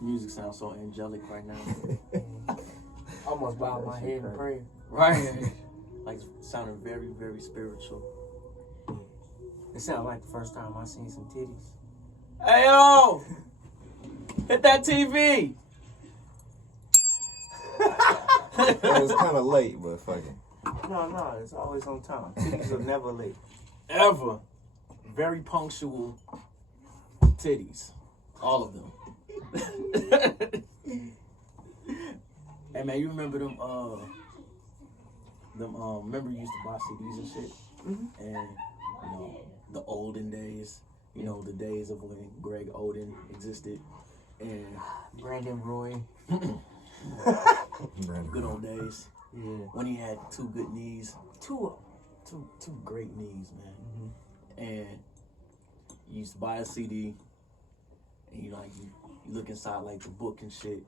Music sounds so angelic right now. Almost bowed my head in prayer. Right. Like, sounding very, very spiritual. It sounded like the first time I seen some titties. Hey, yo! Hit that TV! It was kind of late, but fuck it. No, it's always on time. Titties are never late. Ever. Very punctual titties. All of them. Hey, man, you remember them, remember you used to buy CDs and shit? Mm-hmm. And, you know, the olden days, you know, the days of when Greg Oden existed. And Brandon Roy. good old days. Yeah. When he had two good knees. Two great knees, man. Mm-hmm. And you used to buy a CD, and you look inside like the book and shit.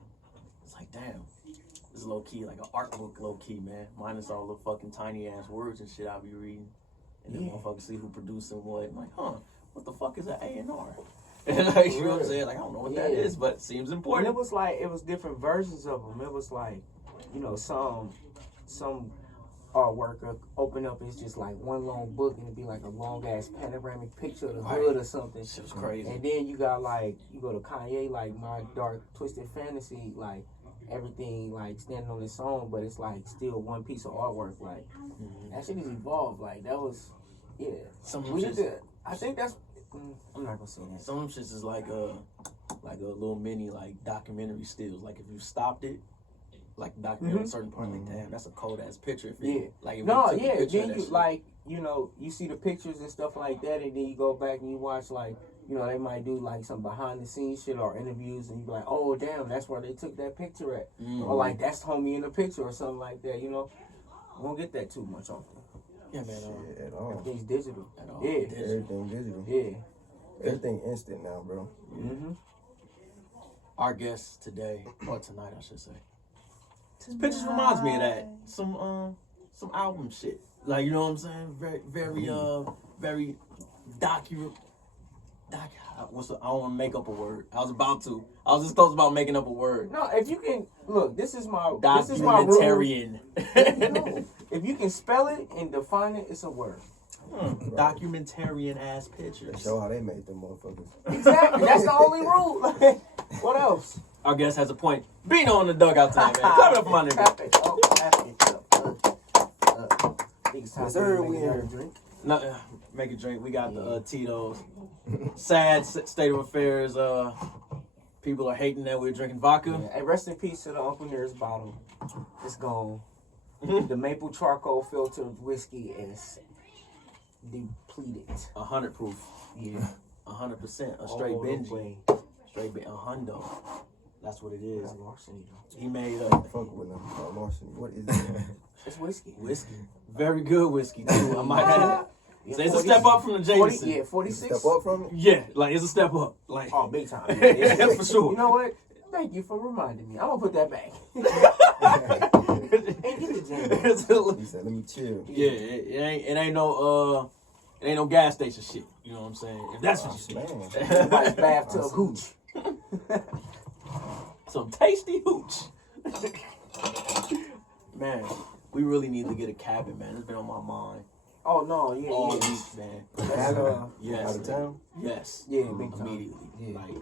It's like, damn, this is low key, like an art book, low key, man. Minus all the fucking tiny ass words and shit I'll be reading, and then motherfuckers see who producing what. I'm like, what the fuck is an A&R? And like, you know what I'm saying? Like, I don't know what that is, but it seems important. And it was different versions of them. It was like, you know, some artwork open up, it's just like one long book, and it'd be like a long ass panoramic picture of the hood or something. Shit was crazy. And then you got like, you go to Kanye, like My Dark Twisted Fantasy, like everything like standing on its own, but it's like still one piece of artwork. Like that shit has evolved. Like that was, I think that's. I'm not gonna say that. Some of them shits is like a little mini like documentary stills. Like if you stopped it, like documentary on a certain part, like damn, that's a cold ass picture. Then you like, you know, you see the pictures and stuff like that, and then you go back and you watch like, you know, they might do like some behind the scenes shit or interviews, and you be like, oh damn, that's where they took that picture at, or like that's homie in the picture or something like that. You know, we don't get that too much often. Yeah, man. At all. Everything's digital. At all. Yeah. Everything digital. Yeah. Everything instant now, bro. Mm-hmm. Our guest today, or tonight, I should say. Pictures reminds me of that. Some album shit. Like, you know what I'm saying? Very document. I don't want to make up a word. I was just close about making up a word. No, if you can look, this is my documentarian. If you can spell it and define it, it's a word. Documentarian ass pictures. Show how they made them motherfuckers. Exactly. That's the only rule. What else? Our guest has a point. Bino in the dugout tonight, man. Clap it up for my nigga. Sir, we in here. Drink. No, make a drink. We got the Tito's. Sad state of affairs. People are hating that we're drinking vodka. Yeah. Hey, rest in peace to the Uncle Nearest bottle. It's gone. The maple charcoal filtered whiskey is depleted. 100 proof. Yeah. 100%. A straight Benji. Straight a hundo. That's what it is. That's larceny, though. He made fuck with them. Larceny. What is it? It's whiskey. Whiskey. Very good whiskey too. I might add. So it's a step up from the Jameson. 46. Step up from it? Yeah, like it's a step up. Like big time. Yeah, for sure. You know what? Thank you for reminding me. I'm gonna put that back. Hey, get the Jameson. He said, "Let me chill." Yeah, it ain't no gas station shit. You know what I'm saying? If that's what you say. Nice bathtub hooch. Some tasty hooch. Man, we really need to get a cabin, man. It's been on my mind. Oh no, yeah, all week, man. Yes. Out of town? Yes. Yeah, big time. Immediately. Yeah. Like,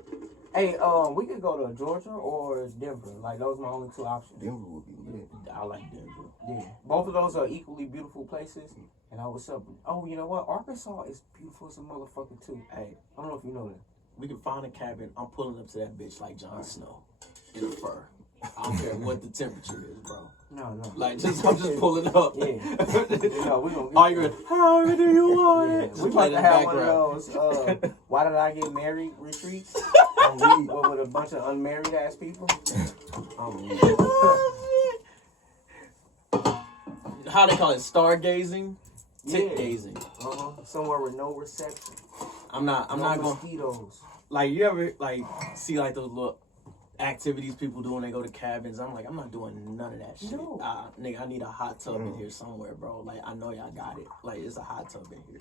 hey, we could go to Georgia or Denver. Like those are my only two options. Denver would be lit. I like Denver. Yeah, both of those are equally beautiful places. And I was up. Oh, you know what? Arkansas is beautiful as a motherfucker too. Hey, I don't know if you know that. We can find a cabin. I'm pulling up to that bitch like Jon Snow in a fur. I don't care what the temperature is, bro. No. Like, I'm just pulling up. Yeah. You know, we gonna get all you gonna, how do you want it? We about to have one of those, why did I get married retreats? With a bunch of unmarried ass people. How they call it? Stargazing? Tit gazing. Somewhere with no reception. I'm not going. Mosquitoes. Like, you ever, like, see, like, those little activities people do when they go to cabins. I'm like, I'm not doing none of that shit. No. Nigga, I need a hot tub in here somewhere, bro. Like, I know y'all got it. Like, it's a hot tub in here.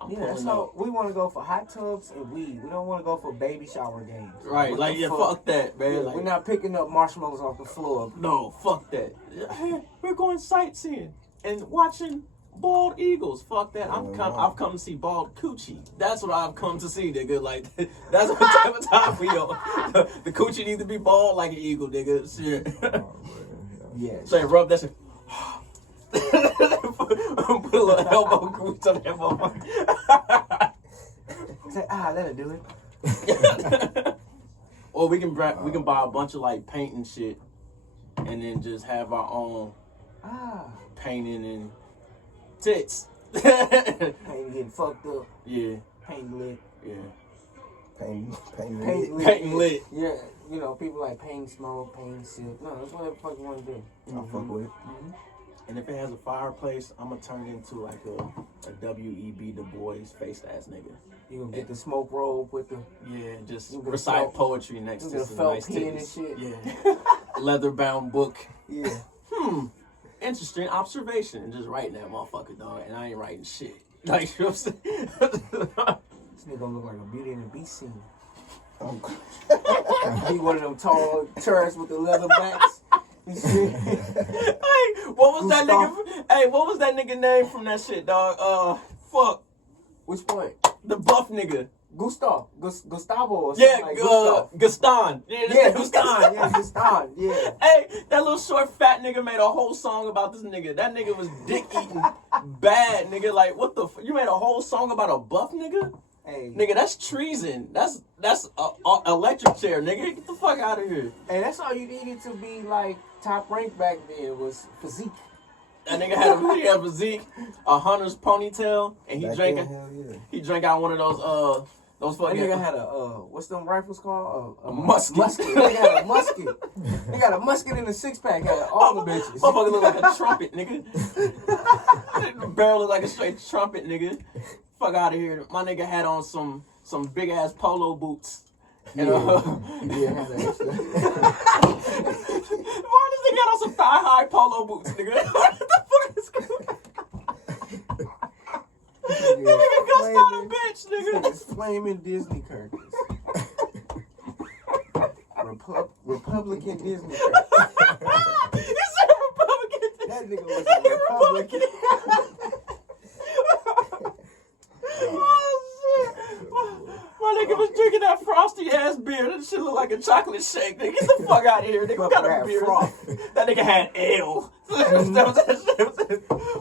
I'm pulling so up. we want to go for hot tubs and weed. We don't want to go for baby shower games. Right, What like, the yeah, fuck that, man. Yeah, Like, we're not picking up marshmallows off the floor. no, fuck that. Hey, we're going sightseeing and watching bald eagles. Fuck that. I've come to see bald coochie. That's what I've come to see, nigga. Like, that's what type of time we on. The coochie needs to be bald like an eagle, nigga. Shit. Yeah. Say, rub that shit. Put a little elbow grease on that motherfucker. Say, that'll do it. Or we can buy a bunch of like paint and shit, and then just have our own painting and tits. Paint getting fucked up. Yeah. Paint lit. Yeah. Paint Painting lit. Yeah, you know, people like paint smoke, paint sip. No, that's whatever the fuck you want to do. I'll fuck with it. And if it has a fireplace, I'm gonna turn it into like a W.E.B. Du Bois faced ass nigga. You gonna get the smoke robe with the just You gonna recite felt- poetry next to gonna some felt nice pen and titties. shit. Yeah. Leather bound book. yeah. Interesting observation. And just writing that motherfucker, dog. And I ain't writing shit. Like, you know what I'm saying? This nigga gonna look like a Beauty and the Beast scene. Oh, He one of them tall turrets with the leather backs. And shit. Hey, what was that nigga? Hey, what was that nigga name from that shit, dog? Fuck. Which one? The buff nigga. Gustavo or something like Gustav. Gaston. Yeah, Gaston. Yeah, Gaston. Yeah. Hey, that little short fat nigga made a whole song about this nigga. That nigga was dick eating bad, nigga. Like, what the? You made a whole song about a buff nigga? Hey, Nigga, that's treason. That's electric chair, nigga. Get the fuck out of here. hey, that's all you needed to be like top rank back then was physique. That nigga had a physique, a hunter's ponytail, and he back drank then, hell yeah. he drank out one of those That fucking nigga had a what's them rifles called? a musket. Musket. That nigga had a musket. They got a musket in the 6-pack. Had all the bitches. Motherfucker look like a trumpet, nigga. The barrel look like a straight trumpet, nigga. Fuck out of here. My nigga had on some big ass polo boots. And, Yeah, had an extra. why does nigga got on some thigh high polo boots, nigga? What the fuck is going on? That nigga cussed out a bitch, nigga. It's flaming Disney characters. Republican Disney characters. You said Republican. That nigga was a Republican. Oh shit! My nigga was drinking that frosty ass beer. That shit look like a chocolate shake. Nigga, get the fuck out of here. Nigga, what kind of beer? That nigga had ale.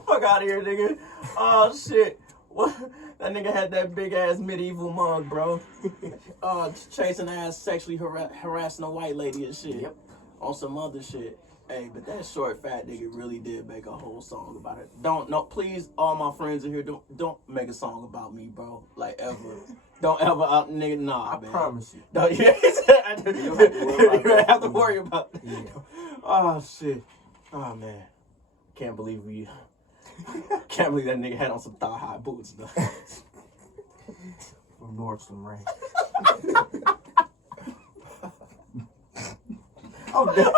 Fuck out of here, nigga. Oh shit! What? That nigga had that big ass medieval mug, bro. Chasing ass, sexually harassing a white lady and shit. Yep. On some other shit. Hey, but that short fat nigga really did make a whole song about it. Please, all my friends in here, don't make a song about me, bro. Like ever. Don't ever, nigga, nah, man. I promise you. Don't, yeah, you don't have to worry about that. Yeah. Oh shit. Oh man. Can't believe that nigga had on some thigh high boots though. From Nordstrom Rack. Oh, damn.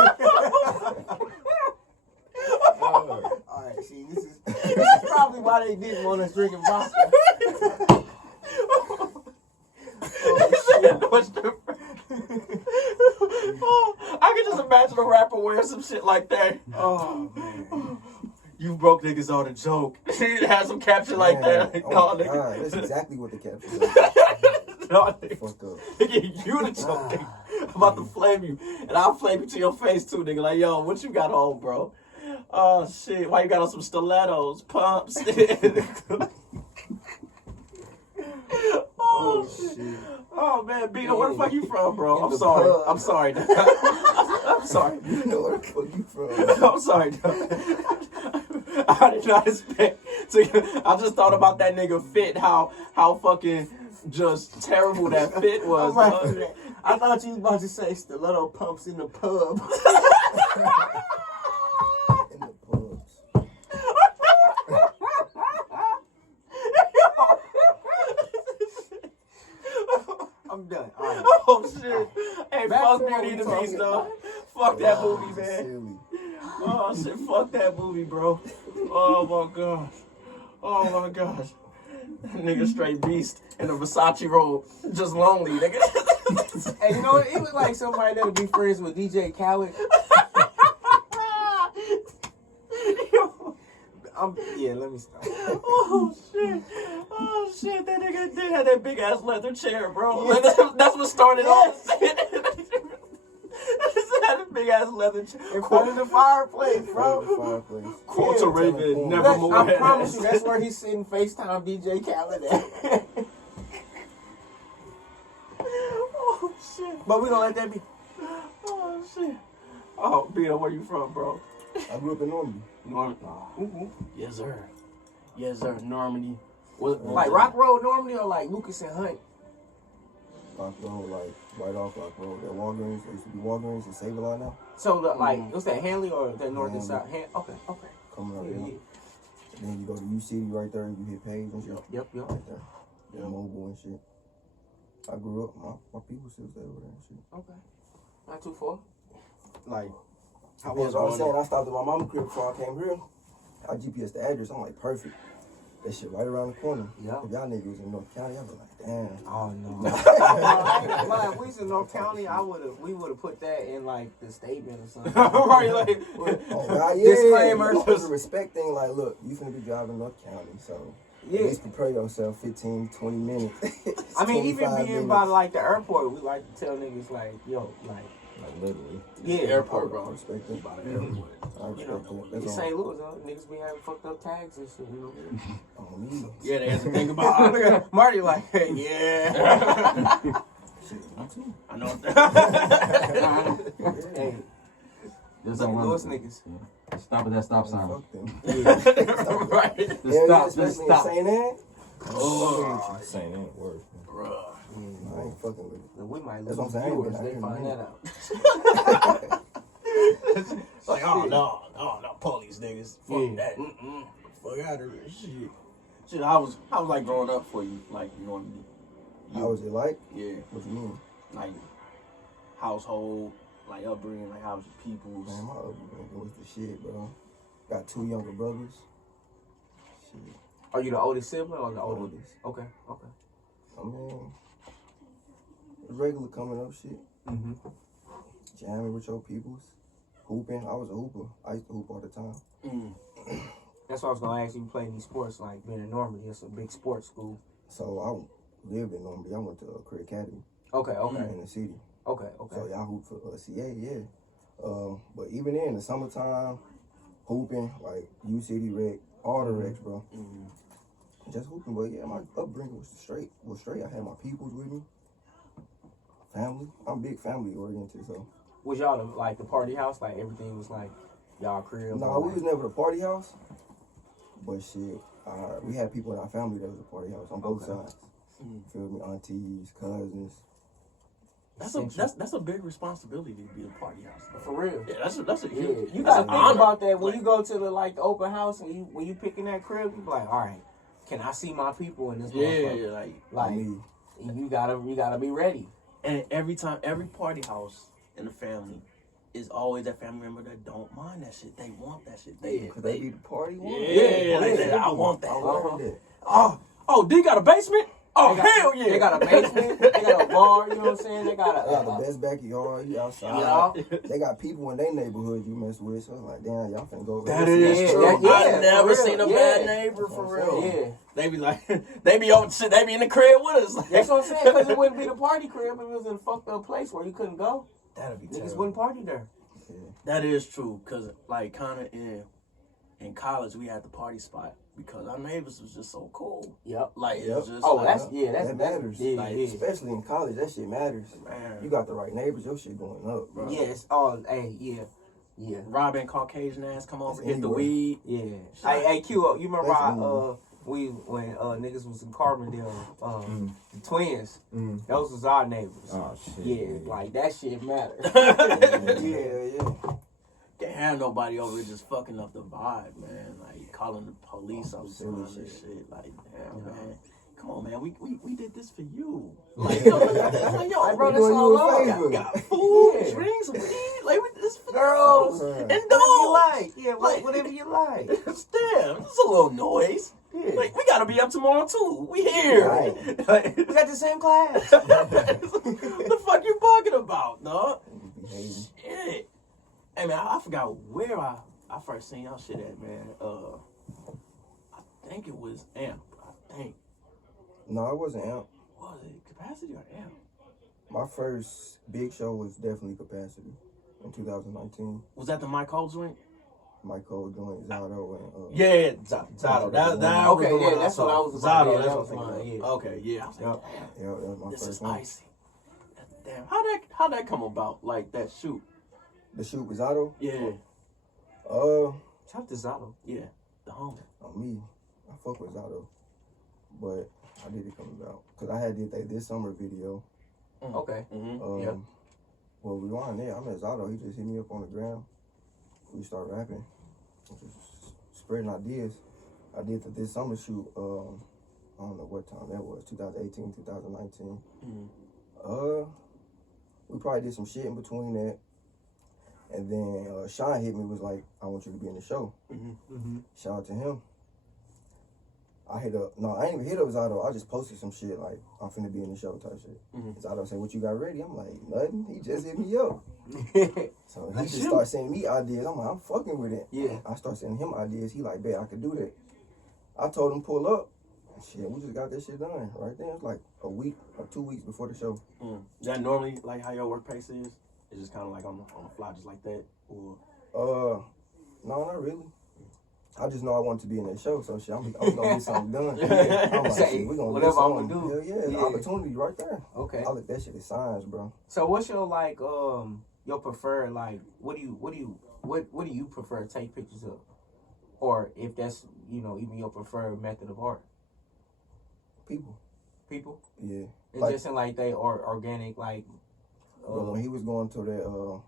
Alright, see, this is probably why they didn't want us drinking vodka. I can just imagine a rapper wearing some shit like that. Oh, man. You broke niggas on a joke. He had some caption like that. Like, Oh my nigga. God, that's exactly what the caption is. No, nigga. Fuck up. Nigga, you the joke, nigga. I'm about to flame you. And I'll flame you to your face too, nigga. Like, yo, what you got on, bro? Oh, shit. Why you got on some stilettos, pumps? Oh, shit. Oh, man, Bino, where the fuck you from, bro? I'm sorry. pub. I'm sorry. I'm sorry. You know where the fuck you from? I'm sorry, dog. I did not expect to. I just thought about that nigga fit, how fucking just terrible that fit was. I thought you was about to say stiletto pumps in the pub. In the pubs. I'm done. All right. Oh shit! Hey, Back fuck to what Beauty we and the talking Beast, though. about. Fuck that Wow, movie, this is man. silly. Oh shit! Fuck that movie, bro. Oh my gosh. Oh my gosh. Nigga straight beast in a Versace robe, just lonely, nigga. Hey, you know what? It was like somebody that'll be friends with DJ Khaled. Yeah, let me stop. Oh shit! That nigga did have that big ass leather chair, bro. Like, that's what started all this shit. Had a big ass leather chair In front of the fireplace, bro. Fireplace. Quarter Yeah, Raven, telephone. nevermore. I promise you, that's where he's sitting FaceTime DJ Khaled at. Oh shit! But we gonna let that be. Oh shit! Oh, Bino, where you from, bro? I grew up in Normandy. Normandy. Yes, sir. Yes, sir. Normandy. What, Like Rock Road normally or like Lucas and Hunt? Rock Road, like right off Rock Road. That Walgreens, there used to be Walgreens and Save a Lot now. So the, like, what's that, Hanley or the north and Hanley. south? Okay. Coming up Yeah, there. And then you go to U City right there, you hit Page and shit. Yep. Right there. Yeah, mobile and shit. I grew up, my people still stay over there and shit. Okay. Not too far. like? I was saying, I stopped at my mama's crib before I came here. I GPS the address, I'm like, perfect. That shit right around the corner. Yeah. If y'all niggas was in North County, I'd be like, damn. Oh no. If we was in North County, we would have put that in like the statement or something. Right, like. Oh, God, yeah. Disclaimer. It's a respect thing, like, look, you finna be driving North County, so Yeah. at least prepare yourself 15, 20 minutes. I mean, even 25 being minutes. by like the airport, we like to tell niggas like, yo, like, literally. yeah. Airport, I bro. respect it. By the airport. I You know, respect it. in That's all. St. Louis, niggas be having fucked up tags and shit, you know. On me. Yeah, they had to think about it. Marty like, hey, yeah. Shit, me too. I know. Hey, Just St. don't run. Louis niggas. Stop at that stop sign. Fuck them. Right. Just Hell yeah, stop. Just especially in stop. St. Anne. Oh, St. Anne, word. bruh. I ain't fucking with it. We might That's lose what I'm saying. viewers. I They ain't find been that out. It's like, oh no, police niggas. Fuck Yeah. that. Fuck out of here. Shit, I was like growing up for you, like Normandy. How was it like? Yeah, What you mean? like household, like upbringing, like how was your people's. Man, my upbringing was the shit, bro. Got 2 younger brothers. Shit. Are you the oldest sibling or the oldest? Oldest. Okay. I mean, regular coming up shit. Mm-hmm. Jamming with your peoples. Hooping. I was a hooper. I used to hoop all the time. That's what I was gonna ask you. You play any sports? Like being in Normandy, it's a big sports school. So I lived in Normandy. I went to Career Academy Okay. in the city. Okay. So y'all hoop for CA, yeah. But even in the summertime, hooping, like U City Rec, all the recs, bro. Just hooping, but yeah, my upbringing was straight. I had my peoples with me. Family. I'm big family oriented, so. Was y'all the party house? Like everything was like y'all crib? No, we was never the party house. But shit, we had people in our family that was a party house on both sides. Feel me? Aunties, cousins. That's a big responsibility to be a party house. Though. For real. Yeah, that's a Yeah, huge. you that's gotta an think honor. about that when you go to the open house and when you picking that crib. You be like, all right, can I see my people in this? Yeah, like Me. you gotta be ready. and every party house in the family is always that family member that don't mind that shit. They want that shit. Cause they be the party one. Yeah, like that. I want that. I wanted that. Oh, D got a basement? Oh, hell yeah. They got a basement. They got a bar. You know what I'm saying? They got They got the best backyard. You outside. Yeah. They got people in their neighborhood you mess with. So it's like, damn, y'all finna go over That there. is Yeah, true. that- yeah, I've never for real. seen a Yeah. bad neighbor for That's what I'm real. saying. Yeah. They be like, they be on shit. They be in the crib with us. That's what I'm saying. Because it wouldn't be the party crib if it was in a fucked up place where you couldn't go. That'd be Niggas terrible. wouldn't party there. That is true, cause like kind of in college we had the party spot because our neighbors was just so cool. Yep. Like it Yep. was just Oh, like, that's That matters. Yeah, Like, yeah. Especially in college, that shit matters. man. You got the right neighbors, your shit going up, bro. Yes. Oh, hey, yeah. Robbing Caucasian ass come over That's get the anywhere. weed. Yeah. Hey, Q, you remember That's how when niggas was in Carbondale, the twins, those was our neighbors. Oh shit. Yeah, like that shit mattered. Yeah. Can't have nobody over here just fucking up the vibe, man. Like calling the police on some Silly other shit. shit. Like, damn, man. come on, man, we did this for you. Like, yo, look at this. Like, yo, Like, bro, we this doing all you a love. favor. we got food, Yeah. drinks, weed. Like, this for Girls, you. Right. And whatever you dogs. like. Yeah, Like- whatever you like. Damn, it's a little noise. Yeah. Like, we gotta be up tomorrow too. We here. Right. Like, We got the same class. what the fuck you talking about, dog? Behaving. Shit. Hey man, I forgot where I first seen y'all shit at, man. I think it was Amp. I think. No, it wasn't Amp. Was it Capacity or Amp? My first big show was definitely Capacity in 2019. Was that the Mike Cole joint? Michael joined Zato and Yeah, Zato. That Okay, was the yeah, one that's saw. what I was about. Zato, Yeah, that's that what was I was mine, thinking yeah. of. Okay, yeah. I was like, Yep. damn, yeah, that was my this first is one. icy. Damn, how'd that come about? Like that shoot? The shoot with Zato. Yeah, Shout out to Zato. yeah. The homie. On me, I fuck with Zato, but I did it come about because I had did that this summer video. Okay. Mm-hmm. Yep. Well, we on there. I met Zato. He just hit me up on the ground. We start rapping, just spreading ideas. I did this summer shoot. I don't know what time that was. 2018, 2019. Mm-hmm. We probably did some shit in between that. And then Sean hit me, was like, I want you to be in the show. Mm-hmm. Shout out to him. I ain't even hit up Zato. I just posted some shit like, I'm finna be in the show type shit. Mhm. Zato said, what you got ready? I'm like, nothing. He just hit me up. So he That's just him. started sending me ideas. I'm like, I'm fucking with it. Yeah. I start sending him ideas. He like, bet I could do that. I told him pull up. Shit, we just got that shit done right there. It's like a week or 2 weeks before the show. Is that normally like how your work pace is? It's just kind of like on the fly, just like that, or No, not really. I just know I wanted to be in that show, so shit, I'm gonna get something done. I'm like, Say, shit, we gonna whatever get I'ma something. do. Hell yeah, it's an Yeah. opportunity right there. Okay. I look that shit as signs, bro. So what's your like your preferred like what do you prefer to take pictures of? Or if that's, even your preferred method of art? People, People? yeah. It's Like, just in like they are organic like bro, when he was going to that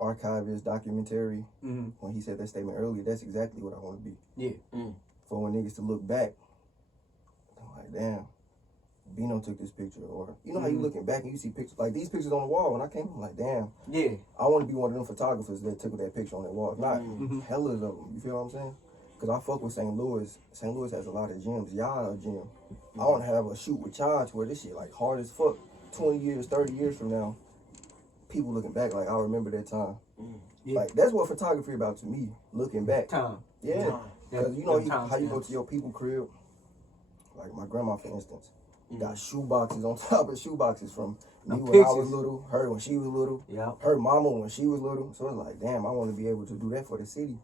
archivist documentary, mhm. when he said that statement earlier, that's exactly what I want to be. Yeah. For when niggas to look back, I'm like, damn, Bino took this picture. Or, you know how you looking back and you see pictures, like these pictures on the wall, when I came, I'm like, damn, Yeah. I want to be one of them photographers that took that picture on that wall. If not, Mhm. hella of them. You feel what I'm saying? Because I fuck with St. Louis. St. Louis has a lot of gems. Y'all are a gem. I want to have a shoot with Charge where this shit like hard as fuck. 20 years, 30 years from now, people looking back like, I remember that time. Yeah. Like, that's what photography about to me, looking back. Time. Yeah. Because you know Them time how you go stamps. to your people crib. Like my grandma, for instance, got shoe boxes on top of shoe boxes from me Them when I was pictures. little, her when she was little, Yeah. her mama when she was little. So it's like, damn, I want to be able to do that for the city,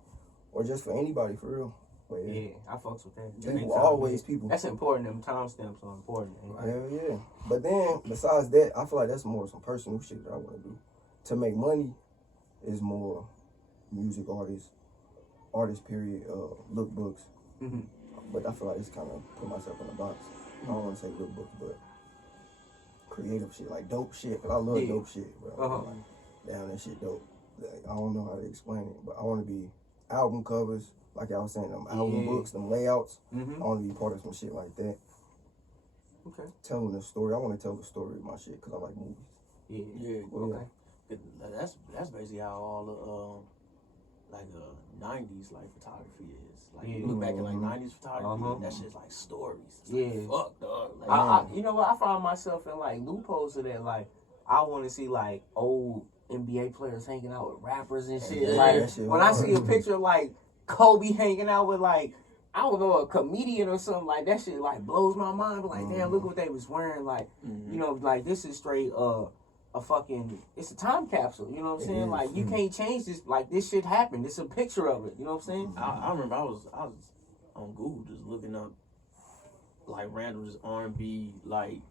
or just for anybody, for real. But yeah, Yeah, I fucks with that. people Big time, always yeah. people. That's important. Them timestamps are important. Right? Hell yeah. But then besides that, I feel like that's more some personal shit that I want to do. To make money is more music artist period, lookbooks. Mhm. But I feel like it's kind of put myself in a box. I don't want to say lookbooks, but creative shit, like dope shit. Cause I love Yeah. dope shit, bro. Uh-huh. Like, damn, that shit dope. Like, I don't know how to explain it, but I want to be album covers, like I was saying, them album Yeah. books, them layouts. Mhm. I want to be part of some shit like that. Okay. Telling the story. I want to tell the story of my shit because I like movies. Yeah. Yeah. Well, Okay. That's basically how all the like 90s like photography is. Like you Yeah. look back at like 90s photography, Uh-huh. that shit's like stories. It's Yeah. like, fuck dog. Like, You know what? I found myself in like loopholes of that. Like, I want to see like old NBA players hanging out with rappers and shit. Yeah, like, that shit when I hard. see a picture of like Kobe hanging out with like, I don't know, a comedian or something, like that shit like blows my mind. But like, damn, look what they was wearing. Like, you know, like this is straight a fucking, it's a time capsule. You know what I'm saying? is. Like, you can't change this. Like, this shit happened. It's a picture of it. You know what I'm saying? I remember I was on Google just looking up like random just R&B like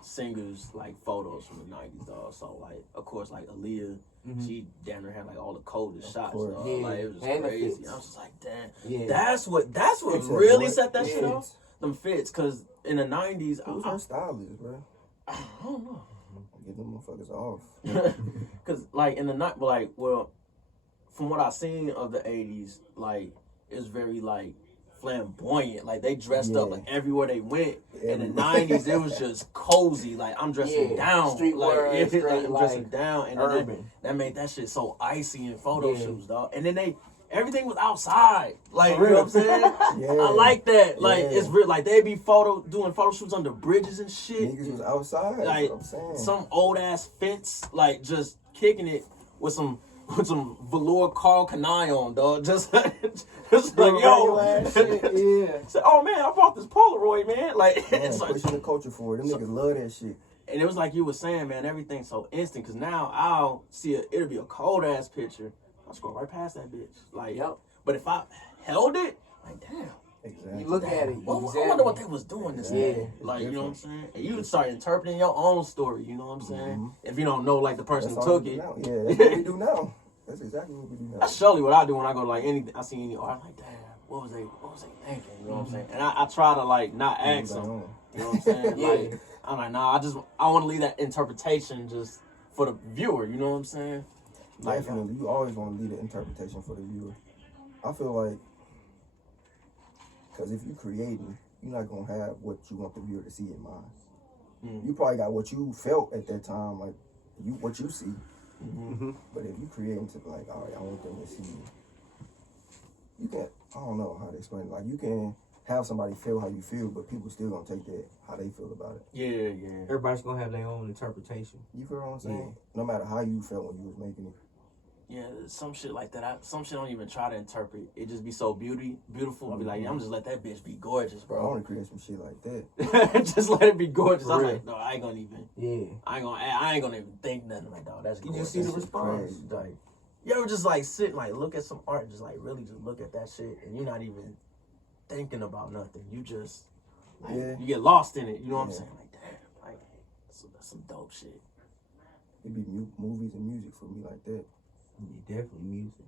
singers like photos from the 90s, dog. So like of course like Aaliyah, she damn near had like all the coldest shots, course. dog. Yeah. Like it was just And the crazy. fits. I was just like, damn. Yeah. That's what Except really what? set that shit Yeah. off. Them fits, cause in the 90s, Who's I her stylist, bro? don't know. Get them motherfuckers off. Cause like in the night, well, from what I seen of the 80s, like it's very like flamboyant. Like they dressed up Yeah. like everywhere they went. In the Everywhere. 90s, it was just cozy. Like I'm dressing down, streetwear, like, straight, I'm like, dressing down, and then urban. that made that shit so icy in photo Yeah. shoots, dog. And then everything was outside. Like, For you know real. what I'm saying? Yeah. I like that. Like, Yeah. it's real. Like, they be doing photo shoots under bridges and shit. Niggas was outside. Like, That's what I'm saying. some old ass fence, like, just kicking it with some velour Carl Kanai on, dog. Just like, yo. Yeah. Say, oh, man, I bought this Polaroid, man. Like, Man, it's like, pushing the culture forward. Them niggas love that shit. and it was like you were saying, man, everything's so instant. Because now I'll see it'll be a cold ass picture. I'll scroll right past that bitch. Like, Yep. But if I held it, like, damn. Exactly. You look at it. Well, exactly. I wonder what they was doing this Yeah. day. Like, you know what I'm saying? And you start interpreting your own story, you know what I'm saying? If you don't know, like, the person That's who all took we do it. now. Yeah, that's what we do now. That's exactly what we do now. That's surely what I do when I go to, like, anything. I see any art, I'm like, damn, what was they thinking? You know what I'm saying? And I try to, like, not ask them. You know what I'm saying? Yeah. Like, I'm like, nah, I want to leave that interpretation just for the viewer, you know what I'm saying? Like, Definitely. You always want to leave the interpretation for the viewer. I feel like, because if you're creating, you're not going to have what you want the viewer to see in mind. You probably got what you felt at that time, like what you see. But if you creating to be like, all right, I want them to see, you can, I don't know how to explain it. Like, you can have somebody feel how you feel, but people still going to take that, how they feel about it. yeah. Everybody's gonna have their own interpretation. You feel what I'm saying? No matter how you felt when you was making it. Yeah, some shit like that. Some shit I don't even try to interpret. It just be so beautiful. I'll be like, yeah, I'm just let that bitch be gorgeous, Bro, I bro. want to create some shit like that. Just let it be gorgeous. For I was real. like, no, I ain't gonna even. Yeah. I ain't gonna even think nothing like, dog. That's You gorgeous. just see the That shit's response. crazy. Like, you ever just like sit and like look at some art and just like really just look at that shit and you're not even thinking about nothing. You just like, Yeah. you get lost in it. You know what I'm Yeah. saying? Like, damn, like that's some dope shit. It'd be movies and music for me like that. Yeah, definitely music.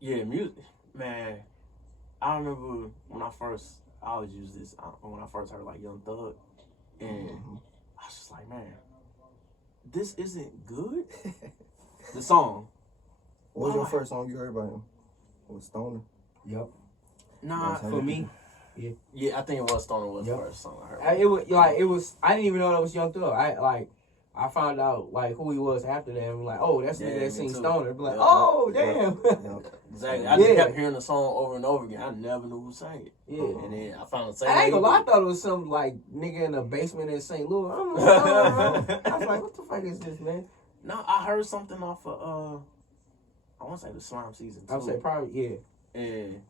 Yeah, music, man. I remember when I always use this when I first heard like Young Thug, and I was just like, man, this isn't good. The song, What was your first song you heard by him? It was Stoner. Yep. nah, For me, yeah, I think it was Stoner was Yep. the first song I heard. it was. I didn't even know that was Young Thug. I found out like who he was after that. And like, oh, that's the Yeah, nigga that me sings too. Stoner. Be like, Yeah. oh, damn. Exactly. I just Yeah. kept hearing the song over and over again. I never knew who sang it. Yeah. And then I found the same. I ain't gonna lie, I lady. thought it was some like nigga in a basement in St. Louis. I was like, what the fuck is this, man? No, I heard something off of I want to say the Slime season 2. I would say probably, yeah. And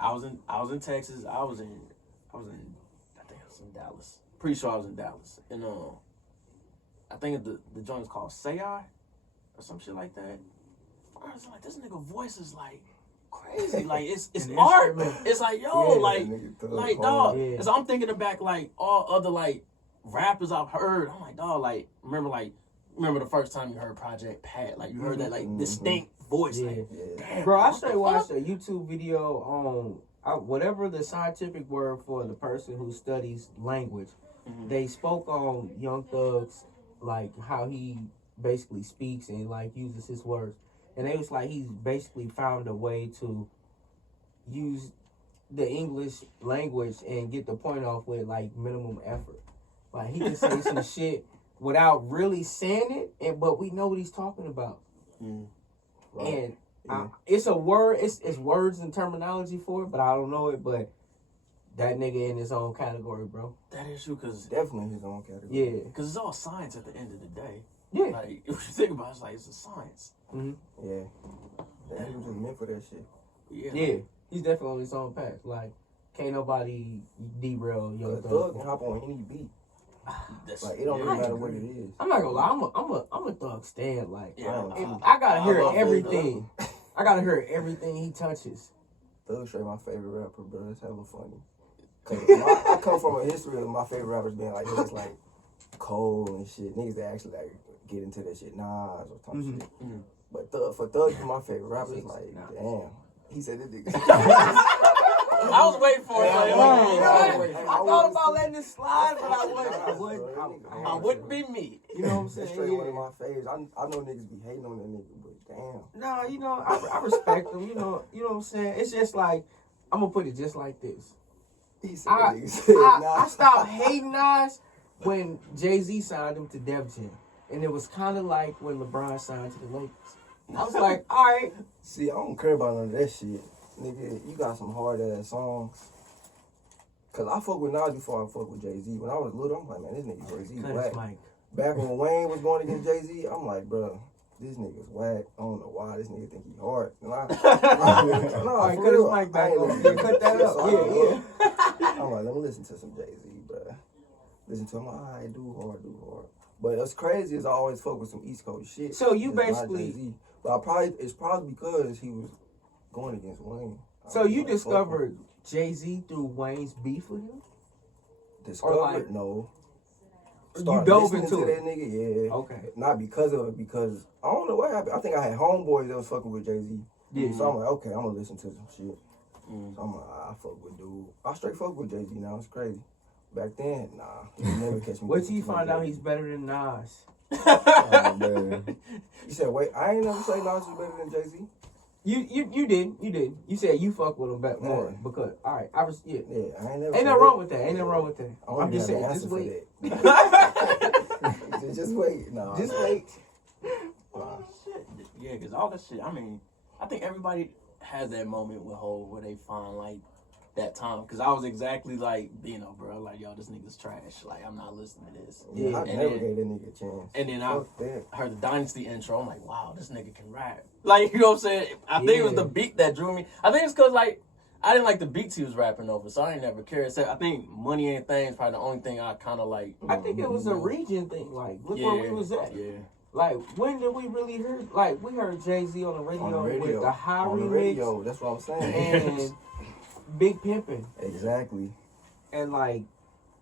I was in Texas. I think I was in Dallas. Pretty sure I was in Dallas. And I think the joint is called Say I or some shit like that. I was like, this nigga voice is like crazy. Like it's An art. instrument. It's like, yo, Yeah, like dog. Yeah. And so I'm thinking back like all other like rappers I've heard. I'm like, dog, like remember the first time you heard Project Pat? Like you heard that like distinct voice. Yeah. Like, damn, Bro, I what straight the watched fuck? a YouTube video on whatever the scientific word for the person who studies language. They spoke on Young Thug's, like how he basically speaks and like uses his words. And it was like he's basically found a way to use the English language and get the point off with like minimum effort. Like he can say some shit without really saying it, but we know what he's talking about. Right. And it's a word, it's words and terminology for it, but I don't know it. But that nigga in his own category, bro. That is true, cause Definitely his own category. Yeah, Cause it's all science at the end of the day. yeah. Like if you think about it, it's like it's a science. Yeah. That he was just meant for that shit. Yeah, he's definitely on his own path. Like, can't nobody derail Young Thug Thug. can hop on any beat. That's, Like, it don't yeah, really I matter agree. what it is. I'm not gonna lie, I'm a Thug stan. Like, Yeah, I gotta hear love everything. I gotta hear everything he touches. Thug straight my favorite rapper, bro. It's hella funny. Cause I come from a history of my favorite rappers being like niggas like Cole and shit. Niggas that actually like get into that shit. Nas or type shit. But for Thug to be my favorite rapper, it's like, damn. He said this nigga. I was waiting for it. Like, I thought about letting it slide, but I wouldn't be me. You know what I'm That's saying? straight one of Yeah. my favorites. I know niggas be hating on that nigga, but damn. Nah, you know, I respect him. You know what I'm saying? It's just like I'm gonna put it just like this. He said, I stopped hating Nas when Jay-Z signed him to Def Jam. And it was kind of like when LeBron signed to the Lakers. I was like, all right. See, I don't care about none of that shit. Nigga, you got some hard-ass songs. Because I fuck with Nas before I fuck with Jay-Z. When I was little, I'm like, man, this nigga Jay-Z whack. Back when Wayne was going against Jay-Z, I'm like, bro, this nigga's whack. I don't know why this nigga think he hard. And I cut his mic back on. Yeah, cut that up. Yeah. I'm like, let me listen to some Jay-Z, bro. Listen to him, all right, do hard. But what's crazy is I always fuck with some East Coast shit. So you It's not basically... Jay-Z. But it's probably because he was going against Wayne. So you discovered Jay-Z through Wayne's beef with him? Discovered? No. You Started dove listening into to it? that nigga, yeah. Okay. Not because of it, because I don't know what happened. I think I had homeboys that was fucking with Jay-Z. Yeah. So I'm like, okay, I'm gonna listen to some shit. So I'm like, I fuck with dude. I straight fuck with Jay-Z now. It's crazy. Back then, nah. You never catch me. Wait till you find out he's better than Nas. Oh, man. You said, wait, I ain't never say Nas was better than Jay-Z. You did. You said you fuck with him back more because all right. I was yeah. Yeah, I ain't never. Ain't nothing wrong with that. Ain't nothing wrong with that. I'm just saying. Just wait. Just wait. No. Just wait. Oh, shit. Yeah, because all that shit, I mean, I think everybody has that moment with Hov where they find, like, that time. Because I was exactly like, Bino, bro. Like, yo, this nigga's trash. Like, I'm not listening to this. Yeah, I never gave that nigga a chance. And then I Fuck that. heard the Dynasty intro. I'm like, wow, this nigga can rap. Like, you know what I'm saying? I think it was the beat that drew me. I think it's because, like, I didn't like the beats he was rapping over, so I ain't never cared. So I think Money Ain't Thing is probably the only thing I kind of like. I think it was a region thing. Like, look where we was at. Yeah. Like, when did we really hear? Like, we heard Jay-Z on the radio, with the high on remix. The radio, that's what I'm saying. And Big Pimpin'. Exactly. And, like,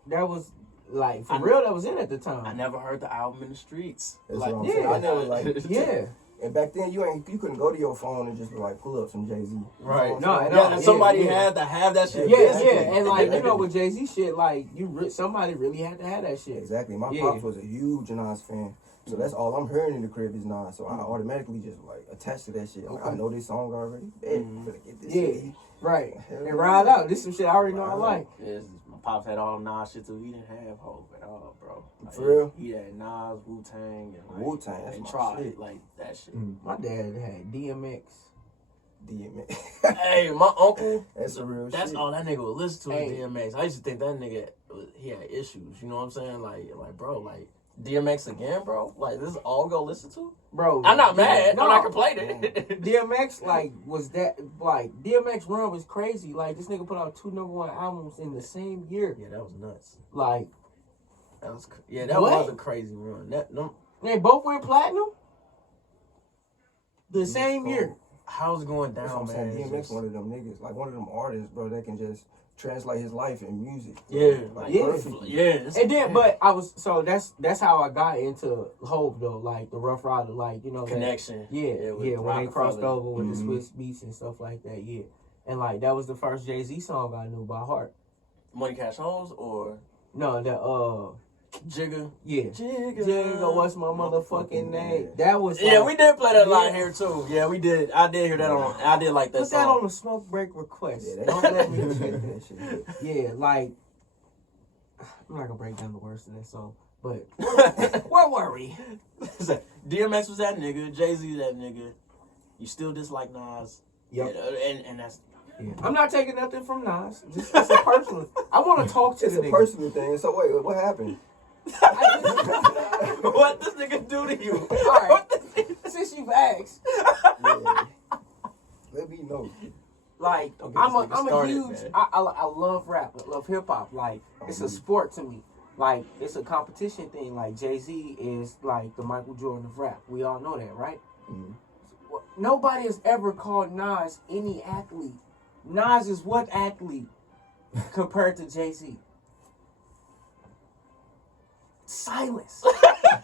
that was, like, for real, that was it at the time. I never heard the album in the streets. That's like, what I'm saying. I never, like, yeah. And back then, you couldn't go to your phone and just, like, pull up some Jay-Z. Right. No, somebody had to have that shit. Yeah, and like you know with Jay-Z shit, like somebody really had to have that shit. Exactly. My pops was a huge Nas fan, so that's all I'm hearing in the crib is Nas. So I automatically just like attached to that shit. Like, I know this song already. Better get this shit. Right. And ride out. This some shit I already know I like. Yeah, my pops had all Nas shit too. He didn't have Hope at all, bro. Like, For real? He had Nas, Wu-Tang, and like, Wu-Tang, that's and my Tribe, shit. like that shit. My dad had DMX. DMX. Hey, my uncle. That's a real That's shit. all that nigga would listen to Hey. is DMX. I used to think that nigga he had issues. You know what I'm saying? Like bro, like DMX again, bro. Like this is all we gonna listen to? Bro, I'm not mad. No, I'm not complaining. DMX was that DMX run was crazy. Like this nigga put out 2 #1 albums in the same year. Yeah, that was nuts. Like That was was a crazy run. They both went platinum the same year. How's it going That's down, what I'm saying. man? DMX one of them niggas, like one of them artists, bro, that can just translate his life in music. Yeah, perfectly. And then, but that's how I got into Hope though, like the Rough Rider, like you know Connection. When they crossed over with the Swiss Beats and stuff like that, and like that was the first Jay-Z song I knew by heart. Money Cash Homes or No, that Jigga? yeah, Jigga, what's my motherfucking name? That was we did play that a lot here too. Yeah, we did. I did hear that on. I did like that put song. that on the smoke break request. Yeah, Don't let me forget that shit. Yeah, like I'm not gonna break down the words of that song, but where were we? DMX was that nigga. Jay-Z that nigga. You still dislike Nas. Yep. And that's. Yeah. I'm not taking nothing from Nas. It's a personal. I want to talk to It's the a nigga. personal thing. So wait, what happened? What this nigga do to you? All right. Since you've asked, Yeah. Let me know. like Don't get this I'm nigga a started, huge. man. I love rap. I love hip hop. Like it's a sport to me. Like it's a competition thing. Like Jay-Z is like the Michael Jordan of rap. We all know that, right? Mm-hmm. Nobody has ever called Nas any athlete. Nas is what athlete compared to Jay-Z? Silence.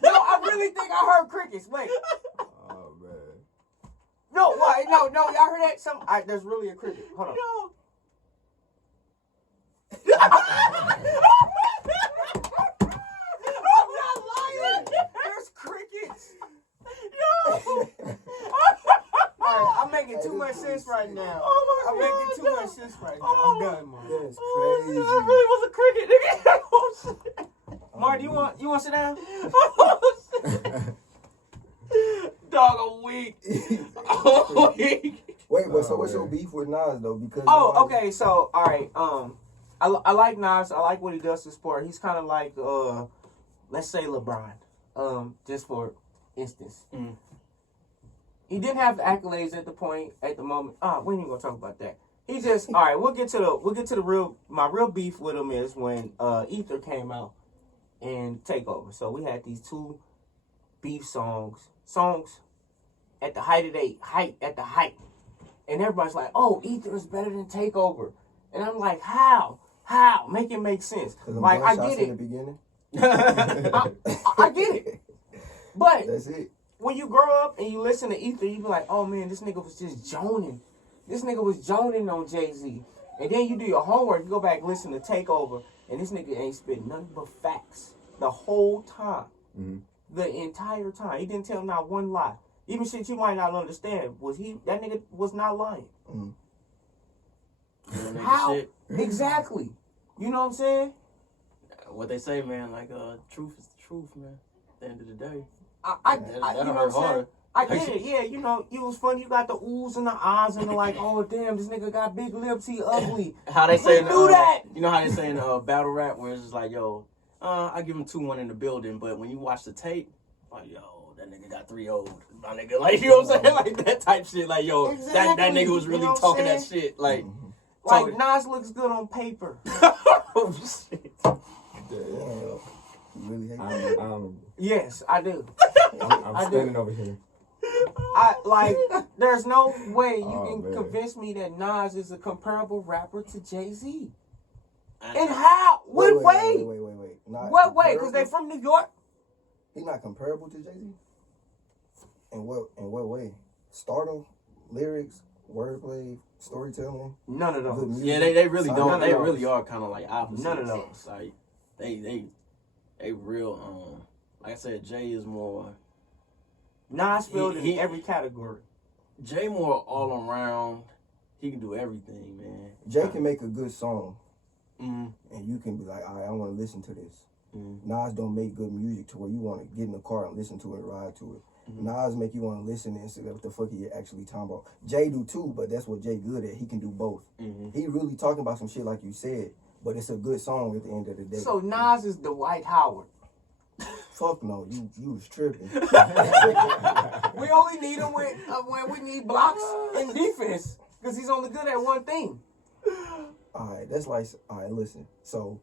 No, I really think I heard crickets. Wait. Oh man. No, why? No, y'all heard that? There's really a cricket. Hold on. I'm not lying. There's crickets. No. All right, making too much sense right now. Oh my I'm God, making too no. much sense right now. Oh I'm my- done, man. That's Oh, crazy. that really was a cricket, nigga. Oh, shit. Marty, you want to sit down? Oh, shit. Dog, I'm weak. I'm weak. Wait, but so Oh, what's your man. beef with Nas though? Because Oh, okay. So, all right. I like Nas. I like what he does to sport. He's kind of like, let's say LeBron. Just for instance, he didn't have the accolades at the moment. We ain't even gonna talk about that. He just all right. We'll get to the my real beef with him is when Ether came out and Takeover. So we had these two beef songs at the height. And everybody's like, oh, Ether is better than Takeover. And I'm like, how? Make it make sense. Like, I get in it. the beginning. I get it. But That's it. when you grow up and you listen to Ether, you be like, oh, man, this nigga was just joning. This nigga was joning on Jay-Z. And then you do your homework. You go back and listen to Takeover. And this nigga ain't spitting nothing but facts the whole time. Mm-hmm. The entire time. He didn't tell not one lie. Even shit you might not understand. That nigga was not lying. How? Shit. Exactly. You know what I'm saying? What they say, man, like, truth is the truth, man. At the end of the day. You That'll know hurt what I'm saying? harder. I get it, yeah, you know, it was funny. You got the oohs and the ahs and the like, oh, damn, this nigga got big lips, he ugly. How they say do that. You know how they say in battle rap where it's just like, yo, I give him 2-1 in the building, but when you watch the tape, like, yo, that nigga got 3-0. My nigga, like, you know what I'm saying? Like that type shit. Like, yo, that nigga was really talking that shit. Like, Like, Nas looks good on paper. oh, shit. You really hate I that. don't, Yes, I do. I'm I do. standing over here. There's no way you Oh, can man. convince me that Nas is a comparable rapper to Jay-Z. I- And how? What way? Wait. Not What way? Because they comparable? from New York? He not comparable to Jay-Z? In what way? Stardom, lyrics, wordplay, storytelling, None of good those. music. Yeah, they really None don't. of They those. really are kind of like opposites. None of those. Like, they real, like I said, Jay is more, Nas filled He- in every category. Jay more all around. He can do everything, man. Jay can make a good song, Mm, and you can be like, all right, I want to listen to this. mm, Nas don't make good music to where you want to get in the car and listen to it, ride to it. Nas make you want to listen and see what the fuck he actually talking about. Jay do too, but that's what Jay good at. He can do both. He really talking about some shit like you said, but it's a good song at the end of the day. So Nas is Dwight Howard. Fuck no, you was tripping. We only need him when we need blocks and defense because he's only good at one thing. Alright, listen. So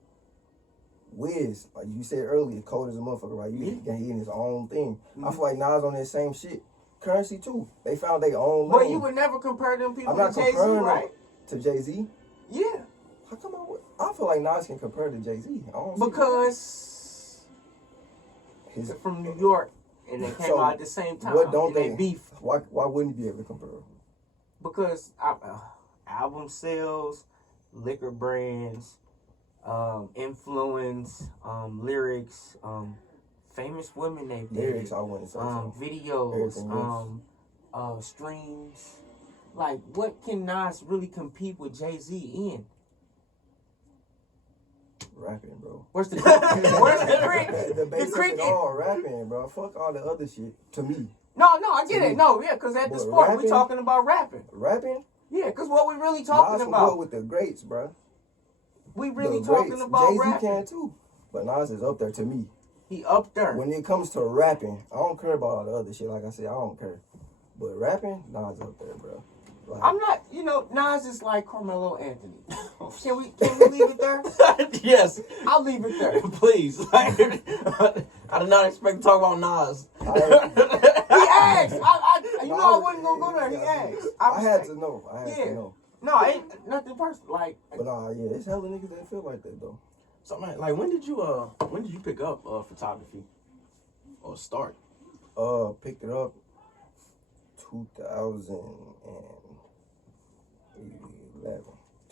Wiz, like you said earlier, cold as a motherfucker, right? He in his own thing. I feel like Nas on that same shit. Currency too. They found their own lane. But you would never compare them people I'm not to Jay-Z, comparing right? them to Jay-Z. Yeah, How come I feel like Nas can compare to Jay-Z. I don't see because his, they're from New York and they came So, out at the same time. what don't and they they beef why wouldn't you be able to compare them? because album sales, liquor brands, influence, lyrics, famous women they've Lyrics, dated, I wouldn't say so. videos, Everything else. streams. Like, what can Nas really compete with Jay-Z in? Rapping, bro. Where's the where's the cricket? The The basic cricket. of it all rapping, bro. Fuck all the other shit. To me, No, I get it. No, yeah, because at the But sport we rapping? talking about rapping. rapping. Yeah, because what we really Nas talking can about? go with the greats, bro. We really The talking greats. about Jay-Z rapping. can too, but Nas is up there to me. He up there. When it comes to rapping, I don't care about all the other shit. Like I said, I don't care. But rapping, Nas up there, bro. Like, I'm not, Nas is like Carmelo Anthony. Can we leave it there? yes, I'll leave it there. please. I did not expect to talk about Nas. He asked. I wasn't gonna go there. He asked. I had to know. I had Yeah. to know. No, ain't nothing personal. Like, But yeah, it's hella niggas that feel like that though. So man, like when did you pick up photography or start? Picked it up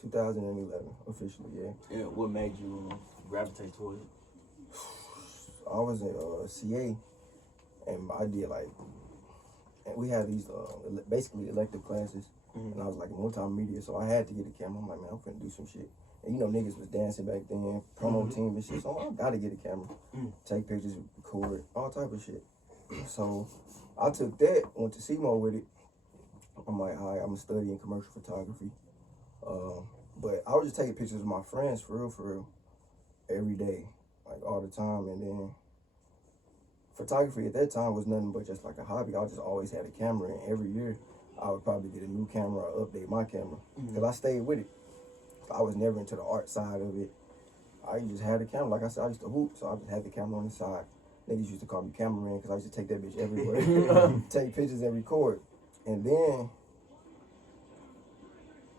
2011 officially, yeah. Yeah, what made you gravitate towards it? I was in CA, and I did like and we had these basically elective classes, and I was like multimedia, so I had to get a camera. I'm like, man, I'm finna do some shit. And you know, niggas was dancing back then, promo team and shit, so I gotta get a camera, take pictures, record, all type of shit. So I took that, went to CMO with it. I'm like, all right, I'm studying commercial photography. But I was just taking pictures of my friends for real, every day, like all the time. And then photography at that time was nothing but just like a hobby. I just always had a camera, and every year I would probably get a new camera or update my camera because I stayed with it. I was never into the art side of it. I just had a camera. Like I said, I used to hoop, so I just had the camera on the side. Niggas used to call me cameraman because I used to take that bitch everywhere, take pictures and record. And then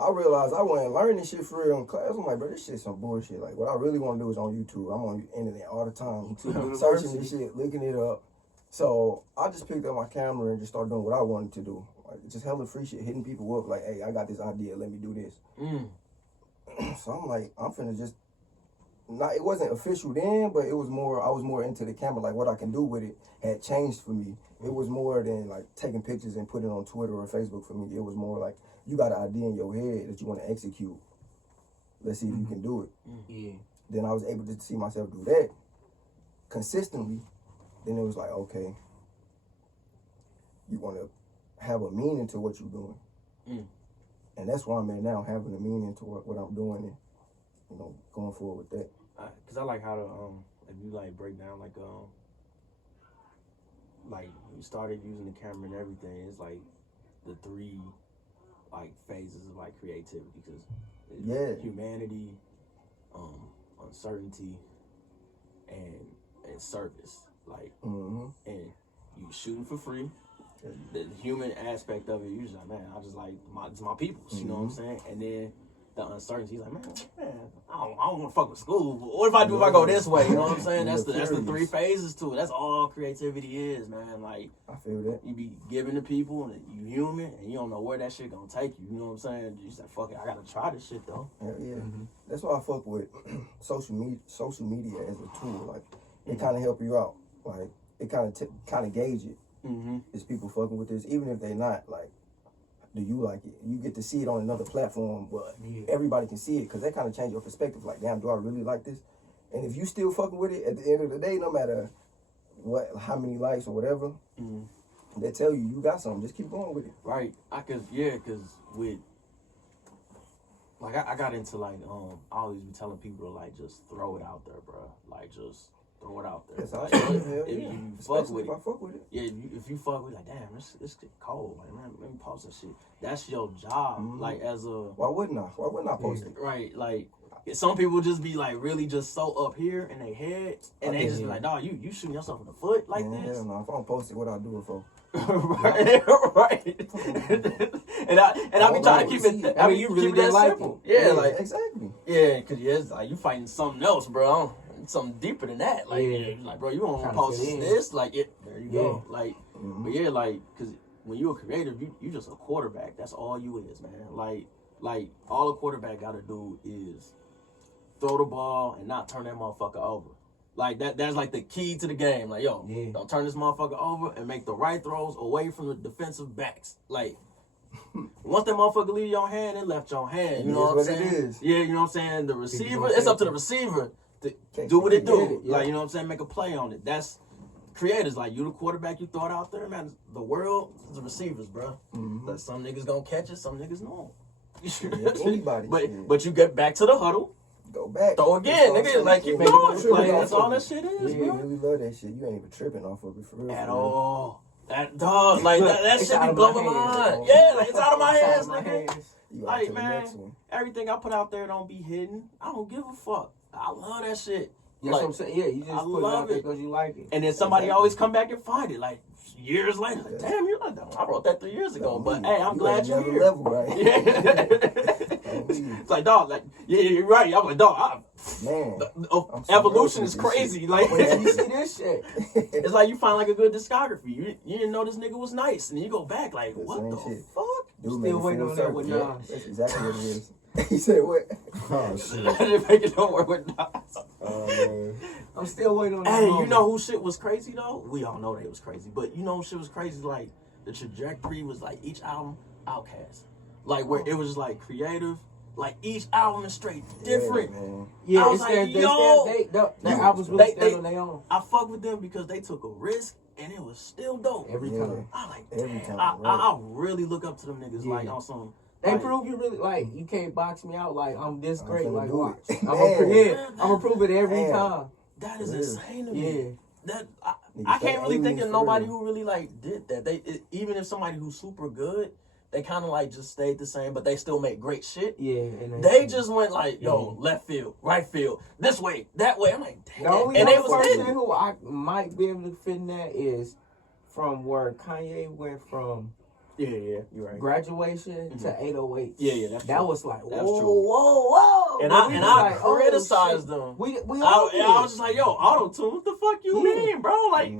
I realized I wasn't learning shit for real in class. I'm like, bro, this shit's some bullshit. Like, what I really want to do is on YouTube. I'm on the internet all the time, searching this shit, looking it up. So I just picked up my camera and just started doing what I wanted to do. Like, just hella free shit, hitting people up like, hey, I got this idea, let me do this. So I'm like, I'm finna just, it wasn't official then, but it was more, I was more into the camera, like what I can do with it had changed for me. It was more than like taking pictures and putting it on Twitter or Facebook for me. It was more like, you got an idea in your head that you want to execute. Let's see if you can do it. Yeah. Then I was able to see myself do that consistently. Then it was like, okay, you want to have a meaning to what you're doing. And that's where I'm at now, having a meaning to what I'm doing and, you know, going forward with that. Cause I like how to if you like break down like you started using the camera and everything. It's like the three like phases of like creativity, because humanity, uncertainty, and service. Like, and you shooting for free. The human aspect of it, you just like, man, I just like it's my peoples, you know what I'm saying? And then the uncertainty, like, man, I don't want to fuck with school. But what if I do if I go this way? You know what I'm saying? That's the three phases to it. That's all creativity is, man. Like, I feel that. You be giving to people, and you human, and you don't know where that shit gonna take you. You know what I'm saying? You say, fuck it, I gotta try this shit though. Yeah. That's why I fuck with social media as a tool. Like, it kind of help you out. Like, it kind of gauge it. Is people fucking with this, even if they not, like, do you like it? You get to see it on another platform, but everybody can see it, because that kind of change your perspective. Like, damn, do I really like this? And if you still fucking with it, at the end of the day, no matter how many likes or whatever, they tell you got something. Just keep going with it. Right. Cause with, like, I got into, like, I always be telling people to, like, just throw it out there, bro. Like, just throw it out there. That's like, if you fuck with it. If I fuck with it. Yeah, if you fuck with it, like, damn, this get cold. Like, man, let me post that shit. That's your job. Like, as a... Why wouldn't I post it? Right, like, some people just be, like, really just so up here in their head, and they just be like, dawg, you shooting yourself in the foot like this? Hell no. If I don't post it, what I do it for? right. and I be trying to keep it. I mean, you really didn't like simple. Yeah, like exactly. Yeah, cause it's like you fighting something else, bro. Something deeper than that. Like, like, bro, you don't want to post this. Like, there you go. Like, but yeah, like, cause when you're a creative, you just a quarterback. That's all you is, man. Like all a quarterback got to do is throw the ball and not turn that motherfucker over. Like, that's like the key to the game. Like, yo, don't turn this motherfucker over and make the right throws away from the defensive backs. Like, once that motherfucker leave your hand, it left your hand. You know what I'm saying? It is. Yeah, you know what I'm saying? The receiver, it's up to the receiver to do what it do. Like, you know what I'm saying? Make a play on it. That's creators. Like, you the quarterback, you throw it out there, man. The world is the receivers, bro. Like, some niggas gonna catch it, some niggas don't. Anybody. But you get back to the huddle. Go back. Throw again, nigga. Like, keep going. Like, that's all that shit is, bro. You really love that shit. You ain't even tripping off of it for real. At all. That dog, like, that shit be blowing my mind. Yeah, like, it's out of my hands, nigga. Like, man, everything I put out there don't be hidden. I don't give a fuck. I love that shit. That's what I'm saying. Yeah, you just put it out there because you like it. And then somebody always come back and find it, like, years later. Like, damn, you like that. I wrote that 3 years ago, but hey, I'm glad you're here. Level, right? Yeah. It's like, dog, like, yeah, you're right. I'm like, dog, man, evolution is crazy. Like, you see this shit. It's like you find like a good discography. You didn't know this nigga was nice, and then you go back like, what the fuck? Dude, still waiting on that with Nas. That's exactly what it is. He said what? Oh shit! I didn't make it no work with Nas. Oh man, I'm still waiting on that. Hey, you know who shit was crazy though? We all know they was crazy, but you know who shit was crazy? Like the trajectory was like each album Outkast. Like where it was just like creative. Like each album is straight different. Yeah, I was like, yo, that album's really stand on their own. I fuck with them because they took a risk and it was still dope. Every time. I like Every damn. time, I really look up to them niggas Yeah. like on some. They like, prove you really like you can't box me out like I'm this I'm great. finna Like do watch. it. I'm Man. gonna prove it every Man. time. that is Yeah. insane to me. Yeah. That Niggas I stay can't really think aliens of for nobody real. who really like did that. Even if somebody who's super good, they kind of like just stayed the same, but they still make great shit. Yeah. And They just went like, yo, left field, right field, this way, that way. I'm like, damn. the only And they other was person hitting. who I might be able to fit in that is from where Kanye went from Yeah, you're right. graduation to 808. Yeah, that's that true. was like That's whoa, true. whoa. And But we I was like, oh, criticized shit. them. We I all did. was just like, yo, auto-tune, what the fuck you Yeah. mean, bro? Like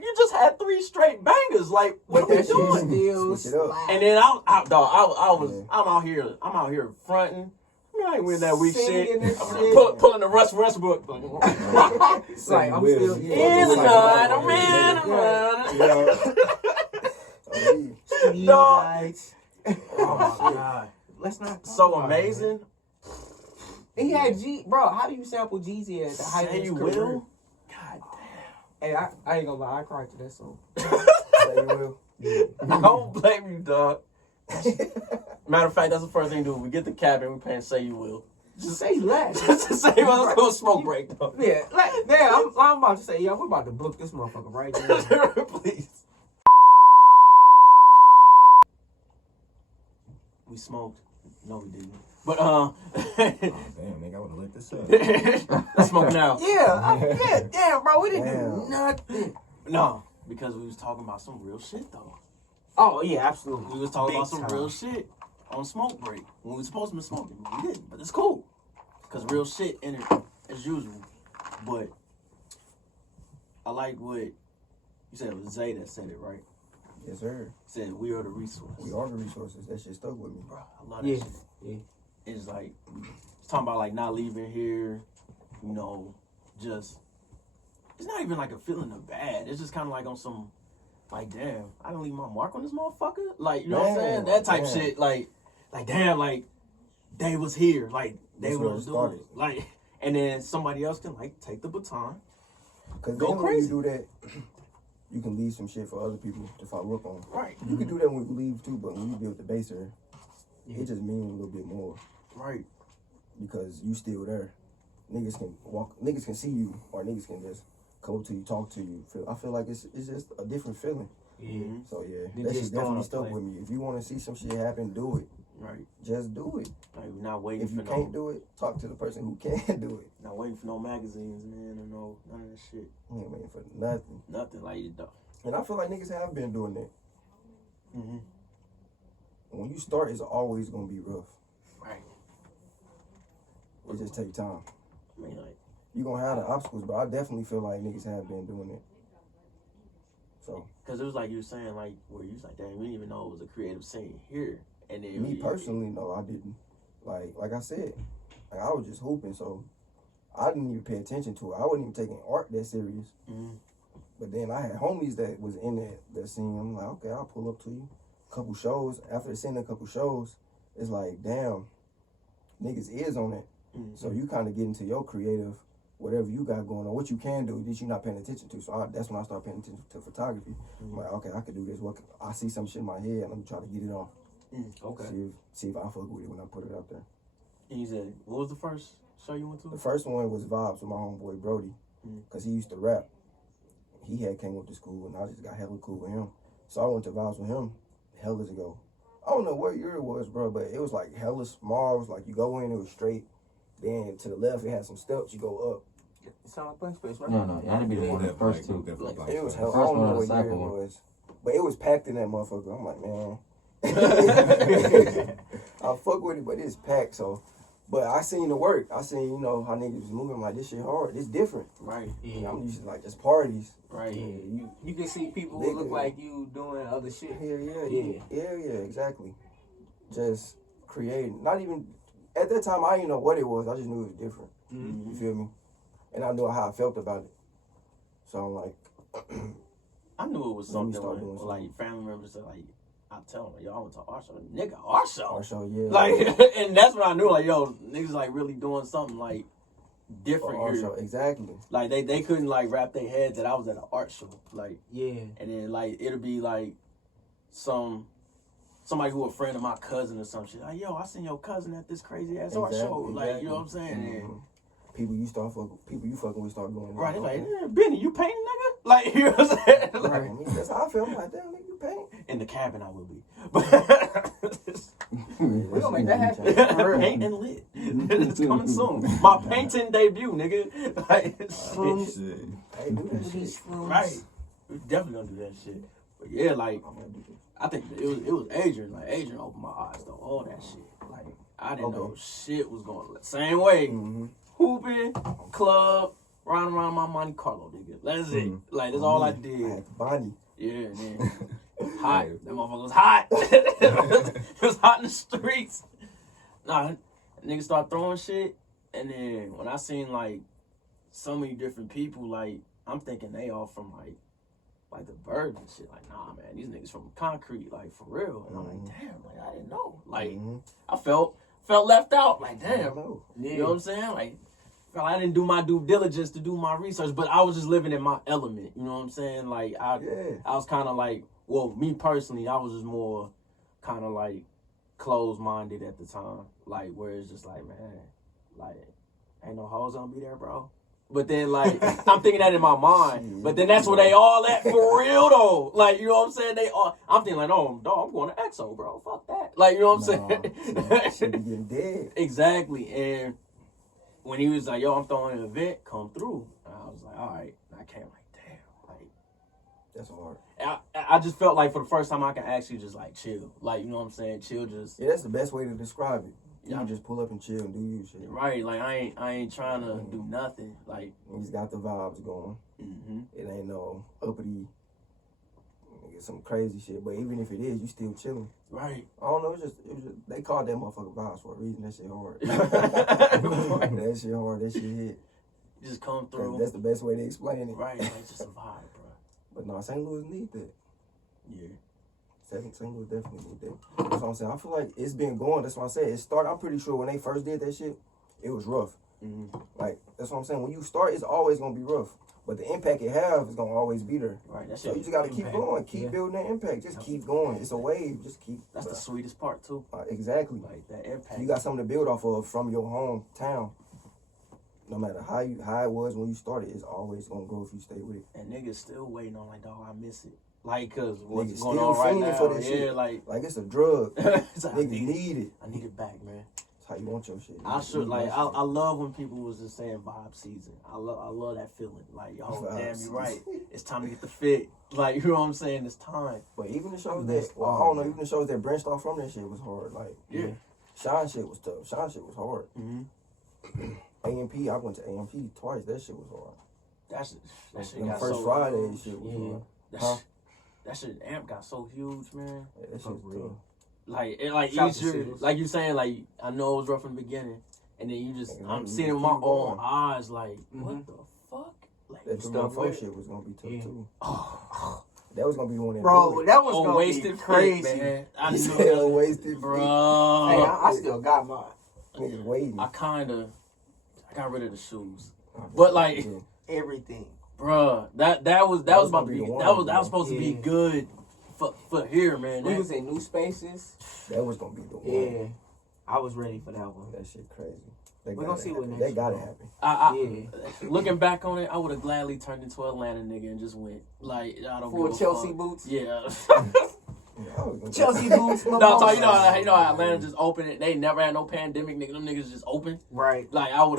you just had 3 straight bangers. Like, what are we that shit doing? still Switch it up. slap. And then I'm out here fronting. I ain't with that weak shit. Singing this I'm shit. pulling the Russ Westbrook. It's like I'm Will. still Is Like, not a like, man. Yeah. Dog. Oh my god. Let's not talk So about it, amazing. man. He had Bro, how do you sample Jeezy at the height of Say his you career? will. God Hey, I ain't gonna lie, I cried to that song. Say you will. damn. I don't blame you, dog. Matter of fact, that's the first thing to do. We get the cabin, we paying Say You Will. Just say less. Just to say, well, let's go smoke break, though. Yeah, like, damn, I'm about to say, yo, we're about to book this motherfucker right now. Please. We smoked. No, we didn't. But Damn, nigga, I would have lit this up. let's smoke now. Yeah, damn, bro, we didn't do Damn. nothing. No, because we was talking about some real shit though. Oh yeah, absolutely. We was talking Big about some time. real shit on smoke break when we was supposed to be smoking. We didn't, but it's cool because real shit in it as usual. But I like what you said. It was Zay that said it, right? Yes, sir. Said we are the resource. We are the resources. That shit stuck with me. Bro, I love that Yeah, shit. yeah. It's like it's talking about like not leaving here, you know, just it's not even like a feeling of bad. It's just kind of like on some like damn, I didn't leave my mark on this motherfucker. Like you know what I'm saying? That type Damn. shit. Like damn, like they was here. Like they That's where was it doing started. like, and then somebody else can like take the baton. Because Go then when crazy. you do that, you can leave some shit for other people to follow up on. Right, You can do that when you leave too, but when you build the base there, Yeah. it just means a little bit more right. because you still there. Niggas can see you, or niggas can just come up to you, talk to you. I feel like it's just a different feeling. Yeah. So yeah, They that just shit throwing definitely up stuck play. with me. If you want to see some shit happen, do it. Right. Just do it. Like we're not waiting If you for can't no, do it, talk to the person who can do it. not waiting for no magazines, man, or no none of that shit. You ain't waiting for nothing. Nothing like you don't. And I feel like niggas have been doing that. Mm-hmm. When you start, it's always gonna be rough. Right. It just take time. I mean, like. You gonna have the obstacles, but I definitely feel like niggas have been doing it. So Because it was like you were saying, like, where you was like, dang, we didn't even know it was a creative scene here. And then me personally, no, I didn't. Like I said, like I was just hooping, so I didn't even pay attention to it. I wasn't even taking art that serious. Mhm. But then I had homies that was in that scene. I'm like, okay, I'll pull up to you. Couple shows. After seeing a couple shows, it's like, damn, niggas is on it. Mhm. So you kind of get into your creative, whatever you got going on, what you can do that you're not paying attention to. So that's when I started paying attention to photography. I'm like, okay, I can do this. I see some shit in my head. Let me try to get it off. Okay. See if I fuck with it when I put it out there. And you said, what was the first show you went to? The first one was Vibes with my homeboy Brody, because he used to rap. He had came up to school, and I just got hella cool with him. So I went to Vibes with him hella ago. I don't know what year it was, bro, but it was like hella small. It was like you go in, it was straight. Then to the left, it had some steps. You go up. It sound like blank space, right? No, I didn't be the one of the first two. It was The hella. I first don't one know or what the year second it one? was, but it was packed in that motherfucker. I'm like, man. I fuck with it, but it's packed. So, but I seen the work. I seen how niggas was moving. I'm like, this shit hard. It's different. Right. Yeah. I'm used to like just parties. Right. Yeah, You can see people who look like you doing other shit. Yeah, exactly. Just creating. Not even at that time. I didn't know what it was. I just knew it was different. Mm-hmm. You feel me? And I knew how I felt about it. So I'm like, I knew it was Let me something start when, doing like family members said like I tell them, yo, I went to our show, nigga, our show. Our show, yeah. Like, and that's when I knew, like, yo, niggas like really doing something like different Our here. show, exactly. Like they couldn't like wrap their head that I was at an art show. Like, Yeah. and then like it'll be like somebody who a friend of my cousin or some shit. Like, yo, I seen your cousin at this crazy ass art show. Like, you know what I'm saying? Mm-hmm. People you fucking with start going. Right, like, Benny, you painting, nigga? Like, you know what I'm saying? Like, Right. That's how I feel. I'm like, damn, nigga, you paint. in the cabin, I will be. We gonna make that happen. Paint and lit. It's coming soon. My painting debut, nigga. Like, Shit. Hey, do that shit. right. We definitely gonna do that shit. But yeah, like, I think it was Adrian. Like, Adrian opened my eyes though. All that shit. Like, I didn't know shit was going the same way. Mm-hmm. Hooping, club, riding around my Monte Carlo, nigga. That's it. Like, that's all I did. I had the body. Yeah, man. Hot. That motherfucker was hot. It was hot in the streets. Nah, niggas start throwing shit. And then when I seen, like, so many different people, like, I'm thinking they all from, like the bird and shit. Like, nah, man, these niggas from concrete, like, for real. And I'm like, damn, like, I didn't know. Like, I felt left out. Like, damn. You know what I'm saying? Like, I didn't do my due diligence to do my research, but I was just living in my element. You know what I'm saying? Like, I was kind of like, well, me personally, I was just more kind of like closed-minded at the time. Like, where it's just like, man, like, ain't no hoes gonna be there, bro. But then, like, I'm thinking that in my mind. But then that's where they all at for real, though. Like, you know what I'm saying? I'm thinking like, oh, dog, I'm going to EXO, bro. Fuck that. Like, you know what I'm saying? Should be getting dead. Exactly. And when he was like, yo, I'm throwing an event, come through. And I was like, all right. And I came like, damn. Like, that's hard. I just felt like for the first time I can actually just, like, chill. Like, you know what I'm saying? Chill just. Yeah, that's the best way to describe it. You Yeah. can just pull up and chill and do you shit. Right. Like, I ain't trying to do nothing. Like. He's got the vibes going. Mm-hmm. It ain't no uppity, some crazy shit. But even if it is, you still chilling. Right. I don't know. It was just they called that motherfucker vibes for a reason. That shit hard. That shit hard. That shit hit. Just come through. That's the best way to explain it. Right. Like, just a vibe, bro. But no, St. Louis need that. Yeah. St. Louis definitely need that. That's what I'm saying. I feel like it's been going. That's what I said. It started. I'm pretty sure when they first did that shit, it was rough. Mm-hmm. Like, that's what I'm saying. When you start, it's always gonna be rough. But the impact it have is gonna always be there. Right. That's So you just gotta keep going, keep building that impact. Just keep going. It's a wave. Just keep. That's the sweetest part too. Exactly. Like that impact. You got something to build off of from your hometown. No matter how it was when you started, it's always gonna grow if you stay with it. And niggas still waiting on like, dog, I miss it. Like, cause Niggas what's going still on right fiending now? for that Yeah, shit. like it's a drug. it's like, Niggas need it. I need it back, man. That's how you want your shit. I should like. I love when people was just saying vibe season. I love that feeling. Like, yo, Vibe damn, season. you right. It's time to get the fit. Like, you know what I'm saying? It's time. But even the shows that I don't know, even the shows that branched off from that shit was hard. Like, Yeah. Shine shit was tough. Shine shit was hard. Mm-hmm. AMP, I went to AMP twice. That shit was hard. That shit And got the first so Friday huge. shit was Yeah. hard. That, Huh? that shit amp got so huge, man. Yeah, that shit was tough. Like it, like Shout each to year, Seals. like you saying, like I know it was rough in the beginning, and then you just Yeah, I'm you seeing it with keep my own going. eyes, like Mhm. what the fuck, like That Stuff 314 with- shit was gonna be tough Yeah. too. oh, That was gonna be one that Bro, blew it. that was oh gonna wasted be crazy. fit, man. I He knew said that, wasted bro. Hey, I still got mine. Niggas waiting. I got rid of the shoes, but like, Yeah. Everything. bruh, that was was about gonna to be be the one, that was bro. supposed to be Yeah. good for here, man. We That- was in new spaces. That was gonna be the one. Yeah. I was ready for that one. That shit crazy. That We're gotta gonna see what happen. next That year, gotta bro. happen. I looking back on it, I would have gladly turned into an Atlanta nigga and just went like I don't Full give a Chelsea fuck. boots. Yeah. Yeah, I was gonna Chelsea boots. No, I'm talking, you know how Atlanta just opened it. They never had no pandemic, nigga. Them niggas just open. Right. Like I would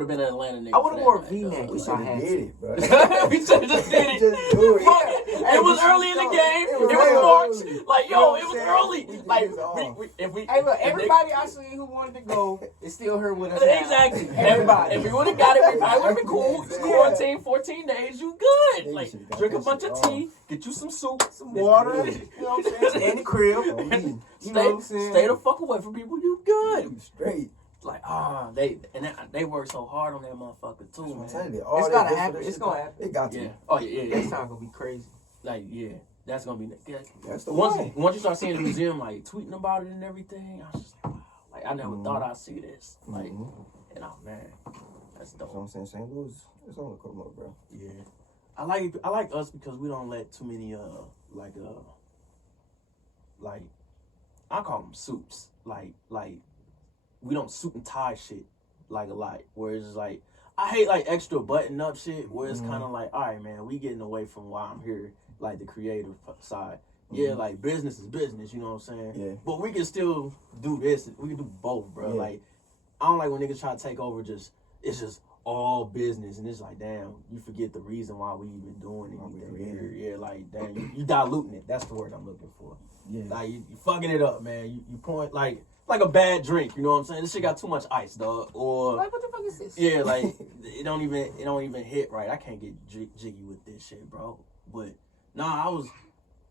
have been an Atlanta nigga. I would have wore a for that, V-neck like, if I had Get to. it, bro. we should have just did it. Just do it. Fuck it. Hey, It was we early in the should game. go. It It was was real March. early. Like, You know yo, what it I'm was saying? early. We did Like, this all. if we Hey, look, if they- everybody I seen who wanted to go is still here with us. now. Exactly. Everybody. If we would have got it, we probably would have been cool. Yeah. Quarantine 14 days, you good. Niggas Like, should've got drink a that bunch shit of off. tea, get you some soup, Some water. You know what I'm saying? Stay in the crib. On me. You know what I'm saying? Stay the fuck away from people. You good. You straight. Like they work so hard on that motherfucker too, I'm man. telling you, all It's that gotta good for happen. that It's shit, gonna happen. It got to. Yeah. Oh yeah. Next time gonna be crazy. Like, yeah, that's gonna be. That's the once way. once you start seeing the museum like tweeting about it and everything, I was just like, wow. Like I never thought I'd see this. Like, and oh man, that's dope. That's what I'm saying. St. Louis, it's on the come up, bro. Yeah, I like us because we don't let too many like I call them suits. Like we don't suit and tie shit like a lot. Whereas it's like I hate like extra button up shit where it's kind of like, all right, man, we getting away from why I'm here, like the creative side. Yeah, like business is business, you know what I'm saying? Yeah. But we can still do this. We can do both, bro. Yeah. Like I don't like when niggas try to take over. It's just all business, and it's like, damn, you forget the reason why we even doing anything here. Yeah, like damn, you diluting it. That's the word I'm looking for. Yeah. Like you fucking it up, man. You point like a bad drink. You know what I'm saying? This shit got too much ice, dog. Or Like, what the fuck is this? yeah, like it don't even hit right. I can't get jiggy with this shit, bro. But nah, I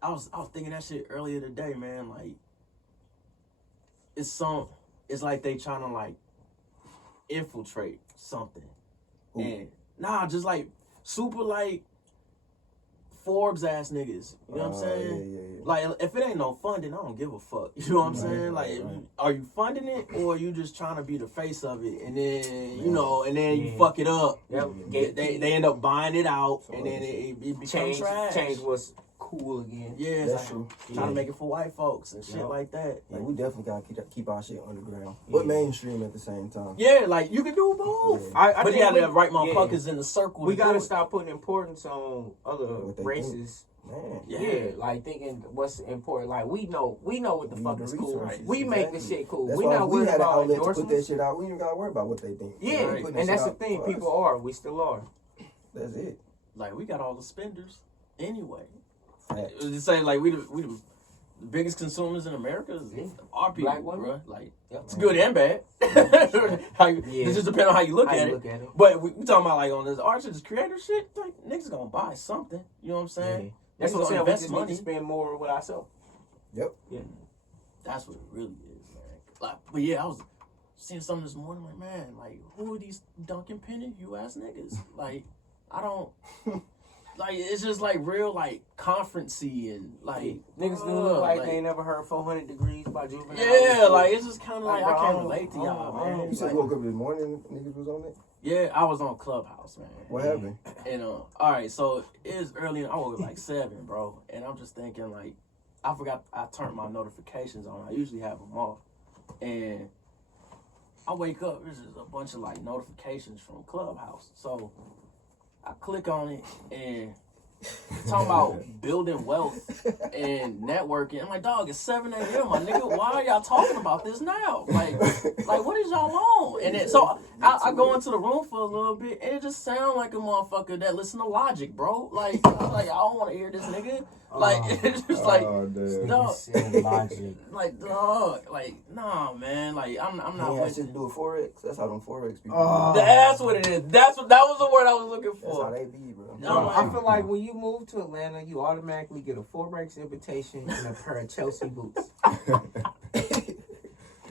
was thinking that shit earlier today, man. Like it's like they trying to like infiltrate something. Ooh. And nah, just like super like Forbes ass niggas. You know what I'm saying? Yeah. Like, if it ain't no funding, I don't give a fuck. You know what I'm saying? Like, right. are you funding it or are you just trying to be the face of it? And then, you know, and then you fuck it up. Yep. They end up buying it out So and then it becomes trash. Change what's cool again. Yeah, it's That's like, true. trying to make it for white folks and shit like that. Like, we definitely gotta keep our shit underground, but mainstream at the same time. Yeah, like, you can do both. Yeah. I But you think gotta have right motherfuckers in the circle. We to gotta do it. stop putting importance on other What they races. Man. Yeah, like thinking what's important. Like we know what the We fuck need is the cool. resources, We make the exactly. shit cool. That's We why not if we worried had an about outlet to put that endorsements. shit out. We ain't gotta worry about what they think. Yeah, Right. Putting that and that's shit the out thing. for People us. are. We still are. That's it. Like, we got all the spenders anyway. Fact. Just saying, like, we the biggest consumers in America is our people, Black women. bro. Like, Yep. it's good and bad. It just depends on how you look at it. But we talking about, like, on this art shit, this creator shit, like, niggas gonna buy something. You know what I'm saying? Yeah. That's Niggas what I'm saying. gonna We invest just money. need to spend more with ourselves. Yep. Yeah. That's what it really is, man. Like, but yeah, I was seeing something this morning, like, man, like, who are these Duncan Penny U.S. niggas? Like, I don't... Like, it's just, like, real, like, conference-y and, like... Niggas do look like they ain't never heard 400 Degrees by Juvenile. Yeah, like, it's just kind of like, Like, I bro, can't relate to y'all, man. You said Like, you woke up this morning and niggas was on it? yeah, I was on Clubhouse, man. What happened? And, all right, so it is early, I woke up like 7, bro. And I'm just thinking, like, I forgot I turned my notifications on. I usually have them off. And I wake up, there's just a bunch of, like, notifications from Clubhouse. So I click on it and talking about building wealth and networking. I'm like, dog, it's 7 a.m., my nigga. Why are y'all talking about this now? Like what is y'all on? And then, so I go into the room for a little bit, and it just sound like a motherfucker that listen to Logic, bro. Like, I was like, I don't want to hear this nigga. Like, it's just like, dog, Logic. like, dog, like, nah, man. Like, I'm not Yeah, I with should it. do a Forex. That's how them Forex people. That's what it is. That was the word I was looking That's how for. they be, bro. No, I feel like when you move to Atlanta, you automatically get a Forex invitation and a pair of Chelsea boots.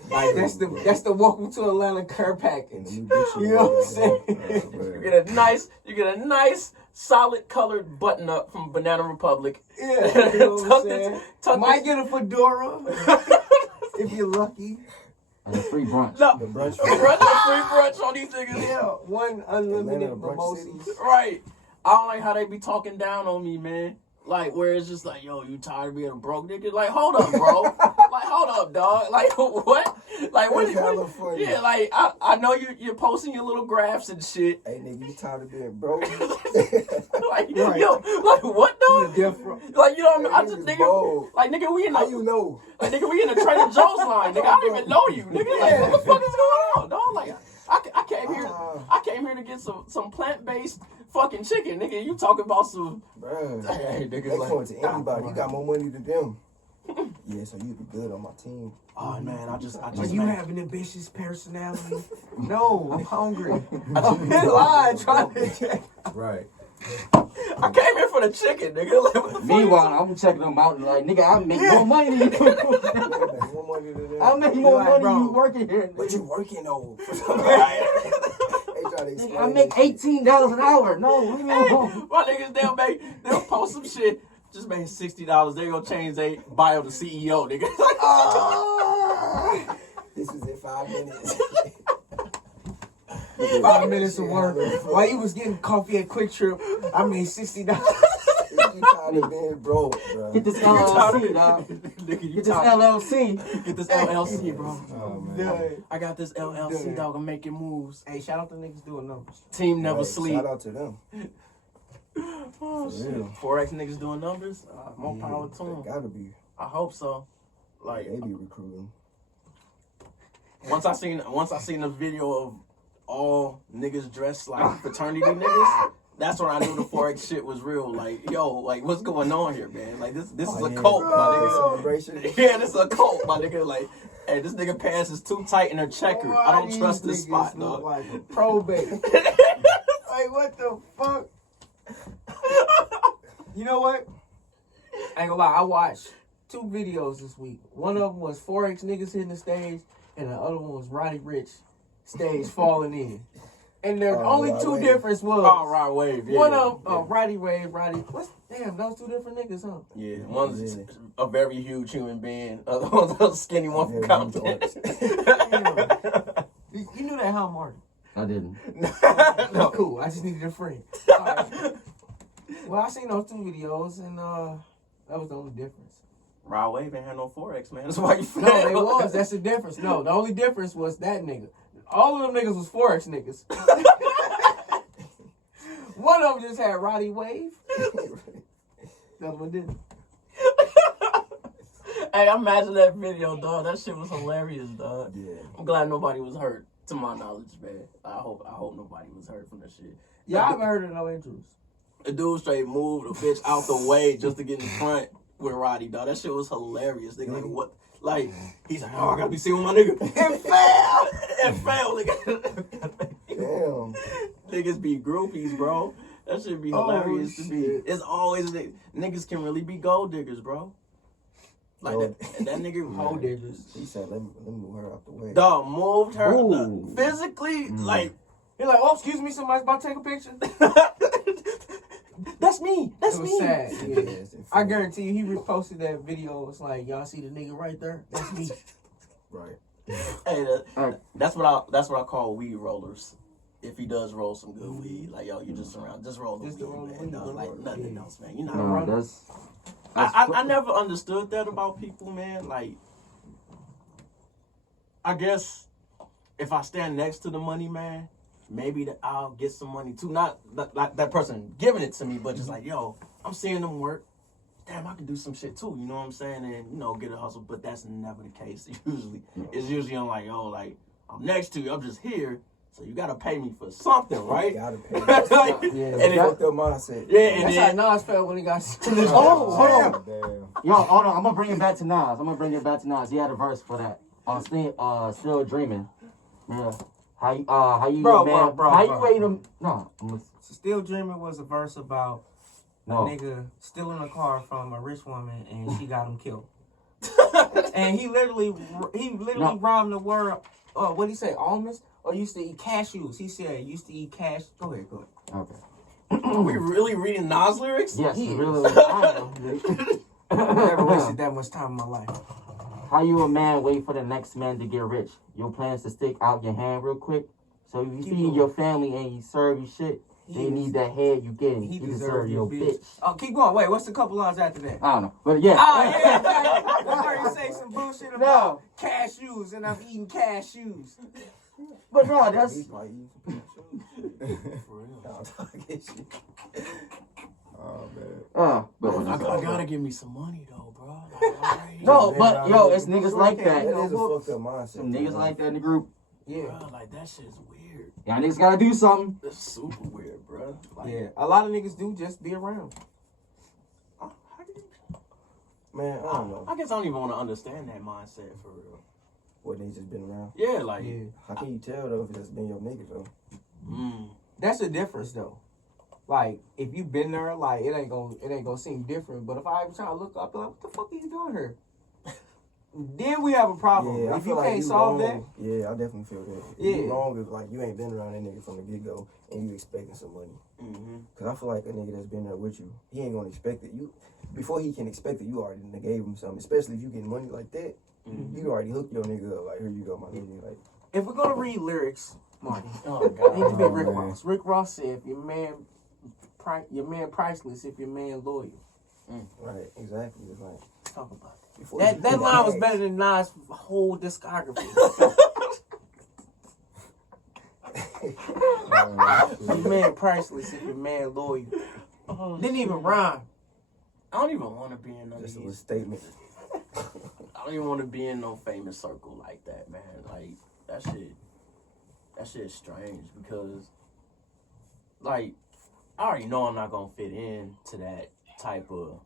Like that's the welcome to Atlanta care package. You know what I'm saying? You get a nice solid colored button up from Banana Republic. Yeah, you know what I'm saying? Tucked Might get a fedora if you're lucky. And a free brunch. No, The brunch. free brunch on these niggas. Yeah, one unlimited Atlanta brunch mimosas. Right. I don't like how they be talking down on me, man. Like, where it's just like, yo, you tired of being a broke nigga? Like, hold up, bro. Like, hold up, dog. Like, what? Like, what? That's hella funny. Yeah, like, I know you're posting your little graphs and shit. Hey, nigga, you tired of being broke? Like, Right. yo, like, what, dog? Different. Like, you know what I mean? I Niggas just, nigga, bold. like, nigga, we in How the, you know? like, nigga, we in the Trader Joe's line, nigga. I don't even know you, nigga. Like, what the fuck is going on, dog? Like, I came here to get some plant-based fucking chicken, nigga. You talking about some... Bruh, Hey, they niggas like... going to anybody. You got more money than them. Yeah, so you be good on my team. Oh, man, I just... Do you have an ambitious personality? No, I'm hungry. I'm in line trying to check. Right. I came here for the chicken, nigga. Like, what the fuck? Meanwhile, I'm checking them out and like, nigga, I make more money than you. More money than them. I make more Like, money bro. than you working here. But you working though. Right. They try to explain I make that shit. $18 an hour. No, leave me alone. My niggas, they'll post some shit. just made $60. They gonna change their bio to CEO, nigga. This is in 5 minutes. 5 minutes of work. While you was getting coffee at Quick Trip, I made $60. You tired of being broke, bro. Get this LLC, dog. Nigga, you Get this tired. LLC. Get this LLC, bro. Oh, man. Dude. I got this LLC, dog. I'm making moves. Hey, shout out to niggas doing numbers. Team never Right, sleep. Shout out to them. Oh, For shit. real. Forex niggas doing numbers. More power to They them. gotta be. I hope so. Like They be recruiting. once I seen the video of all niggas dressed like fraternity niggas. That's when I knew the Forex shit was real. Like, yo, like what's going on here, man? Like this is a cult, my nigga. Celebration. Yeah, this is a cult, my nigga. Like, hey, this nigga pants is too tight in a checker. I don't trust this spot, look dog. like a probate. Like, what the fuck? You know what? I ain't gonna lie, I watched 2 videos this week. One of them was Forex niggas hitting the stage, and the other one was Roddy Rich stage falling in. And the only Rod 2 Wave. difference was Oh, right wave. Yeah, one of them, yeah. Roddy Wave, What's damn? Those 2 different niggas, huh? Yeah, one's Yeah. a very huge human being. Other one's a skinny one from Yeah, Compton. You knew that, huh, Martin? I didn't. No. Cool. I just needed a friend. All right. Well, I seen those 2 videos, and that was the only difference. Rod Wave ain't had no Forex, man. That's why you failed. No, it was. That's the difference. No, the only difference was that nigga. All of them niggas was Forex niggas. One of them just had Roddy Wave. The other one didn't. Hey, imagine that video, dog. That shit was hilarious, dog. Yeah. I'm glad nobody was hurt, to my knowledge, man. I hope nobody was hurt from that shit. Yeah, I haven't heard of no injuries. The dude straight moved a bitch out the way just to get in front with Roddy, dog. That shit was hilarious. Nigga, like, what? Like, he's like, oh, I gotta be seen with my nigga. It failed! It failed, nigga. Damn. Niggas be groupies, bro. That should be hilarious to be. It's always, niggas can really be gold diggers, bro. Like, that nigga, Gold diggers. He said, let me move her out the way. dog, moved her Ooh. physically, like, You're like, oh, excuse me, somebody's about to take a picture. that's me. That's It was me. sad. Yeah, Yeah. it's in I front. guarantee you, he reposted that video. It's like, y'all see the nigga right there? That's me. Right. Hey, that's what I call weed rollers. If he does roll some good weed, like yo, you just roll the Just weed, to roll the man. weed, Dog, like bro. nothing Yeah. else, man. You're not No, running. that's I never understood that about people, man. Like, I guess if I stand next to the money man, maybe that I'll get some money too. Not like that person giving it to me, but just like, yo, I'm seeing them work. Damn, I can do some shit too. You know what I'm saying? And get a hustle. But that's never the case. It's usually I'm like, yo, like I'm next to you. I'm just here. So you gotta pay me for something, right? You gotta pay. Like, Yeah. and And it, fucked up mindset. yeah, and That's then, how Nas felt when he got Oh, hold on. Damn. Yo, hold on. I'm gonna bring it back to Nas. He had a verse for that. Still dreaming. Yeah. How you Bro, man? bro, how bro. you rate him? No. Still Dreaming was a verse about a No. nigga stealing a car from a rich woman and she got him killed. And he literally No. rhymed the word, what did he say, almonds? Or used to eat cashews. He said used to eat cash. Go ahead. Okay. are we really reading Nas lyrics? Yes, He really. I am. Never wasted that much time in my life. How you a man wait for the next man to get rich? Your plans to stick out your hand real quick. So if you Keep feed going. your family and you serve you shit, they need that head you getting. He You deserve deserve your bitch. Oh, keep going. Wait, what's the couple lines after that? I don't know, but yeah. Oh, yeah. That's where you say some bullshit about No. cashews and I'm eating cashews. But no, that's He's like, for real. Nah, I'm talking shit. Oh man. but I gotta give me some money though, bro. Like, alright. no, Man, but yo, it's Sure niggas like can. that. That is a Well, fucked up mindset. Some niggas like that in the group. Yeah. Bro, like that shit's weird. Y'all niggas gotta do something. That's super weird, bro. Like, Yeah. A lot of niggas do just be around. how can you- Man, I don't know. I guess I don't even want to understand that mindset for real. What they just been around. Yeah, like, Yeah. How can you tell though if it's been your nigga though? That's the difference though. Like, if you been there, like it ain't gonna seem different. But if I ever try to look up, like, what the fuck are you doing here? then we have a problem. Yeah, I If feel you like can't you solve wrong. Yeah, I definitely feel that. Yeah. You wrong if like you ain't been around that nigga from the get go and you expecting some money. Mm-hmm. Cause I feel like a nigga that's been there with you, he ain't gonna expect it. You before he can expect it, you already done gave him something. Especially if you get money like that, you already hooked your nigga up. Like here you go, my nigga. Like that. If we're gonna read lyrics, Marty, Oh it needs to be God. Rick man. Ross. Rick Ross said, "If your man priceless, if your man loyal." right, exactly. It's like Let's talk about that. before That you that get line was asked. better than Nas' whole discography. Your man priceless if your man loyal. Oh, Didn't even rhyme. I don't even want to be in none of Just a little these. statement. I don't even want to be in no famous circle like that, man. Like that shit is strange because, like, I already know I'm not gonna fit in to that type of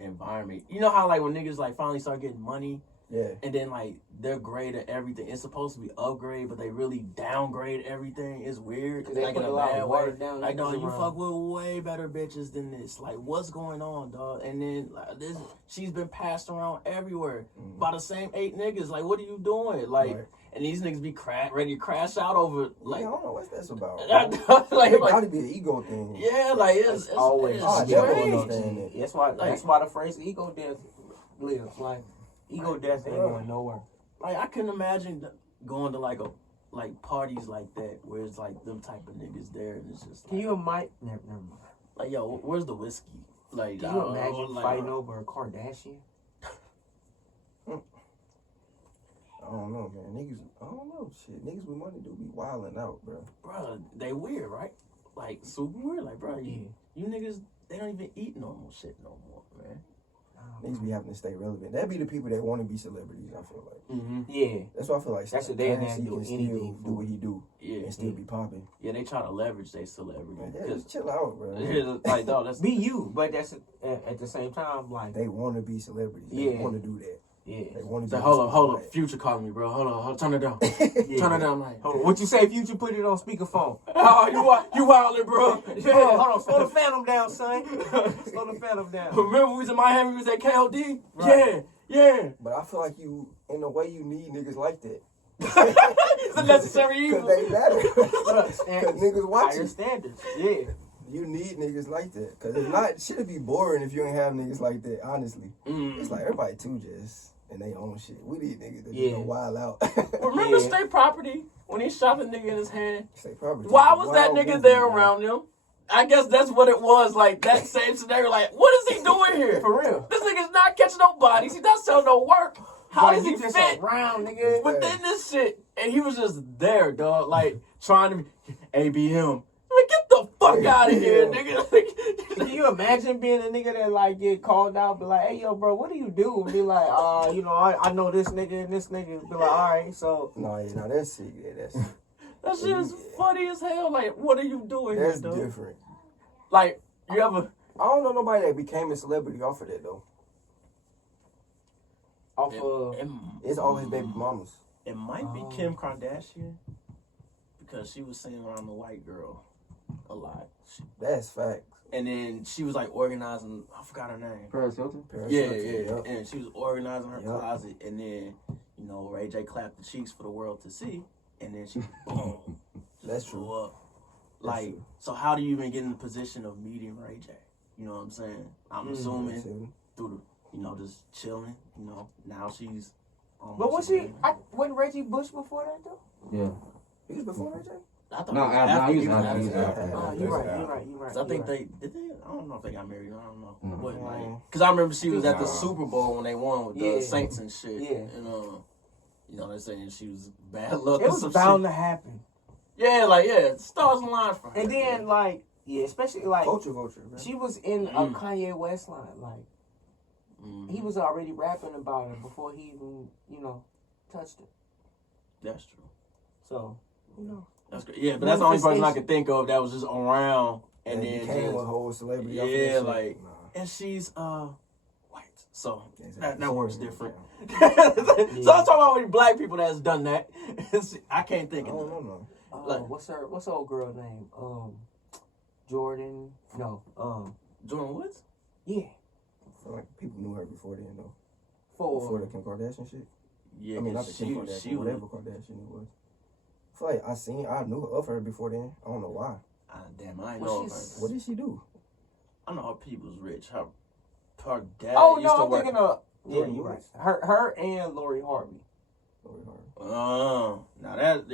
environment. You know how like when niggas like finally start getting money Yeah. and then like they're great at everything. It's supposed to be upgrade, but they really downgrade everything. It's weird. Because they Like put in a a lot bad of way. watered down Like, niggas dog, you around. fuck with way better bitches than this. Like, what's going on, dog? And then like, this, she's been passed around everywhere by the same 8 niggas. Like, what are you doing? Like, Right. and these niggas be ready to crash out over like, Yeah, I don't know what that's about. like, It gotta be an ego thing. yeah, like it's always it's Oh, I ego. definitely strange. understand that. That's why. Like- That's why the phrase "ego death" lives. Like ego death ain't going nowhere. Like I couldn't imagine going to like parties like that where it's like them type of niggas there and it's just Can like, you imagine? Never mind. like yo, where's the whiskey? Like Can I you don't know, imagine like, fighting over a Kardashian? I don't know, man. Niggas, I don't know. Shit, niggas with money do be wilding out, bro. bro, they weird, right? Like super weird. Like, bro, you niggas, they don't even eat normal shit no more, man. Niggas be having to stay relevant. That be the people that want to be celebrities. I feel like Mm-hmm. Yeah. that's why I feel like That's what they have to Currency do can still anything do for. what he do Yeah, and still be popping. yeah, they try to leverage their celebrity. Man, yeah, 'Cause- just chill out, bro. like, dog, that's Be you, but that's at the same time like They want to be celebrities. They Yeah. want to do that. yeah. They want to. say, hold up, Future calling me, bro. Hold on, turn it down. Yeah. Turn it down, like. Hold on. What you say? Future put it on speakerphone. Oh, you wildin', bro. Yeah. Hold on. Slow the phantom down, son. Slow the phantom down. Remember we was in Miami, we was at KOD? Right. Yeah. But I feel like you, in a way, you need niggas like that. It's a necessary Because evil. they matter. Look, Because niggas watch higher you. standards. Yeah. You need niggas like that. Because if not, shit'd be boring if you ain't have niggas like that, honestly. It's like everybody too just in their own shit. We need niggas that Yeah. just wild out. Remember Yeah. State Property when he shot the nigga in his hand? Say property. Why was that Wild nigga movie, there man. around him? I guess that's what it was, like that same scenario. Like, what is he doing here? For real. This nigga's not catching no bodies. He not selling no work. How Like, does he you just fit around, nigga? within this shit? And he was just there, dog, like trying to be ABM. Like, get the fuck out of here, nigga. Can you imagine being a nigga that like get called out, be like, "Hey, yo, bro, what do you do?" And be like, I know this nigga and this nigga." Be like, "All right, so." No, yeah, no, that's sick. Yeah, that's That shit is funny as hell. Like, what are you doing that's here, dude? different. Like, you ever? I don't know nobody that became a celebrity off of that though. Off of It's all his baby mamas. It might be Kim Kardashian because she was singing around the white girl a lot. That's facts. And then she was like organizing, I forgot her name. Paris Hilton? Paris Yeah, Hilton, yeah. yup. And she was organizing her Yup. closet. And then, you know, Ray J clapped the cheeks for the world to see. And then she, boom, That's blew true. up. Like, true. so how do you even get in the position of meeting Ray J? You know what I'm saying? I'm assuming That's it. through the, you know, just chilling. You know, now she's almost. But was a she? millionaire. Wasn't Reggie Bush before that though? Yeah. He was before Ray J? I thought No, it was no, after he was he after, he was after. after. Oh, you're right. 'Cause I think they did. I don't know if they got married. I don't know. No. But like, cause I remember she was at the Nah. Super Bowl when they won with the Yeah. Saints and shit. Yeah. And you know, they're saying she was bad luck. It or was some bound shit. to happen. Yeah, like stars aligned for her. And then like, yeah, especially like Culture, man. she was in a Kanye West line. Like he was already rapping about her before he even, touched her. That's true. So, That's good. Yeah, but that's the only person I could think of that was just around and That then became a just, whole celebrity. off of that yeah, shit. like, Nah. and she's white, so Exactly. that works different. So I'm talking about with black people that's done that. I can't think I of don't it. know. Like- what's her old girl name? Jordan. No. Jordan Woods. Yeah. I feel like people knew her before then though. Before the Kim Kardashian shit. Yeah, I mean, not the Kim Kardashian, whatever Kardashian it was. I feel like I knew of her before then. I don't know why. Damn, I ain't know of her. What did she do? I know her people's rich. Her dad used to I'm work. thinking of Lori you're right. Woods. Her and Lori Harvey. Lori Harvey. Now that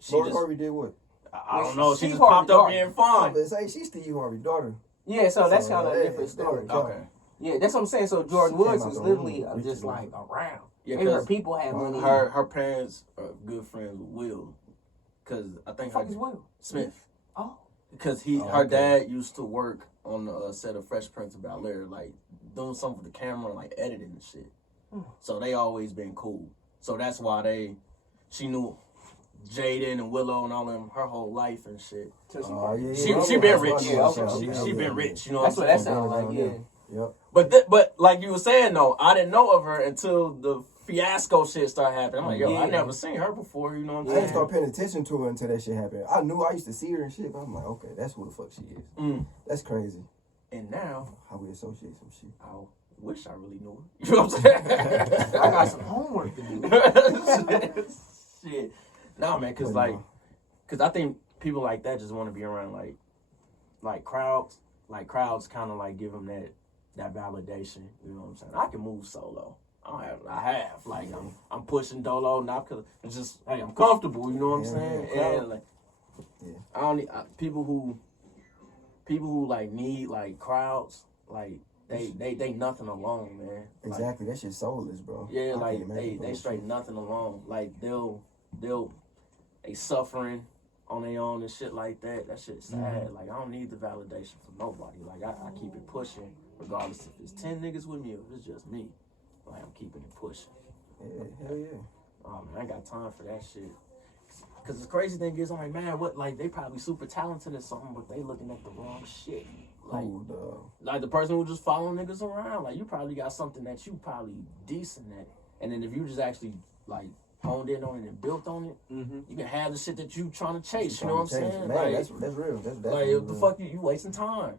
she Lori just, Harvey did what? I don't know. She Steve just Harvey's popped up daughter. being I'm fine. gonna say she's Steve Harvey's daughter. Yeah, so that's So, kind of a yeah, different story. that- Okay. Yeah, that's what I'm saying. So Jordan She came Woods out was the literally womb, just rich like around. Yeah, Maybe her 'cause people had money. her parents are good friends with Will, because I think fuck is Will? Smith. Oh, Because Oh, her okay. dad used to work on the set of Fresh Prince of Bel-Air, like doing something with the camera, like editing and shit. So they always been cool. So that's why she knew Jaden and Willow and all them her whole life and shit. Oh, yeah, She yeah, been yeah, rich. yeah, She been rich. You know that's what what I'm that saying? sounds like. Yeah. Yep. But like you were saying though, I didn't know of her until the fiasco shit started happening. I'm like, yo, I Yeah. never seen her before. You know what I'm I didn't saying? start paying attention to her until that shit happened. I knew I used to see her and shit, but I'm like, okay, that's who the fuck she is. Mm. That's crazy. And now How we associate some shit. I wish I really knew her. You know what I'm saying? I got some homework to do. Shit. Nah, man, cause I think people like that just want to be around like crowds. Like crowds kind of like give them that validation. You know what I'm saying? I can move solo. I have. Like I'm pushing dolo not because it's just hey I'm comfortable. You know what I'm saying? Yeah. And like I don't need people who like need like crowds like they nothing alone, man. Like, Exactly. That shit soulless, bro. yeah, I like can't imagine they that straight shit. nothing alone. Like they suffering on their own and shit like that. That shit's sad. Like I don't need the validation from nobody. Like I keep it pushing regardless if it's 10 niggas with me or if it's just me. Like I'm keeping it pushing. Yeah, hell yeah. Oh man, I ain't got time for that shit. Cause the crazy thing is, I'm like, man, what? Like they probably super talented or something, but they looking at the wrong shit. Like, like the person who just following niggas around. Like you probably got something that you probably decent at, and then if you just actually like honed in on it and built on it, you can have the shit that you trying to chase. You know what I'm saying? Man, Like, that's real. That's like definitely what the real. fuck you wasting time.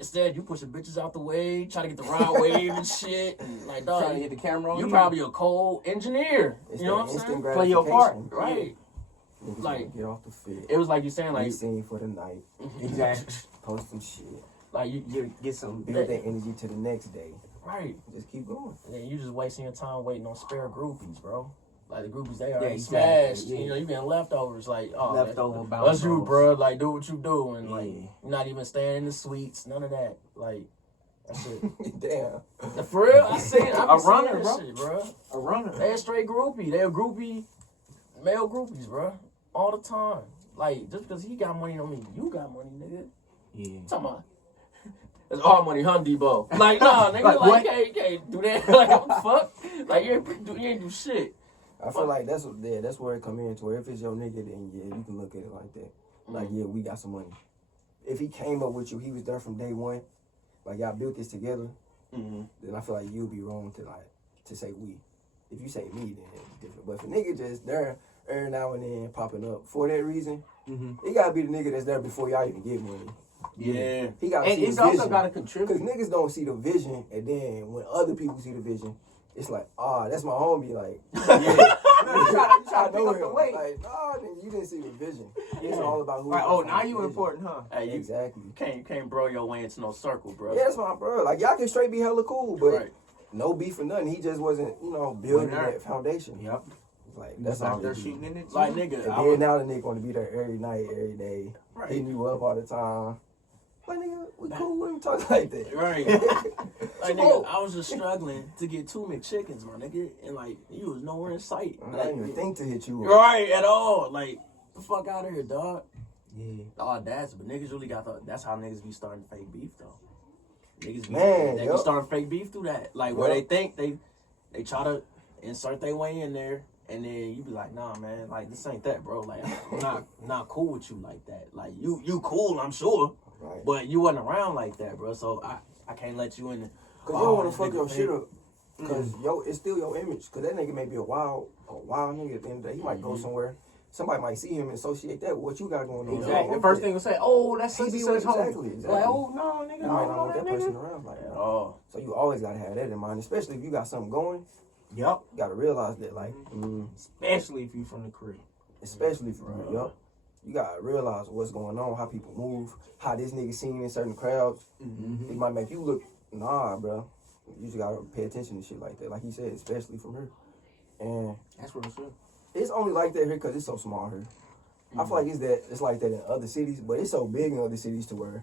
Instead, you pushing bitches out the way, trying to get the right wave and shit. And like, dog, Trying to get the camera on you probably a cold engineer. It's You know that what I'm instant saying? Play your part. gratification. Right. Niggas Like, wanna get off the fit. It was like you saying, Like like, seen for the night. Exactly. Post some shit. like you Get some. Build that energy to the next day. right. Just keep going. And then you just wasting your time waiting on spare groupies, bro. Like the groupies, they already exactly, smashed. yeah. You know, you getting leftovers. Like, oh, Leftover that's bounce you, balls. bro. Like, do what you do, and like, Yeah. you're not even staying in the suites. None of that. Like, that shit. Damn. For real, I seen. I A runner, that bro. shit, bro. A runner. They a straight groupie. They a groupie, male groupies, bro. All the time. Like, just because he got money don't mean you got money, nigga. Yeah. Talking about. It's all money, huh, Debo? Like, nah, nigga, Like, like, what? you can't do that. Like, what the fuck? Like, you ain't do shit. I feel like that's where it come in to where if it's your nigga, then yeah, you can look at it like that. Like, yeah, we got some money. If he came up with you, he was there from day one. Like y'all built this together. Then I feel like you'll be wrong to say we. If you say me, then it's different. But if a nigga just there every now and then popping up for that reason, it gotta be the nigga that's there before y'all even get money. Yeah. He gotta And see it's the also vision. got to Because contribute. niggas don't see the vision, and then when other people see the vision, it's like, that's my homie. Like, Yeah. You try to I pick know up the him. weight. Like, then you didn't see the vision. It's all about who. Right. you Oh, got now from you the vision. important, huh? Hey, you Exactly. can't bro your way into no circle, bro. Yeah, that's my bro. Like, y'all can straight be hella cool, but Right. no beef or nothing. He just wasn't, building Wasn't there. that foundation. Yep. Like, That's that's all out there he shooting did. in it. Like, too. nigga, And I then was, now the nigga want to be there every night, every day, Right. hitting you up all the time. Like, nigga, we cool. We don't talk like that. right. Like, nigga, I was just struggling to get 2 McChickens, my nigga, and like, you was nowhere in sight. I didn't even think to hit you up. Right, at all. Like, the fuck out of here, dog. Yeah. The audacity, but niggas really got that's how niggas be starting fake beef, though. Niggas be, Man, they yup. be starting fake beef through that. Like, where they Yup. think they try to insert their way in there, and then you be like, nah, man, like, this ain't that, bro. Like, I'm not cool with you like that. Like, you cool, I'm sure, Right. but you wasn't around like that, bro. So I can't let you in there. Cause you don't want this to fuck nigga your fake. shit up. Cause it's still your image. Cause that nigga may be a wild nigga at the end of the day. He might go somewhere, somebody might see him and associate that with what you got going on. Exactly. The first thing will say, "Oh, that's such and such home." Exactly. Like, oh no, nigga, You I might don't not know want that that person nigga. around like that. Oh, So you always gotta have that in mind, especially if you got something going. Yup. You gotta realize that, like, Especially if you from the crib. especially for you, yup. You gotta realize what's going on, how people move, how this nigga seen in certain crowds. Mm-hmm. It might make you look, nah, bro. You just gotta pay attention to shit like that. Like he said, especially from here. And That's real shit. it's only like that here because it's so small here. I feel like it's like that in other cities, but it's so big in other cities to where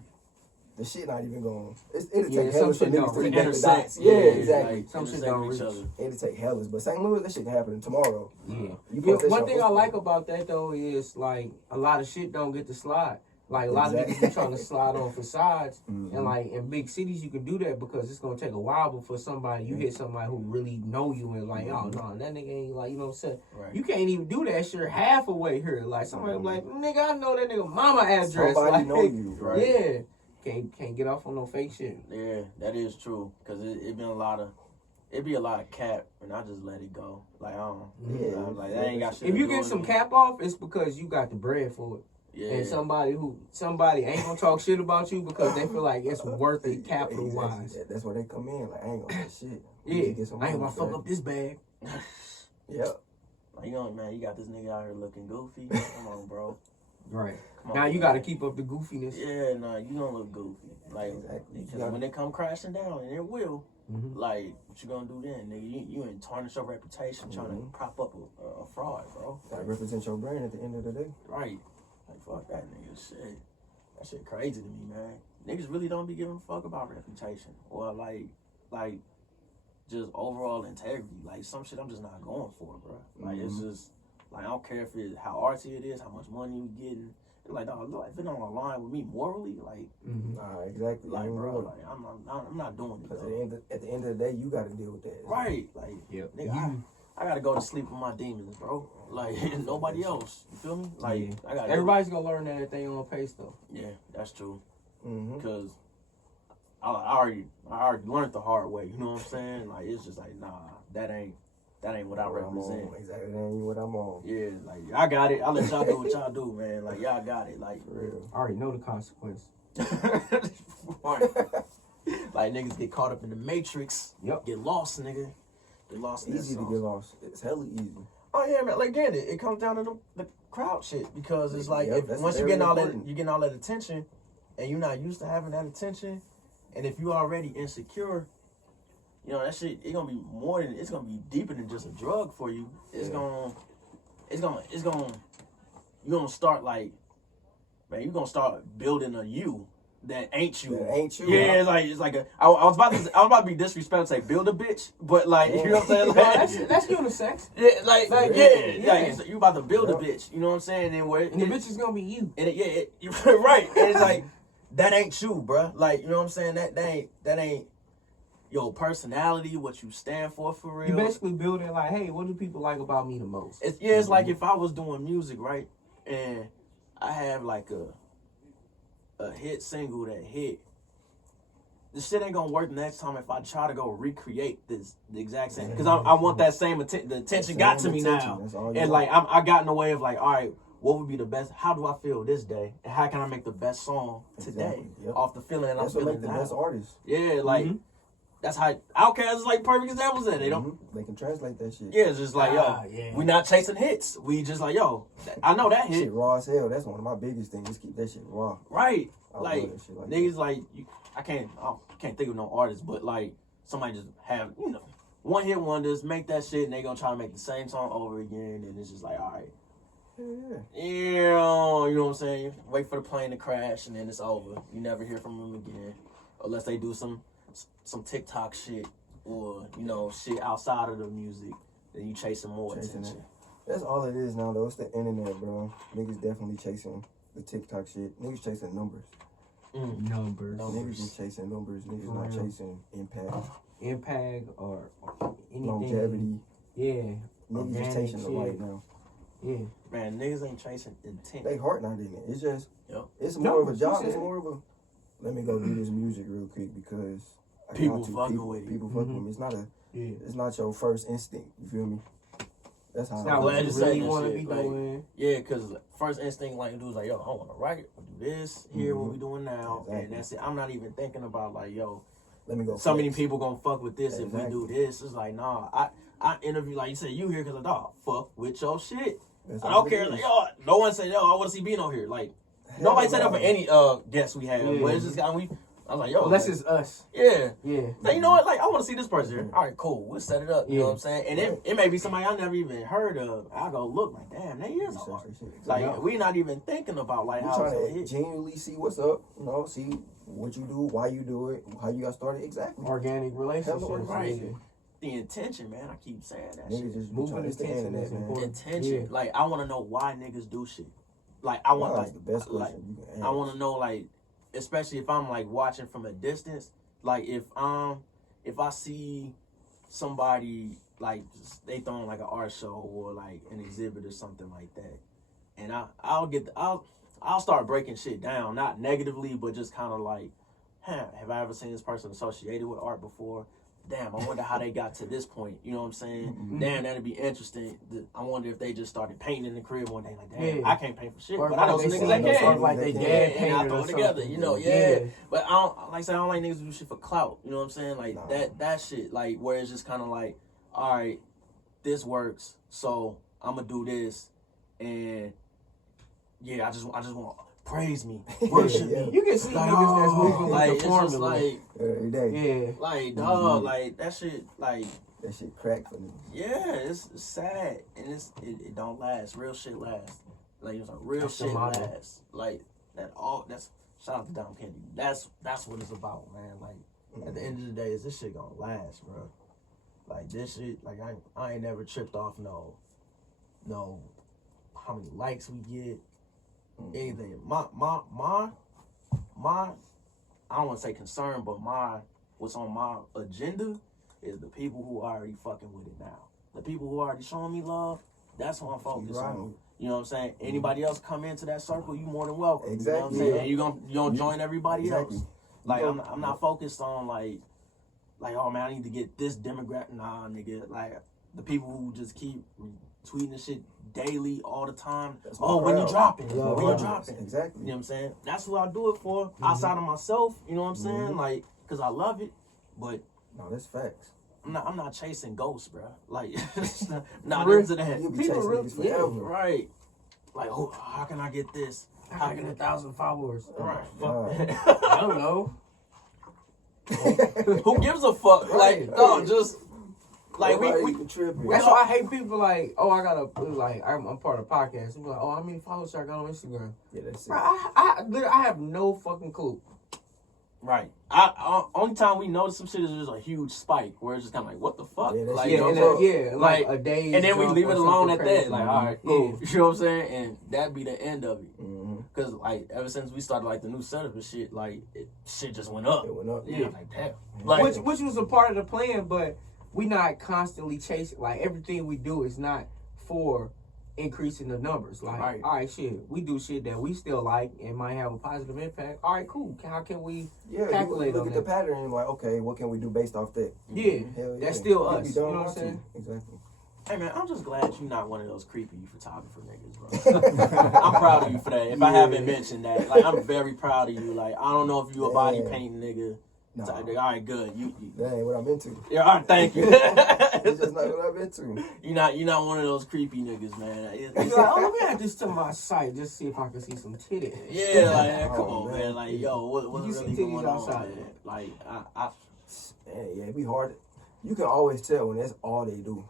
the shit not even going. It'll Yeah, take some hellas for shit niggas don't to really connect the intersect. dots. Yeah, exactly. Like, Some shit intersect don't with each reach. other. It'll take hellas, but St. Louis, that shit can happen tomorrow. Yeah. You post that One shit thing on I like Instagram. about that though is like a lot of shit don't get to slide. Like a lot of niggas be trying to slide on facades, and like in big cities you can do that because it's gonna take a while before somebody you hit somebody who really know you and like, oh no, that nigga ain't like, you know what I'm saying? Right. You can't even do that shit half away here. Like somebody be like, nigga, I know that nigga mama address. Somebody like, know you, right? Yeah. Can't get off on no fake shit. Yeah, that is true. Cause it be a lot of cap, and I just let it go. Like I don't. Yeah. Like that ain't got shit. If to you do get with some me. cap off, it's because you got the bread for it. Yeah. And somebody ain't gonna talk shit about you because they feel like it's worth it capital wise. Exactly. That's where they come in. Like, I ain't gonna say shit. Yeah, I ain't gonna fuck up this bag. Yep. Like, you got this nigga out here looking goofy. Come on, bro. Right. Come on, Now you bro. gotta keep up the goofiness. Yeah, nah, you don't look goofy. Like, Exactly. because when they come crashing down, and it will, Mhm. like, what you gonna do then, nigga? You ain't tarnish your reputation trying to prop up a fraud, bro. Gotta represent your brand at the end of the day. Right. Like, fuck that nigga shit. That shit crazy to me, man. Niggas really don't be giving a fuck about reputation. Or, like, just overall integrity. Like, some shit I'm just not going for, bro. Like, it's just, like, I don't care if it's how artsy it is, how much money you getting. Like, dog, if it don't align with me morally, like, Nah, exactly. like, Ain't bro, real. like, I'm not doing it, Because bro. at the end of the day, you gotta deal with that. Right. Like, Yep. nigga, I gotta go to sleep with my demons, bro. Like, nobody else. You feel me? Like, Yeah. I gotta. Everybody's gonna learn that at their own pace though. Yeah, that's true. Mm-hmm. Because I already learned the hard way. You know what I'm saying? Like, it's just like, nah, that ain't what I represent. Exactly. That ain't what I'm on. Yeah, like, I got it. I let y'all do what y'all do, man. Like, y'all got it. Like, For real. I already know the consequence. right. Like, niggas get caught up in the matrix. Yep. Get lost, nigga. Get lost in this Easy to sauce. get lost. It's hella easy. Oh yeah, man. Like again, it comes down to the crowd shit because it's like Yep, if, that's once you're very getting important. you're getting all that attention, and you're not used to having that attention, and if you already insecure, you know that shit. It's gonna be it's gonna be deeper than just a drug for you. It's Yeah. you're gonna start like, man, you're gonna start building a you that ain't you. That ain't you. Yeah, it's like a. I was about to be disrespectful and say build a bitch, but like you know what I'm saying. Like, That's unisex. yeah, like Yeah. you about to build Yep. a bitch. You know what I'm saying? And where And the bitch is gonna be you. and you're right. And it's like that ain't you, bruh. Like you know what I'm saying? That ain't your personality, what you stand for real. You basically building like, hey, what do people like about me the most? It's like if I was doing music, right, and I have like a hit single that hit. The shit ain't gonna work next time if I try to go recreate the exact same, because I want that same the attention got to me now, That's all you and want. like I got in the way of like, all right, what would be the best? How do I feel this day, and how can I make the best song today Exactly, yep. off the feeling that That's I'm what feeling make the now? best artists. Yeah, like that's how Outkast is like perfect examples of it. They don't. They can translate that shit. Yeah, it's just like we not chasing hits. We just like I know that hit. Shit raw as hell. That's one of my biggest things. Just keep that shit raw. Right. I Like love that shit like niggas like I can't think of no artist, but like somebody just have, one hit wonders, make that shit and they gonna try to make the same song over again and it's just like, all right. Yeah. You know what I'm saying? Wait for the plane to crash and then it's over. You never hear from them again. Unless they do some TikTok shit or, shit outside of the music. Then you chasing more Chasing attention. That's all it is now, though. It's the internet, bro. Niggas definitely chasing the TikTok shit. Niggas chasing numbers. Numbers. Niggas just chasing numbers. Niggas not chasing Impact or anything. longevity. Yeah. Niggas just Organic chasing the shit. light now. Yeah. Man, niggas ain't chasing intent. They heart not in it. It's just, Yep. it's more of a Numbers, job. you It's said. more of a, let me go do this music real quick because People fucking with it. People fucking with me. It's not Yeah. it's not your first instinct. You feel me? That's how It's I not feel. what you just saying really that want to shit, be like, doing. Yeah, because first instinct like dudes like, yo, I want to write, do this, here, what we doing now, Exactly. and that's it. I'm not even thinking about like, yo, Let me go. so many flex. people gonna fuck with this if we Exactly. do this. It's like, nah, I interview, like you said, you here because of dog, fuck with your shit. That's I all don't it care, is. like, yo, no one said, yo, I want to see Bino here. Like, nobody said that for any guests we had, but it's just got me. I was like, yo, Unless like, it's us. yeah. Yeah. Like, you know what? Like, I want to see this person here. All right, cool. We'll set it up. You know Yeah. what I'm saying? And it may be somebody I never even heard of. I go look like, damn, they is Research hard. and shit. Like, we not even thinking about like We're how it's trying gonna to hit. genuinely see what's up, you know, see what you do, why you do it, how you got started. Exactly. Organic relationships. Hella organic. Right. Yeah. The intention, man. I keep saying that Niggas shit. just be Moving trying to it's the intention internet, is man. important. Intention. Yeah. Like, I want to know why niggas do shit. Like, I want Wow, like that's the best like question you can I ask. want to know like, especially if I'm like watching from a distance. Like if I see somebody like they throwing like an art show or like an exhibit or something like that, and I'll start breaking shit down, not negatively, but just kind of like, have I ever seen this person associated with art before? Damn, I wonder how they got to this point. You know what I'm saying? Mm-hmm. Damn, that'd be interesting. I wonder if they just started painting in the crib one day. Like, damn, Yeah. I can't paint for shit, Or but I know like some they niggas that say- can. or like they Yeah, dad and I painted throw or it together, something. you know, yeah. But I don't like I say I don't like niggas who do shit for clout. You know what I'm saying? Like Nah. that shit, like where it's just kind of like, all right, this works, so I'm gonna do this, and yeah, I just want praise me, worship Yeah. me. You can see niggas that's moving like with the it's just formula. like Every day. Yeah. like dog, Mhm. like that shit, like That shit crack for me. yeah, it's sad and it don't last. Real shit lasts. Like it's like real That's the shit motto. lasts. Like that's shout out to Dom Kennedy. That's what it's about, man. Like at the end of the day, is this shit gonna last, bro? Like this shit, like I ain't never tripped off no how many likes we get, anything. My I don't want to say concern, but what's on my agenda is the people who are already fucking with it now. The people who are already showing me love, that's what I'm focused Right. on. You know what I'm saying? Anybody else come into that circle, you more than welcome. Exactly. You know what I'm saying? And you gonna join everybody Exactly. else. Like I'm not focused on like oh man, I need to get this demographic. Nah, nigga. Like the people who just keep tweeting the shit daily all the time. That's my Oh, when you crowd. dropping? Yeah, When you right. dropping? Exactly. You know what I'm saying? That's who I do it for. Outside of myself, you know what I'm saying? Like, cause I love it, but No, that's facts. I'm not chasing ghosts, bro. Like, not Real- into that. You'll be People chasing really- niggas forever. Right. Like, oh, how can I get this? How can I get 1,000 followers? Right. God. Fuck that. I don't know. Who gives a fuck? Like, no, just like Nobody we even tripping. That's why I hate people like, oh, I got a, like, I'm part of a podcast. People like, oh, how many followers I got on Instagram? Yeah, that's it. Bro, I have no fucking clue. right. I only time we notice some shit is just a huge spike where it's just kind of like, what the fuck? Yeah, that like, shit you know and what I'm goes saying? up. like Like, a day. And then we leave it alone at that. Like, all right, cool. Yeah. You know what I'm saying? And that be the end of it. Mm-hmm. Cause like ever since we started like the new setup and shit, like shit just went up. It went up. Yeah, like damn. Like Which was a part of the plan, but we not constantly chasing. Like everything we do is not for increasing the numbers. Like, Right. all right, shit, we do shit that we still like and might have a positive impact. All right, cool. How can we? Yeah, you Calculate look on at the that. pattern and like, okay, what can we do based off that? Yeah, Hell that's yeah. still You us. be You done know what I'm want to. saying? Exactly. hey man, I'm just glad you're not one of those creepy photographer niggas, bro. I'm proud of you for that. If I haven't mentioned that, like I'm very proud of you. Like I don't know if you a body Yeah. painting nigga. Nah. All right, good. You That ain't what I'm into. yeah, all right, thank you. It's just not what I'm into. You're not one of those creepy niggas, man. You're like, oh, let me add this to my site just see if I can see some titties. Yeah, like yeah, come Oh, on, man. man. Like, yo, what's You see really titties going on, outside. man? Like, I Man, yeah, it be hard. You can always tell when that's all they do.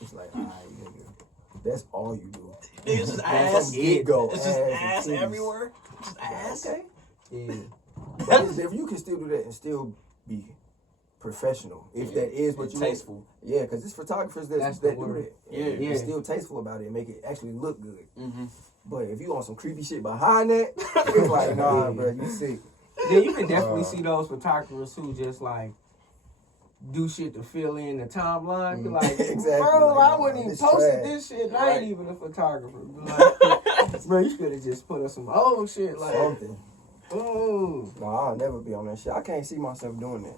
It's like, all right, nigga, that's all you do. it's just From ass. get-go, It's just ass and ass titties. everywhere. Just ass. Okay. Yeah. But if you can still do that and still be professional, if that is what It's you tastful. want. Yeah, because it's photographers That's that the do word. that. Yeah. And Yeah. Be still tasteful about it and make it actually look good. Mm-hmm. But if you on some creepy shit behind that, it's like, nah, bro, you sick. Yeah, you can definitely see those photographers who just like do shit to fill in the timeline. Be like, Exactly. bro, Like, I wouldn't even this posted trash. this shit. And I Right. ain't even a photographer. Be like, bro, you could have just put up some old shit like, Something. ooh. No, I'll never be on that shit. I can't see myself doing that.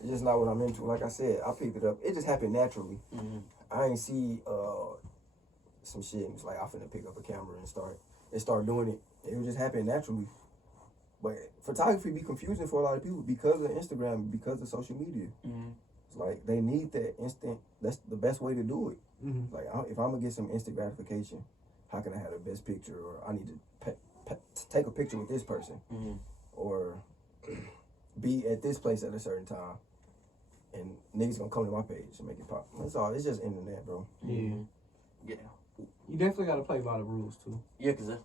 It's just not what I'm into. Like I said, I picked it up. It just happened naturally. Mm-hmm. I ain't see some shit, and it's like I finna pick up a camera and start doing it. It would just happen naturally. But photography be confusing for a lot of people because of Instagram, because of social media. Mm-hmm. It's like they need that instant. That's the best way to do it. Mm-hmm. Like if I'm gonna get some instant gratification, how can I have the best picture? Or I need to take a picture with this person, or be at this place at a certain time, and niggas gonna come to my page and make it pop. That's all. It's just internet, bro. Yeah. Yeah. You definitely got to play by the rules too. Yeah, because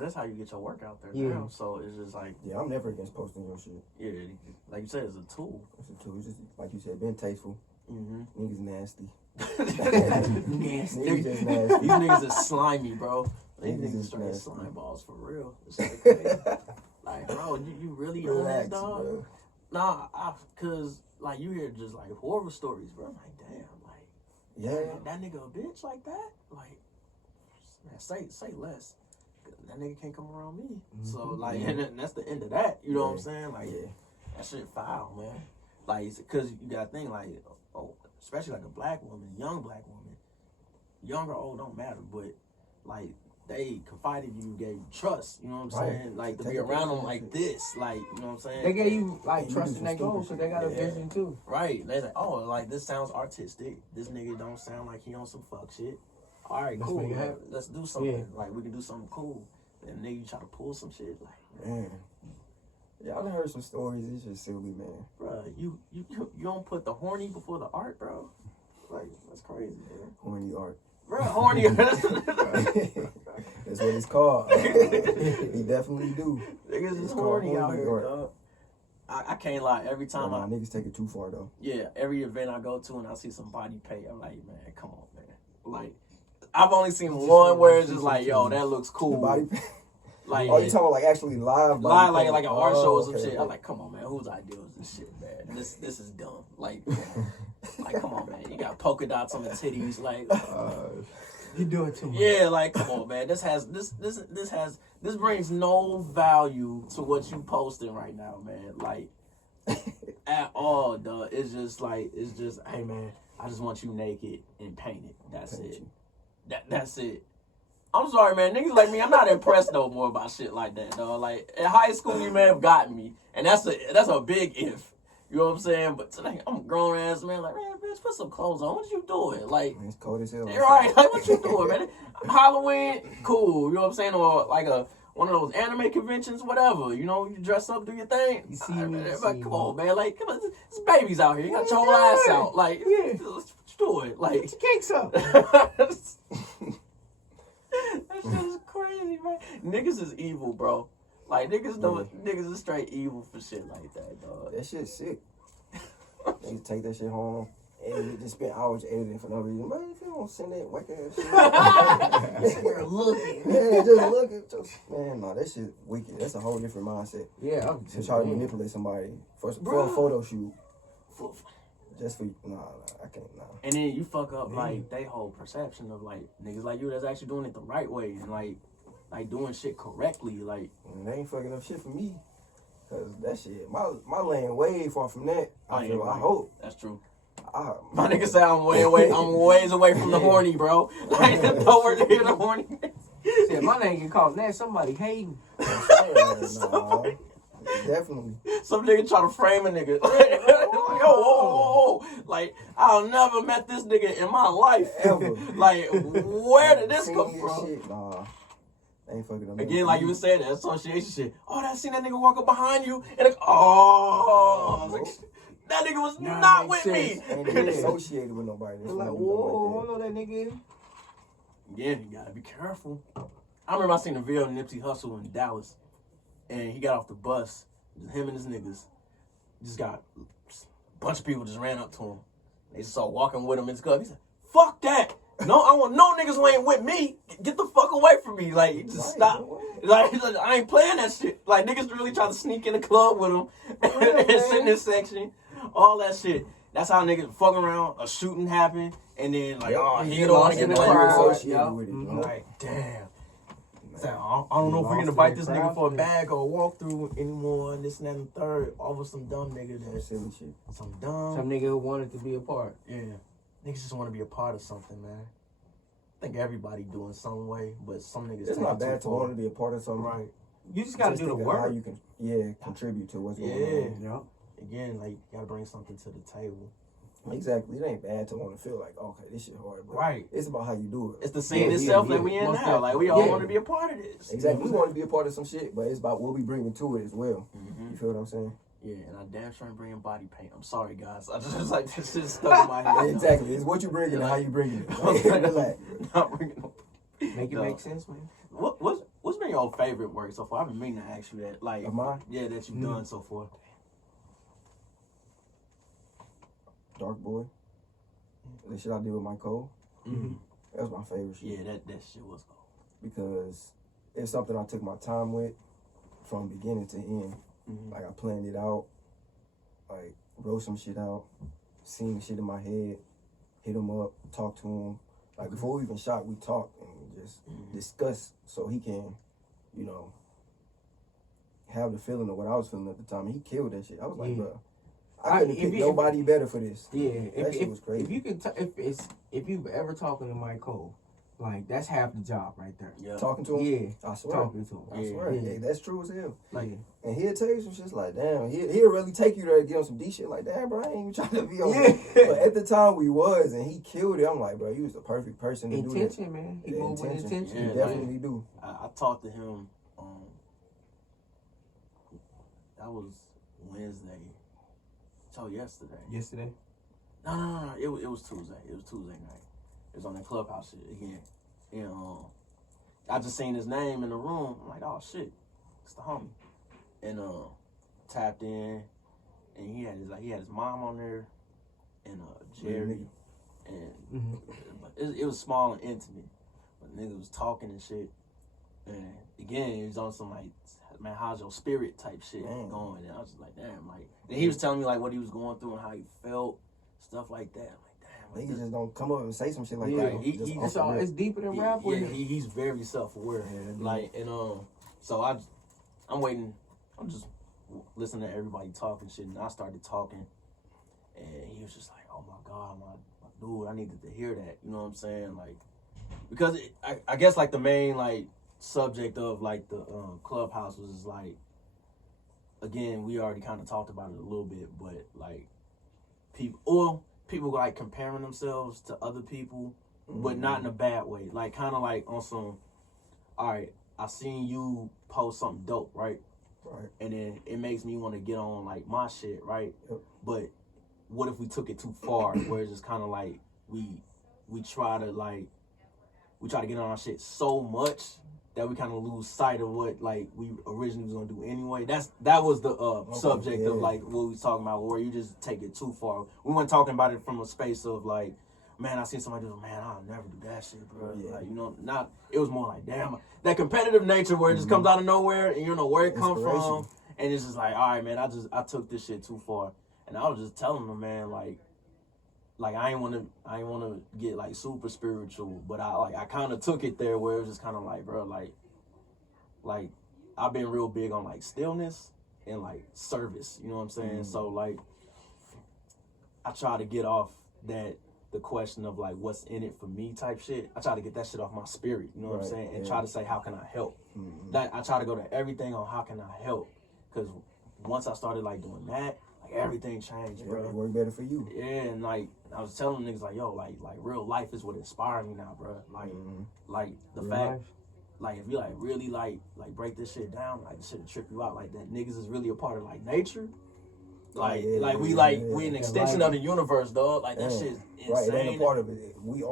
that's how you get your work out there now. So it's just like, yeah, I'm never against posting your shit. Yeah, like you said, it's a tool. It's a tool. It's just like you said, being tasteful. Niggas nasty. Nasty. Niggas just nasty. These niggas is slimy, bro. These niggas straight nasty. slime balls for real. It's like, crazy. Like, bro, you really on this, dog? Bro. Nah, cause like you hear just like horror stories, bro. I'm like, damn, like, yeah, that nigga a bitch like that? Like, man, say less. That nigga can't come around me. So like, and that's the end of that. You know what I'm saying? Like, that shit foul, man. Like, cause you gotta think like, especially like a black woman, young black woman, young or old don't matter, but like they confided in you, gave you trust. You know what I'm saying? Like to be around them like this, like you know what I'm saying? They gave you like trust in their goals because they got a vision too. Right? They like, oh, like this sounds artistic. This nigga don't sound like he on some fuck shit. All right, cool. Man. Let's do something. Yeah. Like we can do something cool. And nigga, you try to pull some shit, like man. Yeah, I done heard some stories. It's just silly, man. Bro, you don't put the horny before the art, bro. Like that's crazy, man. Horny art. Bro, horny. That's what it's called. He definitely do. Niggas is horny out here, dog. I can't lie. Every time niggas take it too far though. Yeah, every event I go to and I see some body paint, I'm like, man, come on, man. Like, I've only seen one where it's just like, yo, that looks cool. The body paint. Like, oh, you talking about like actually live? Like an art show or some shit. I'm like, come on, man, whose idea is this shit, man? This is dumb. Like, come on, man. You got polka dots on the titties, like. You doing too much. Yeah, like, come on, man. This brings no value to what you posting right now, man. Like, at all, dog. It's just, hey, man, I just want you naked and painted. That's it. That's it. I'm sorry, man. Niggas like me, I'm not impressed no more about shit like that, dog. Like, in high school, you may have gotten me, and that's a big if. You know what I'm saying? But today, I'm a grown ass man. Like, man, bitch, put some clothes on. What you doing? Like, it's cold as hell. You're right. Like, what you doing, man? Halloween, cool. You know what I'm saying? Or like one of those anime conventions, whatever. You know, you dress up, do your thing. You see me? Like, come on, man. Like, come on, there's babies out here. You got your whole ass out. Like, what you doing? Like, get your kicks up. That shit is crazy, man. Niggas is evil, bro. Like, niggas is straight evil for shit like that, dog. That shit's sick. Niggas take that shit home and just spend hours editing for no reason. Man, if you don't send that whack ass shit. Sit here looking. Yeah, just looking. Man, no, that shit wicked. That's a whole different mindset. Yeah, I'm to try to manipulate somebody for a photo shoot. Just for, I can't, And then you fuck up, like, they whole perception of, like, niggas like you that's actually doing it the right way and, like doing shit correctly, like. And they ain't fucking up shit for me. Cause that shit, my lane way far from that. I hope. That's true. My nigga say I'm ways away from the horny, bro. Like, nowhere to hear the horny. Yeah, my name get called that. Somebody hating. Nah, definitely. Some nigga try to frame a nigga. Like, whoa. Like, I'll never met this nigga in my life. Ever. Like, where did this come from? Shit, nah. Ain't fucking up. Again, like you were saying, that association shit. Oh, I seen that nigga walk up behind you. And that nigga was not with me. Ain't even associated with nobody. Like, whoa, I know that nigga. Yeah, you gotta be careful. I remember I seen a video of Nipsey Hussle in Dallas. And he got off the bus. Him and his niggas just got a bunch of people just ran up to him. They just started walking with him in his club. He said, fuck that. No, I want no niggas who ain't with me. Get the fuck away from me. Like, he just stop. Like, I ain't playing that shit. Like, niggas really try to sneak in the club with him and sit in this section. All that shit. That's how niggas fuck around. A shooting happened. And then, like, he don't want to get in the crowd. With it, like, damn. I don't know if we can invite this nigga for a bag or a walkthrough anymore, and this and that and the third. Over some dumb nigga some nigga who wanted to be a part. Yeah. Niggas just want to be a part of something, man. think everybody do in some way, but some niggas It's take not it too bad to far. want to be a part of something. Right. You just gotta do the think of work. how you can, contribute to what's going on. Yeah. Again, like, you gotta bring something to the table. Exactly. It ain't bad to want to feel like, okay, this shit hard, bro. Right. It's about how you do it. It's the scene itself that we in Most now. Like, we all definitely. want to be a part of this. Exactly. We want to be a part of some shit, but it's about what we bringing to it as well. Mm-hmm. You feel what I'm saying? Yeah, and I damn sure ain't bringing body paint. I'm sorry, guys. I just like this shit stuck in my head. Exactly. It's what you bringing and how you bringing it. Relax. Not bringing no. Make it No. make sense, man. What's been your favorite work so far? I've been meaning to ask you that. Like, Of mine? yeah, that you've done so far. Dark Boy. The shit I did with Mike Cole. Mm-hmm. That was my favorite shit. Yeah, that shit was cool. Because it's something I took my time with from beginning to end. Mm-hmm. Like I planned it out, like wrote some shit out, seen the shit in my head, hit him up, talked to him. Like before we even shot, we talked and just discussed so he can, you know, have the feeling of what I was feeling at the time. And he killed that shit. I was like, bro, I couldn't pick nobody better for this. Yeah, That shit was crazy. If you can, if you've ever talking to Mike Cole, like that's half the job right there. Yeah. Talking to him? Yeah, I swear. talking to him. I swear. Yeah. Yeah, that's true as hell. Like, And he'll tell you some shit like, damn, he'll really take you there to get on some D shit like, damn, bro, I ain't even trying to be on Yeah. But at the time we was, and he killed it. I'm like, bro, you was the perfect person to do that. intention, man. He The moved with intention. Yeah, You definitely do. I talked to him. That was Wednesday. So yesterday. Yesterday. No. It was Tuesday. It was Tuesday night. It was on that Clubhouse shit again. And I just seen his name in the room. I'm like, oh shit, it's the homie. And tapped in, and he had his mom on there, and Jerry, and but it was small and intimate. But nigga was talking and shit. And again, he was on some like, man, how's your spirit type shit going? And I was just like, damn, like. And he was telling me like what he was going through and how he felt, stuff like that. I'm like, damn. Like, Niggas just don't come up and say some shit like Yeah, that. he- Just he- off It's the all. rip. It's deeper than rap. Yeah, with he's very self-aware. Yeah, like, and so I'm waiting. I'm just listening to everybody talking shit, and I started talking, and he was just like, "Oh my god, my dude, I needed to hear that." You know what I'm saying? Like, because I guess like the main like subject of like the Clubhouse was like, again, we already kind of talked about it a little bit, but like people like comparing themselves to other people, but not in a bad way. Like kind of like on some, all right, I seen you post something dope, right? Right. And then it makes me want to get on like my shit, right? Yep. But what if we took it too far, where it's just kind of like we try to get on our shit so much that we kind of lose sight of what like we originally was gonna do anyway. That was the subject of like what we was talking about, where you just take it too far. We weren't talking about it from a space of like, man, I seen somebody do it, man, I'll never do that shit, bro. Yeah. Like, you know, not. It was more like, damn, that competitive nature where it just comes out of nowhere and you don't know where it comes from, and it's just like, all right, man, I took this shit too far, and I was just telling them, man, like I ain't want to get like super spiritual, but I kind of took it there where it was just kind of like, bro, like I've been real big on like stillness and like service, you know what I'm saying? So like I try to get off the question of like what's in it for me type shit. I try to get that shit off my spirit, you know what I'm saying? And try to say, how can I help? That I try to go to everything on how can I help, because once I started like doing that, like everything changed, bro. It worked better for you. Yeah, and like I was telling niggas like, yo, like real life is what inspired me now, bro. Like the Real fact, life. like if you like really like break this shit down, like this shit will trip you out. Like that niggas is really a part of like nature. Like we an extension of the universe, dog. Like that shit's insane. Right, it ain't a part of it. We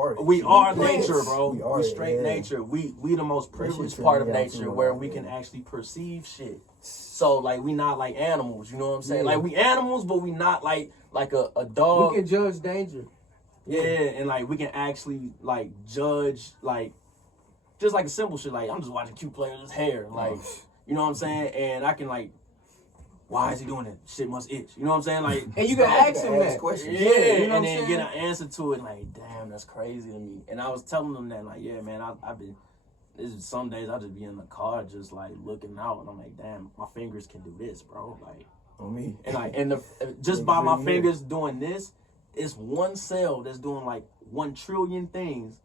are nature, bro. We it, straight nature. We the most privileged part of nature where we can actually perceive shit. So like we not like animals, you know what I'm saying? Like we animals, but we not like a dog. We can judge danger. Yeah, and like we can actually like judge like just like a simple shit. Like I'm just watching cute players' hair, like you know what I'm saying, and I can like, why is he doing that? Shit must itch. You know what I'm saying? Like, And you can ask him that. questions. yeah, you know and what then I'm get saying? an answer to it. Like, damn, that's crazy to me. And I was telling them that, like, yeah, man, I've been. This is some days I just be in the car just like looking out, and I'm like, damn, my fingers can do this, bro. Like, On me. and like, and just by my fingers doing this, it's one cell that's doing like 1 trillion things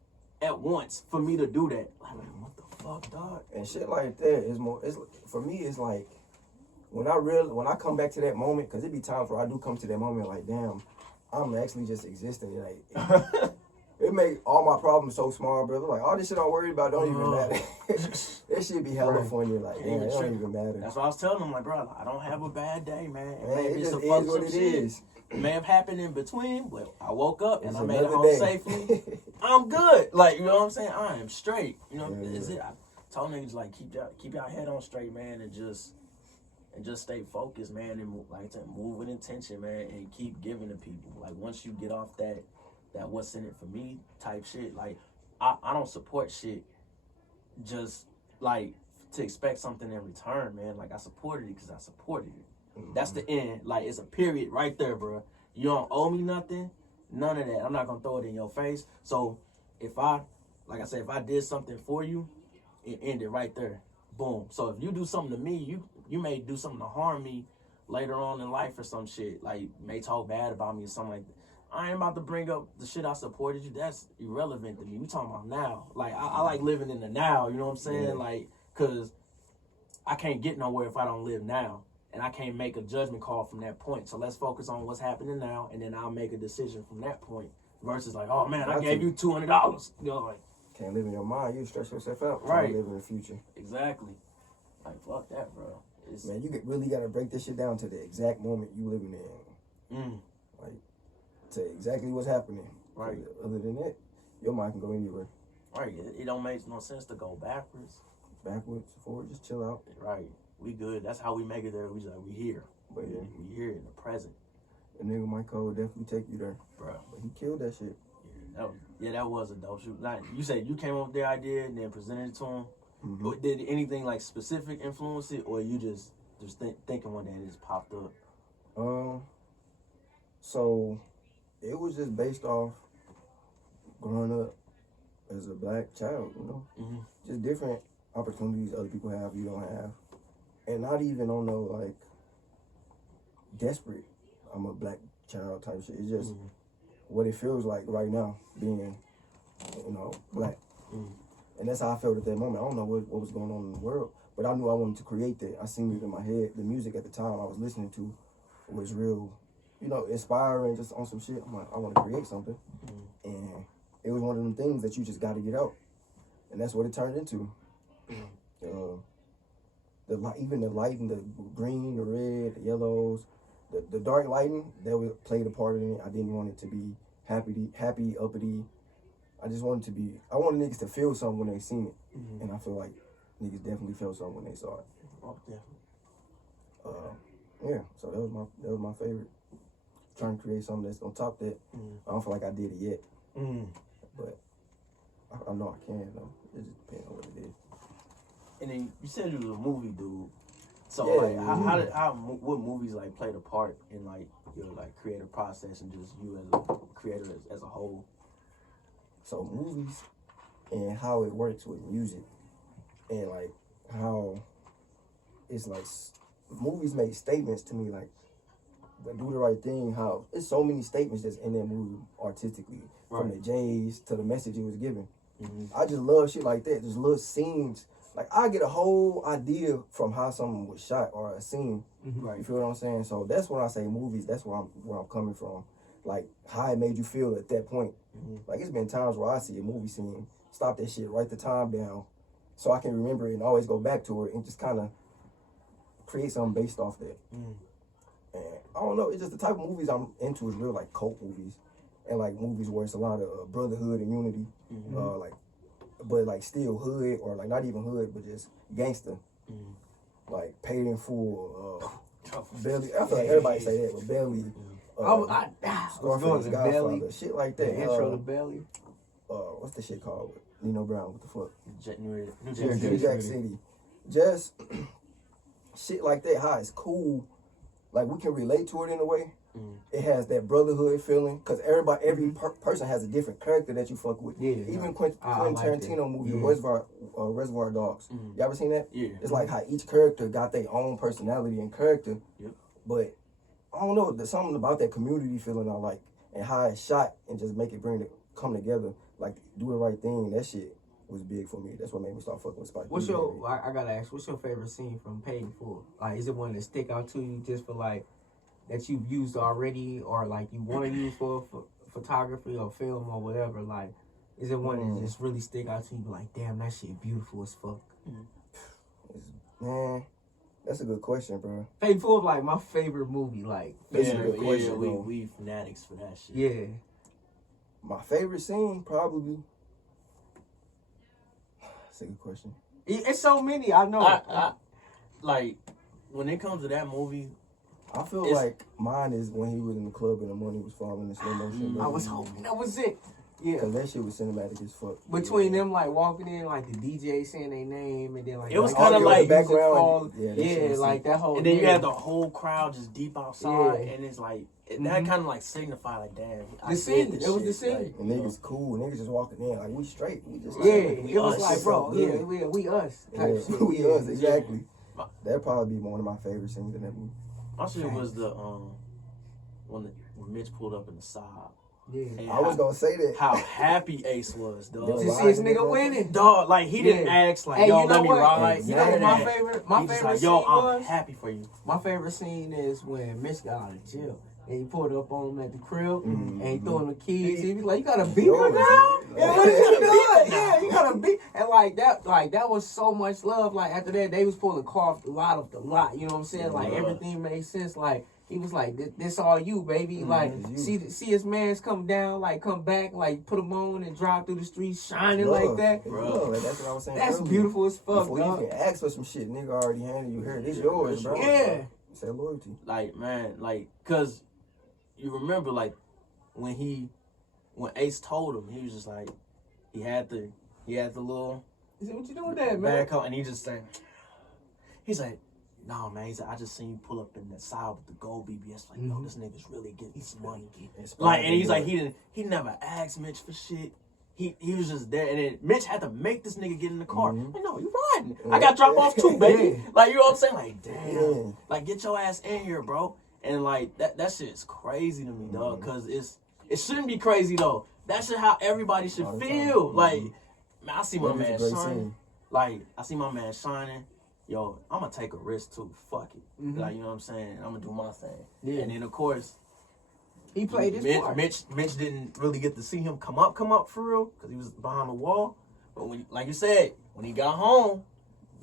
at once for me to do that. Like, what the fuck, dog? And shit like that is more. It's for me. It's like when I come back to that moment, because it be times where I do come to that moment like, damn, I'm actually just existing. Like it make all my problems so small, brother. Like all this shit I'm worried about don't even matter. That shit be hella funny. Like damn, it don't even matter. That's what I was telling them. Like, bro, I don't have a bad day, man. It just some is fucked what up it shit. is. It may have happened in between, but I woke up and It's I made it another home day. safely. I'm good. Like, you know what I'm saying? I am straight. You know, Yeah. is it? I told niggas like keep y'all head on straight, man, and just stay focused, man, and like I said, move with intention, man, and keep giving to people. Like once you get off that what's in it for me type shit, like I don't support shit just like to expect something in return, man. Like I supported it because I supported it. That's the end. Like it's a period right there, bro. You don't owe me nothing, none of that. I'm not gonna throw it in your face. So if I did something for you, it ended right there. Boom. So if you do something to me, you may do something to harm me later on in life or some shit. Like may talk bad about me or something like that. I ain't about to bring up the shit I supported you. That's irrelevant to me. We talking about now. Like I like living in the now. You know what I'm saying? Yeah. Like, cause I can't get nowhere if I don't live now. And I can't make a judgment call from that point. So let's focus on what's happening now, and then I'll make a decision from that point. Versus like, oh man, I gave you $200. You know, like Can't live in your mind. You stress yourself out. Right. Can't live in the future. exactly. Like fuck that, bro. It's, Man, you really gotta break this shit down to the exact moment you living in. Like to exactly what's happening. Right. Other than that, your mind can go anywhere. right. It don't make no sense to go backwards. Backwards, forward, just chill out. Right. We good. That's how we make it there. We just like we here. But yeah, We here in the present, a nigga Michael would definitely take you there. bro. But he killed that shit. That was a dope shoot. Like you said, you came up with the idea and then presented it to him. Mhm. Did anything like specific influence it, or you just thinking one day and it just popped up? So it was just based off growing up as a black child, you know, just different opportunities other people have you don't have, and not even on no like desperate. I'm a black child type shit. It's just what it feels like right now being, you know, black. And that's how I felt at that moment. I don't know what was going on in the world, but I knew I wanted to create that. I seen it in my head. The music at the time I was listening to was real, you know, inspiring, just on some shit. I'm like, I want to create something. And it was one of them things that you just got to get out. And that's what it turned into. Even the lighting, the green, the red, the yellows, the dark lighting, that played a part in it. I didn't want it to be happy, uppity. I just wanted to be, I wanted niggas to feel something when they seen it. And I feel like niggas definitely felt something when they saw it. Oh, definitely. Yeah, so that was my favorite. Trying to create something that's gonna top that. I don't feel like I did it yet. But I know I can though. It just depends on what it is. And then you said you was a movie dude. So Yeah, like, what movies like played a part in like your like creative process and just you as a creator as a whole? So movies and how it works with music, and like how it's like movies make statements to me, like Do the Right Thing. How it's so many statements that's in that movie artistically, from the J's to the message it was given. I just love shit like that. Just little scenes. Like I get a whole idea from how something was shot or a scene. You feel what I'm saying? So that's when I say movies. That's where I'm coming from. Like how it made you feel at that point. Like it's been times where I see a movie scene, stop that shit, write the time down, so I can remember it and always go back to it and just kind of create something based off that. And I don't know, it's just the type of movies I'm into is real like cult movies, and like movies where it's a lot of brotherhood and unity, but like still hood, or like not even hood, but just gangster, like Paid in Full, Belly. I feel like everybody say that, but Belly. Scarface, Godfather, Belly, shit like that. Intro to Belly. What's the shit called? Nino Brown. What the fuck? New Jack City. Just shit like that. How it's cool. Like we can relate to it in a way. It has that brotherhood feeling, because every person has a different character that you fuck with. Yeah, Even Quentin Tarantino movie, Reservoir Dogs. You ever seen that? Yeah. It's like how each character got their own personality and character. But I don't know, there's something about that community feeling I like, and how it's shot and just make it come together. like do the right thing. That shit was big for me. That's what made me start fucking with Spike. What's your? I gotta ask. What's your favorite scene from Paid in Full? Like, is it one that stick out to you just for like that you've used already, or like you want to use for photography or film or whatever? Like, is it one that just really stick out to you? Like, damn, that shit beautiful as fuck. Man, that's a good question, bro. Paid in Full is like my favorite movie. Like, That's a good question, yeah, bro. we fanatics for that shit. yeah. My favorite scene, probably. That's a good question. It's so many. I know. I like when it comes to that movie. I feel It's- like mine is when he was in the club and the money was falling in slow motion. I was hoping that was it. Yeah. Cause that shit was cinematic as fuck. Between them, like walking in, like the DJ saying their name, and then like It was all kinda the like- music background, fall- yeah, that shit yeah, was like that whole. And then you yeah. had the whole crowd just deep outside, Yeah. and it's like that kind of like signified like, damn, I The did scene, this it was the shit. scene. Like, And niggas cool. Niggas just walking in like we straight. We just Yeah, like, it was us. like, bro, So yeah, good. we us Yeah, type shit. we yeah. us exactly. Yeah. That'd probably be one of my favorite scenes in that movie. My shit was the when Mitch pulled up in the side. Yeah. And I was gonna say that. how happy Ace was, Yo, dog. To see his nigga winning. Dog, like he didn't Yeah. ask like, Hey, yo, you know let me what? ride. You know what my He favorite just scene like, yo, I'm was? happy for you. My favorite scene is when Mitch got out of jail. And he pulled up on him at the crib, Mhm. and he threw him the keys. He was like, "You got a beat Yo, her now? Yeah, what are you doing? Yeah, you got a beat." And like that was so much love. Like after that, they was pulling off a lot of the lot. You know what I'm saying? Like Yeah. everything made sense. Like he was like, "This all you, baby." Like it's you. see his mans come down, like come back, like put them on and drive through the streets shining like Love. that. It's Bro. love. Like, that's what I was saying. That's earlier. beautiful as fuck, Before you dog. can ask for some shit, nigga already handed you here. This yours, bro. Yeah. Say loyalty. Like, man, like, cause you remember like when Ace told him, he was just like, he had the little He said, "What you doing with that, man?" bag coat, and he just said, he's like, "No, man," he said, "I just seen you pull up in that side with the gold BBS." Like, yo, this nigga's really getting some money. Like, and he's like, he never asked Mitch for shit. He was just there, and then Mitch had to make this nigga get in the car. Like, no, you riding? I got drop off too, baby. Yeah. Like, you know what I'm saying? Like, damn, Yeah. like get your ass in here, bro. And like that shit's crazy to me, dog. Cause it shouldn't be crazy though. That's just how everybody should All the feel. time. Like, man, I see my That was a man great shining. scene. Like, I see my man shining. Yo, I'm gonna take a risk too. Fuck it. Mhm. Like, you know what I'm saying? I'm gonna do my thing. Yeah. And then of course, He played his part. Mitch didn't really get to see him come up for real, cause he was behind the wall. But when, like you said, when he got home,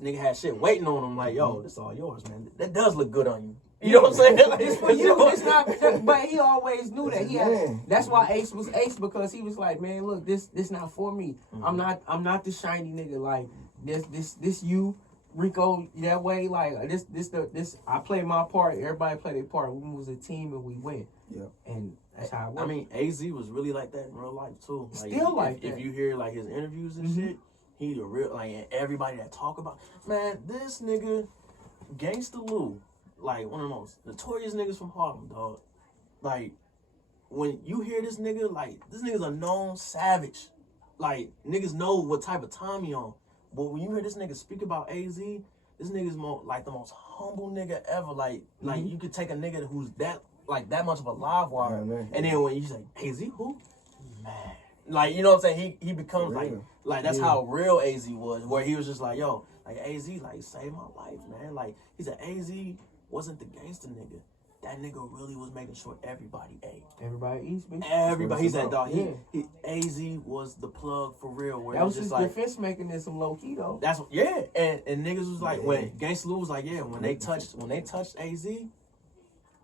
nigga had shit waiting on him. Like, yo, this all yours, man. That does look good on you. You know what I'm saying? Like, It's for you. It's not. But he always knew that. That's He his had. man. That's why Ace was Ace, because he was like, man, look, this not for me. Mm-hmm. I'm not the shiny nigga. Like this you, Rico, that way. Like this. I play my part. Everybody play their part. We was a team and we win. Yeah. And that's how it I worked. mean, AZ was really like that in real life too. Like, Still like if that. you hear like his interviews and shit, he the real like, and everybody that talk about, man, this nigga, Gangsta Lou, like one of the most notorious niggas from Harlem, dog. Like, when you hear this nigga, like, this nigga's a known savage. Like, niggas know what type of time he on. But when you hear this nigga speak about AZ, this nigga's like the most humble nigga ever. Like you could take a nigga who's that much of a live wire, Yeah, man. and then when you say AZ, who? Man, like, you know what I'm saying? He becomes Real. like that's how real AZ was, where he was just like, yo, like AZ, like, saved my life, man. Like, he said AZ wasn't the gangster nigga. That nigga really was making sure everybody ate. Everybody eats, bitch. Everybody, he said, about. dog, he AZ was the plug for real. Where That was it's his just like, defense mechanism, low key though. that's what, yeah, and niggas was like, Yeah. when Gangsta Lou was like, yeah, when they touched AZ,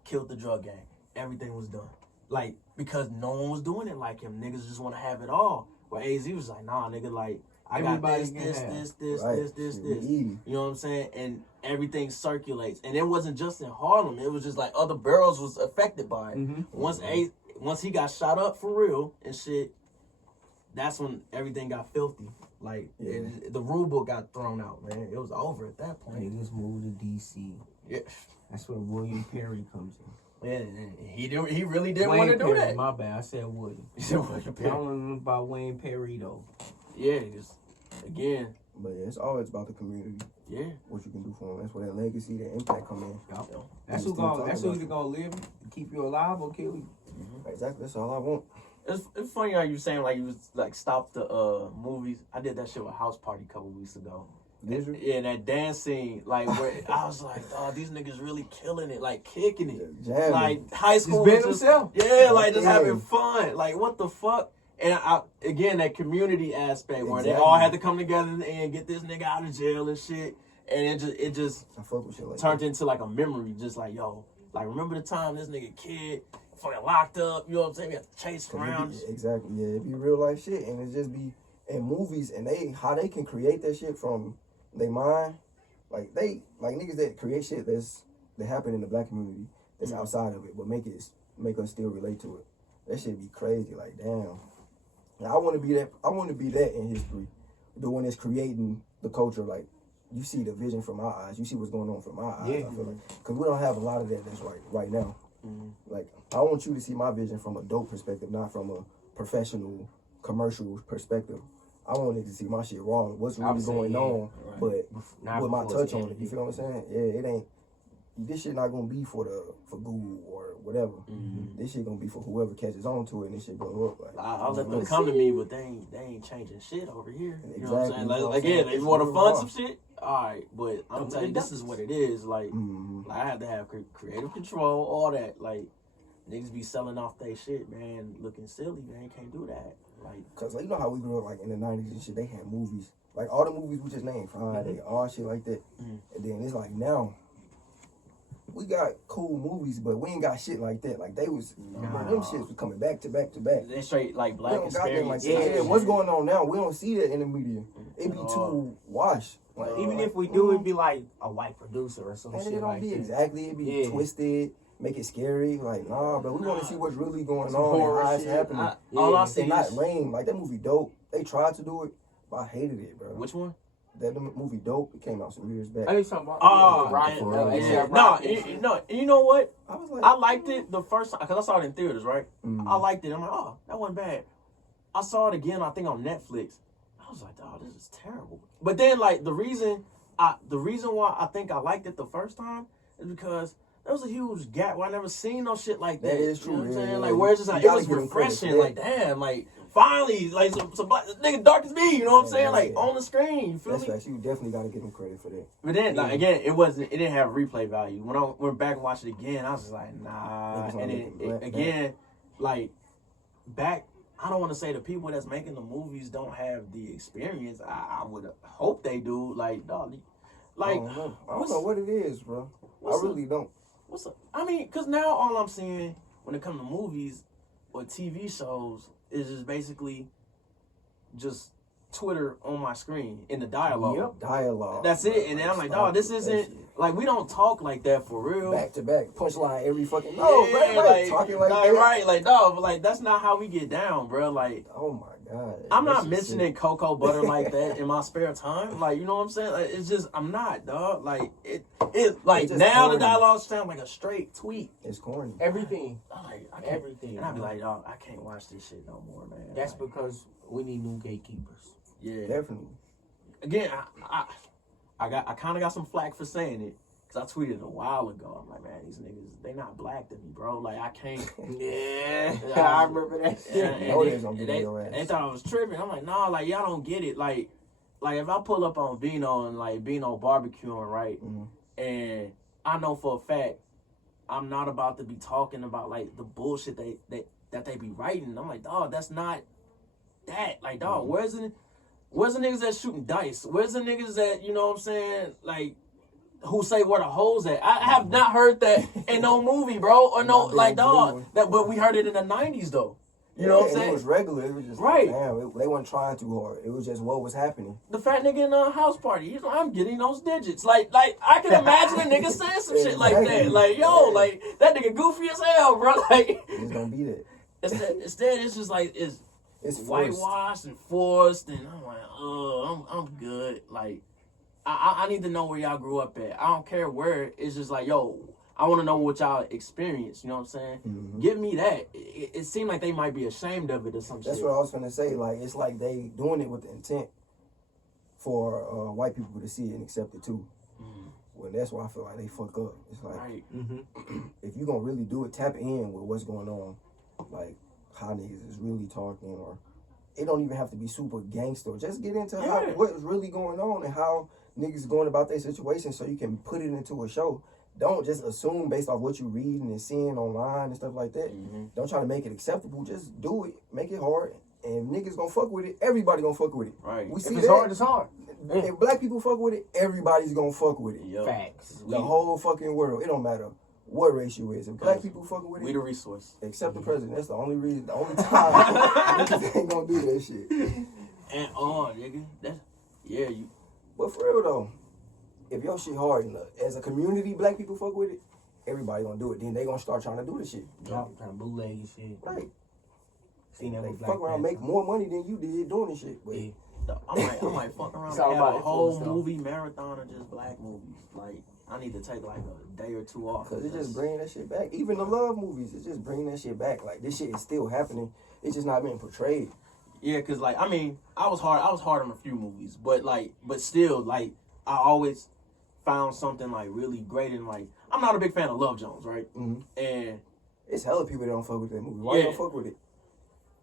killed the drug gang. Everything was done. Like, because no one was doing it like him. Niggas just want to have it all. Where AZ was like, nah, nigga, like, I got Everybody this, can this, have. this, Right. this. We eating. You know what I'm saying? And everything circulates. And it wasn't just in Harlem. It was just like other boroughs was affected by it. Mhm. Once he got shot up for real and shit, that's when everything got filthy. Like, Yeah. the rule book got thrown out, man. It was over at that point. Niggas moved to DC. Yeah. That's where William Perry comes in. Yeah, he really didn't Wayne want to do Perry, that. My bad. I said William. He said William I Perry. don't know about Wayne Perry though. Yeah, just again, But yeah, it's always about the community. yeah. What you can do for them. That's where that legacy, that impact come in. You know, That's Still who gonna. talking That's about who's gonna live, keep you alive or kill you. Exactly. That's all I want. It's funny how you saying like you was like stop the movies. I did that shit with House Party a couple weeks ago. Did you? Yeah, and that dance scene, like where I was like, oh, these niggas really killing it, like kicking it. Jamming. Like high school Just being was themselves. yeah, like just Yeah. having fun. Like what the fuck? And again, that community aspect where they Exactly. all had to come together and get this nigga out of jail and shit. And it just I fuck with shit like turned that. into like a memory, just like, yo, like remember the time this nigga kid fucking locked up, you know what I'm saying? We had to chase him around. Exactly, yeah. It be real life shit, and it just be in movies, and how they can create that shit from their mind. Like niggas that create shit that happen in the black community that's outside of it, but make us still relate to it. That shit be crazy. Like damn, I want to be that. I want to be that in history, the one that's creating the culture. Like you see the vision from our eyes, you see what's going on from our eyes. Yeah. I feel like because we don't have a lot of that. That's right now. Like I want you to see my vision from a dope perspective, not from a professional commercial perspective. I want niggas to see my shit raw, what's really going on, but Not with my before touch the on it. You feel what I'm saying? Yeah, it ain't. This shit not gonna be for Google or whatever. This shit gonna be for whoever catches on to it, and this shit blow up. Like I'll let them come to me, but they ain't changing shit over here. You know what I'm saying? Exactly. Like yeah, they want to fund some shit. All right, but I'm telling you, this is what it is. Like, like I have to have creative control, all that. Like, niggas be selling off their shit, man, looking silly, man. Can't do that. Like, cause like, you know how we grew up like in the '90s and shit. They had movies, like all the movies we just named, Friday, all shit like that. And then it's like now. We got cool movies, but we ain't got shit like that. Like they was, man, them shits was coming back to back to back. they straight like black We don't got that like experience. that. Yeah, what's going on now? We don't see that in the media. It be too washed. Like, Even if we do, it'd be like a white producer or some and shit it don't like be that. exactly. It be twisted, make it scary. Like nah, but we want to see what's really going Some on horror and how it's shit. happening. All I see And not is lame. Like that movie dope. They tried to do it, but I hated it, bro. which one? That movie dope. It came out some years back. I need something about Oh, Rocky. yeah. No, you know what? I was like, I liked it the first time because I saw it in theaters, right? I liked it. I'm like, oh, that wasn't bad. I saw it again, I think on Netflix. I was like, oh, this is terrible. But then, like, the reason why I think I liked it the first time is because there was a huge gap where I never seen no shit like that. That is true. You know what I'm saying? Yeah. Like, where it's just like, You it gotta was give them credit refreshing. for Like, damn, like, finally, like, some black nigga dark as me. You know what I'm saying? Like, Yeah. on the screen. You feel that's me? facts. You definitely gotta give them credit for that. But then, like, again, it didn't have replay value. When I went back and watched it again, I was just like, nah. Niggas And not then, looking again, like, back, I don't want to say the people that's making the movies don't have the experience. I would hope they do. Like, dog, like, I don't know what it is, bro. I really don't. What's up? I mean, because now all I'm seeing when it comes to movies or TV shows is just basically just Twitter on my screen in the dialogue. Yep. Dialogue. That's it. And then I'm like, dog, this isn't, like, we don't talk like that for real. Back to back, punchline every fucking. Like, talking like that. right, like, dog, but like, that's not how we get down, bro. Like, Oh my god. I'm That not shit mentioning sick. cocoa butter like that in my spare time. Like, you know what I'm saying? Like, it's just, I'm not, dog. Like, it like, It's just now the corny. dialogue sound like a straight tweet. It's corny. Everything. I'm like, I can't, Everything. and I'd be like, dog, I can't watch this shit no more, man. That's like, because we need new gatekeepers. yeah. Definitely. Again, I kind of got some flack for saying it. Cause I tweeted a while ago. I'm like, man, these niggas, they not black to me, bro. Like, I can't. Yeah, I remember that shit. They thought I was tripping. I'm like, nah, like, y'all don't get it. Like if I pull up on Bino and like Bino barbecuing, right, and I know for a fact I'm not about to be talking about like the bullshit that they be writing. I'm like, dog, that's not that. Like, dog, where's the niggas that shooting dice? Where's the niggas that, you know what I'm saying, like, who say where the hoes at? I have not heard that in no movie, bro, or no, like, dog. But we heard it in the 90s, though. You know what I'm saying? It was regular. It was just right. Like, damn, they weren't trying too hard. It was just what was happening. The fat nigga in a house party, he's like, I'm getting those digits. Like I can imagine a nigga saying some shit like that. Like, yo, like, that nigga goofy as hell, bro. Like, It's gonna be that. Instead, it's just like, it's whitewashed and forced, and I'm like, I'm good. Like, I need to know where y'all grew up at. I don't care where. It's just like, yo, I want to know what y'all experienced. You know what I'm saying? Mm-hmm. Give me that. It seemed like they might be ashamed of it or some shit. That's what I was gonna say. Like, it's like they doing it with the intent for white people to see it and accept it too. Well, that's why I feel like they fuck up. It's like, Right. if you gonna really do it, tap in with what's going on. Like, how niggas is really talking, or it don't even have to be super gangster. Just get into Yeah. what is really going on and how niggas going about their situation, so you can put it into a show. Don't just assume based off what you reading and seeing online and stuff like that. Mm-hmm. Don't try to make it acceptable. Just do it. Make it hard. And niggas gonna fuck with it. Everybody gonna fuck with it. Right. We If see it's that. hard, it's hard. If black people fuck with it, everybody's gonna fuck with it. Yup. Facts. The whole fucking world. It don't matter what race you is. If black people fuck with We it, the resource. except the president. That's the only reason. The only time niggas ain't gonna do that shit. And nigga, that's you. But for real though, if your shit hard enough, as a community, black people fuck with it, everybody gonna do it. Then they gonna start trying to do the shit. Trying to bootleg and shit. Right. Seen that They with fuck Black around, make Panther. more money than you did doing this shit. But Yeah. I might fuck around It's and all have about a whole influence, though. movie marathon of just black movies. Like, I need to take like a day or two off. Cause it just bring that shit back. Even the love movies, it just bring that shit back. Like this shit is still happening. It's just not being portrayed. Yeah, cause like I mean, I was hard on a few movies, but still, like I always found something like really great. And like I'm not a big fan of Love Jones, right? Mm-hmm. And It's hella people that don't fuck with that movie. Why Yeah. you don't fuck with it?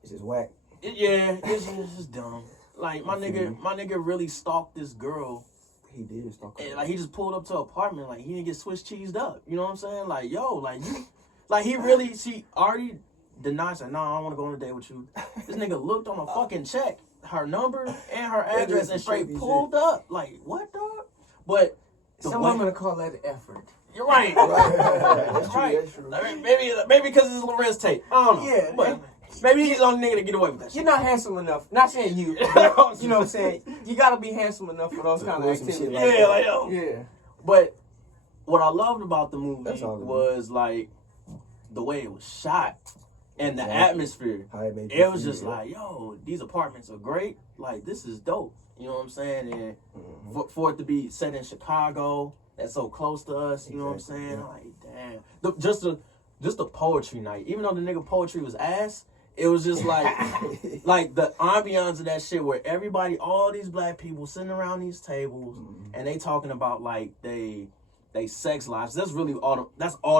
It's just whack. it's just dumb. Like my nigga really stalked this girl. He did start. And like he just pulled up to an apartment, like he didn't get Swiss cheesed up. You know what I'm saying? Like, yo, like you like he really she already denied, said, "No, I don't want to go on a date with you." This nigga looked on a fucking check, her number and her That address, is and straight creepy pulled up. Like, what, dog? But Some women call that effort. you're right. That's true, Right. that's true. I mean, maybe because it's Lorenz Tate. I don't know. Yeah, But maybe he's the only nigga to get away with that shit. You're not handsome enough. Not saying you. But, you know what I'm saying? You gotta be handsome enough for those kind of do some shit activities. like Yeah, like yo. Yeah. But what I loved about the movie That's all it was like the way it was shot and the Exactly. atmosphere. How it made you It was feel, just yeah. like, yo, these apartments are great. Like, this is dope. You know what I'm saying? And Mhm. for it to be set in Chicago, that's so close to us. You know what I'm Exactly, saying? yeah. Like, damn. Just the poetry night. Even though the nigga poetry was ass, it was just like, like the ambiance of that shit where everybody, all these black people sitting around these tables and they talking about like they sex lives. That's really all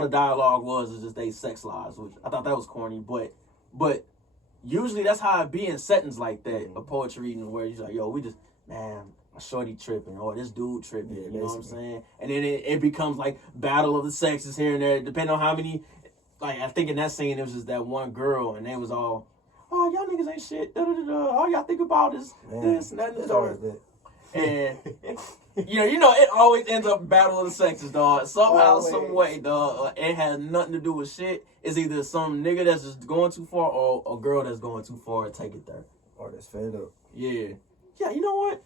the dialogue was, is just they sex lives, which I thought that was corny, but usually that's how it be in settings like that, a poetry reading where you're like, yo, we just, man, my shorty tripping, or this dude tripping, Yeah, you know what I'm basically. saying? And then it becomes like battle of the sexes here and there, depending on how many. Like, I think in that scene, it was just that one girl, and they was all, oh, y'all niggas ain't shit. Da, da, da, da. All y'all think about is Man, this and that and the it's always third. that. And, you know, it always ends up battle of the sexes, dog. Somehow, Always. some way, dog. It has nothing to do with shit. It's either some nigga that's just going too far or a girl that's going too far and take it there. Or that's fed up. Yeah. Yeah, you know what?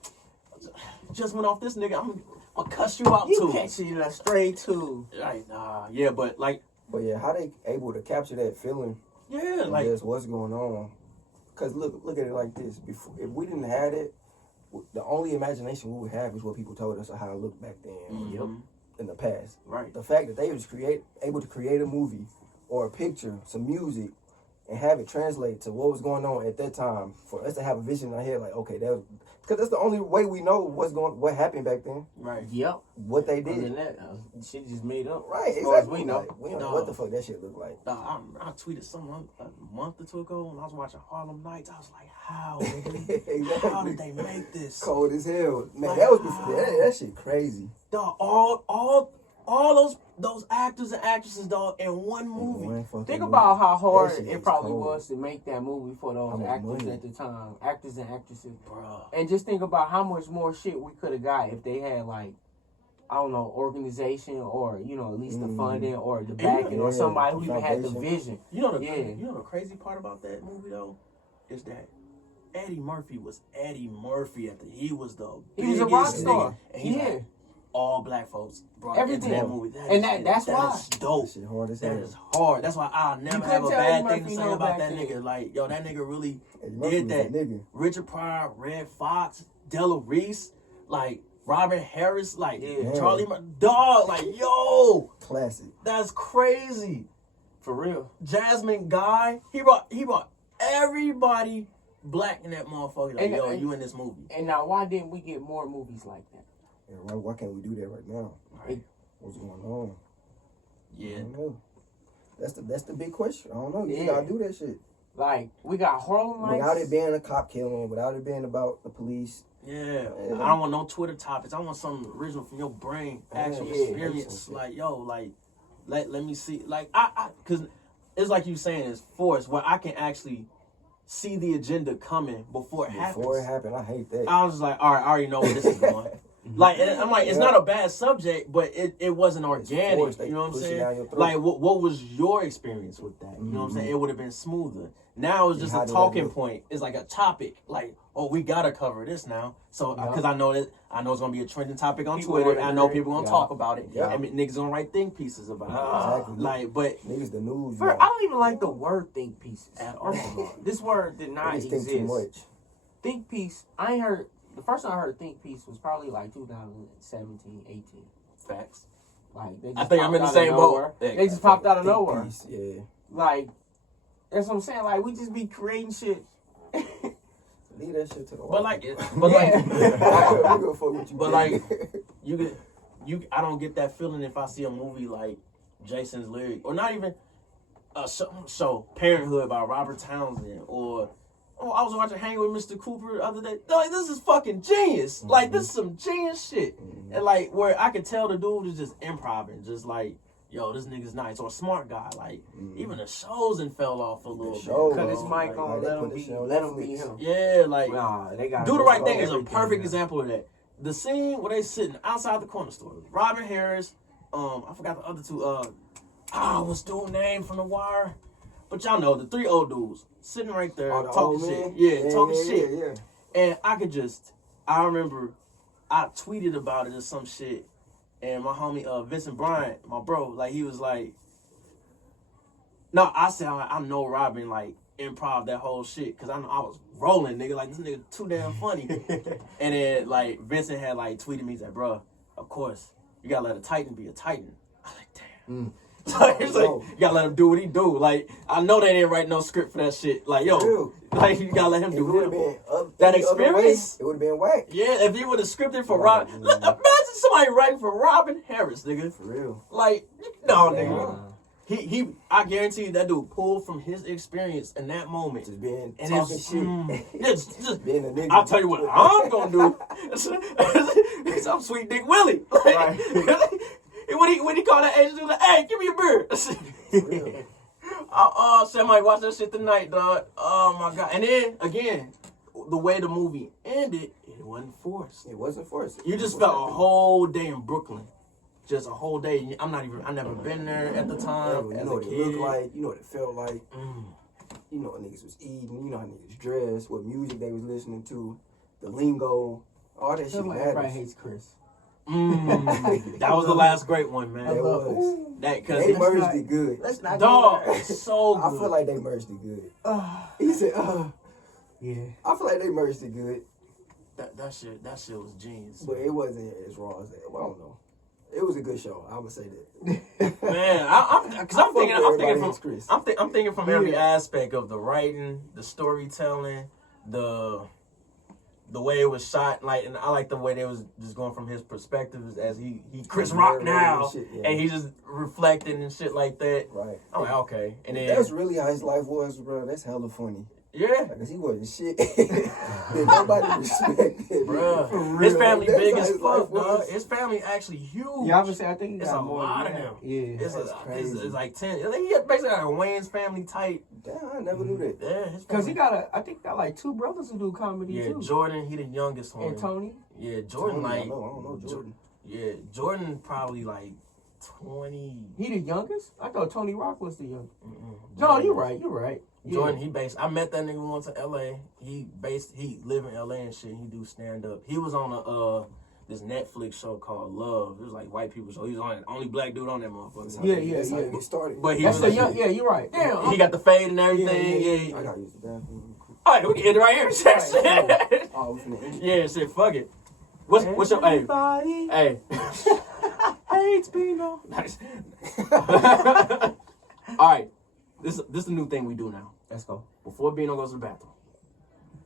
Just went off this nigga. I'm gonna cuss you out, You too. catching it straight too. Like, nah. Yeah, but, like, But yeah, how they able to capture that feeling? yeah, And like, just what's going on? Cause look at it like this. Before, if we didn't have it, the only imagination we would have is what people told us of how it looked back then. mhm, In the past. right. The fact that they was able to create a movie or a picture, some music, and have it translate to what was going on at that time, for us to have a vision in our head, like, okay, because that's the only way we know what happened back then, Right. Yep. what they Other did. than that, shit just made up. Right, As far as exactly. we know. Like, we don't know No. what the fuck that shit look like. I tweeted something a month or two ago when I was watching Harlem Nights. I was like, how, nigga? How did they make this? Cold as hell, man. That was before, that shit crazy. Dog, all those actors and actresses, dog, in one movie. One fucking Think movie. about how hard That shit it was probably cold. was to make that movie for How those much actors money? at the time, actors and actresses. Bruh. And just think about how much more shit we could have got if they had, like, I don't know, organization or, you know, at least the funding or the backing or yeah, somebody who the even had the foundation. vision. You know Yeah. the crazy part about that movie though, is that Eddie Murphy was Eddie Murphy he was the He was a rock biggest star. nigga. And he's Yeah. like, all black folks brought Everything. into that movie. And that's why. That is dope. That shit hard as That hell. is hard. That's why I'll never couldn't have a tell bad Eddie thing to Murphy say no about back that then. nigga. Like, yo, that nigga really Eddie Murphy did was that. a nigga. Richard Pryor, Red Fox, Della Reese, like Robert Harris, like Yeah. Charlie, dog, like yo, Classic. that's crazy. For real. Jasmine Guy, he brought everybody black in that motherfucker. Like, And- yo, and- you in this movie? And now, why didn't we get more movies like that? Yeah, why can't we do that right now? Right. What's going on? I Yeah, don't know. That's the big question. I don't know. You Yeah. gotta do that shit. Like, we got Harlem Nights. Without it being a cop killing, without it being about the police. Yeah. I don't want no Twitter topics. I want something original from your brain, actual experience. Like, yo, like, let me see. Like, because it's like you saying, it's forced where I can actually see the agenda coming before it happens. Before it happened, I hate that. I was just like, all right, I already know where this is going. Like, and I'm like, it's not a bad subject, but it wasn't organic. Forced, you know what I'm saying? Like, what was your experience with that? You know what I'm saying? It would have been smoother. Now it's just a talking point. It's like a topic. Like, oh, we gotta cover this now. So, because I know it's gonna be a trending topic on Twitter. I know people gonna talk about it. Yeah. And niggas gonna write think pieces about it. Exactly. Like, but niggas the news. I don't even like the word think pieces at all. This word did not exist. Think too much. Think piece. I ain't heard. The first time I heard think piece was probably like 2017, 18. Facts. Like, they just I think I'm in the same boat. They just popped out of nowhere. Piece, yeah. Like, that's what I'm saying. Like, we just be creating shit. Leave that shit to the But like, I don't get that feeling if I see a movie like Jason's Lyric, or not even a show Parenthood by Robert Townsend, or I was watching Hang with Mr. Cooper the other day. Like, this is fucking genius. Like, this is some genius shit. And like, where I could tell the dude is just improv, just like, yo, this nigga's nice, or smart guy. Like, even the shows and fell off a little bit. Cut his mic on, let him be him. Yeah, like, they got Do the Right Thing is a perfect example of that. The scene where they sitting outside the corner store. Robin Harris, I forgot the other two. What's the dude's name from The Wire? But y'all know, the three old dudes sitting right there talking shit. Yeah, talking shit. Yeah. And I remember I tweeted about it or some shit. And my homie, Vincent Bryant, my bro, like, he was like, no, I said, I know Robin, like, improv that whole shit. Because I was rolling, nigga. Like, this nigga too damn funny. And then, like, Vincent had, like, tweeted me, he's like, bro, of course, you got to let a Titan be a Titan. I was like, damn. So he's like, you gotta let him do what he do. Like, I know they didn't write no script for that shit. Like, yo, like, you gotta let him do him. That experience, it would have been whack. Yeah, if he would have scripted for Robin, imagine somebody writing for Robin Harris, nigga. For real. Like, no, nigga. He, I guarantee you that dude pulled from his experience in that moment. Just being and talking shit. Just being a nigga. I'll tell you what I'm gonna do. I'm Sweet Dick Willie. Like, when he called that agent, he was like, hey, give me a beer. I might watch that shit tonight, dog. Oh, my God. And then, again, the way the movie ended, it wasn't forced. It wasn't forced. You just felt a whole day in Brooklyn. Just a I never been there at the time. You know what it looked like. You know what it felt like. You know what niggas was eating. You know how niggas dressed. What music they was listening to. The lingo. All that shit matters. Everybody hates Chris. That was the last great one, man. It was. They merged it good. Let's not dog, it's so good. I feel like they merged it good. He said, yeah. I feel like they merged it good. That shit was genius. But it wasn't as raw as that. Well, I don't know. It was a good show. I'm gonna say that. Man, I'm thinking from every aspect of the writing, the storytelling, the way it was shot, like, and I like the way they was just going from his perspective as he Chris Rock now, and he just reflecting and shit like that. Right. I'm like, okay. And then that's really how his life was, bro. That's hella funny. Yeah. Because he wasn't shit. Nobody respected, bro. His family big as fuck, dog. His family actually huge. Yeah, I would say, I think it's a lot of them. Yeah. It's like 10. He basically got a Wayne's family type. Damn, I never knew that. Yeah. Because he I think got like two brothers who do comedy too. Yeah, Jordan, he the youngest one. And Tony? Tony, Yeah, Jordan, I don't know Jordan. Yeah, Jordan probably like 20. He the youngest? I thought Tony Rock was the youngest. No, you're right. Jordan, I met that nigga once in LA. He live in LA and shit. He do stand up. He was on this Netflix show called Love. It was like white people show. He was on it. Only black dude on that motherfucker. Yeah. He started. But yeah, you're right. Damn. He got the fade and everything. Yeah. I gotta use the bathroom. All right, we can end it right here. Yeah, shit, fuck it. What's your hey? Hates Bino. Nice. All right, this is the new thing we do now. Let's go. Before Bino goes to the bathroom,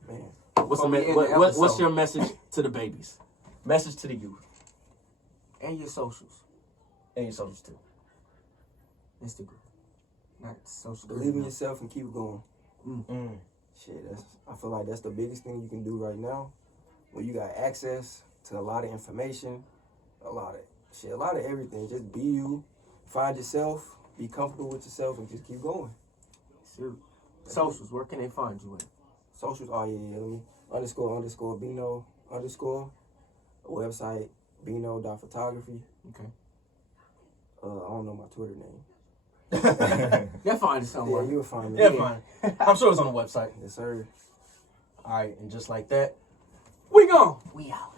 man, what's your message to the babies? Message to the youth and your socials. Too. Instagram, not social. Believe in yourself and keep it going. Shit, I feel like that's the biggest thing you can do right now. When you got access to a lot of information, a lot of everything. Just be you, find yourself, be comfortable with yourself, and just keep going. Shoot. Socials, where can they find you at? Socials, let me __ Bino _ website, Bino.photography. Okay. I don't know my Twitter name. They'll find it somewhere. Yeah, you'll find me. Yeah, fine. I'm sure it's on the website. Yes, sir. All right, and just like that, We gone. We out.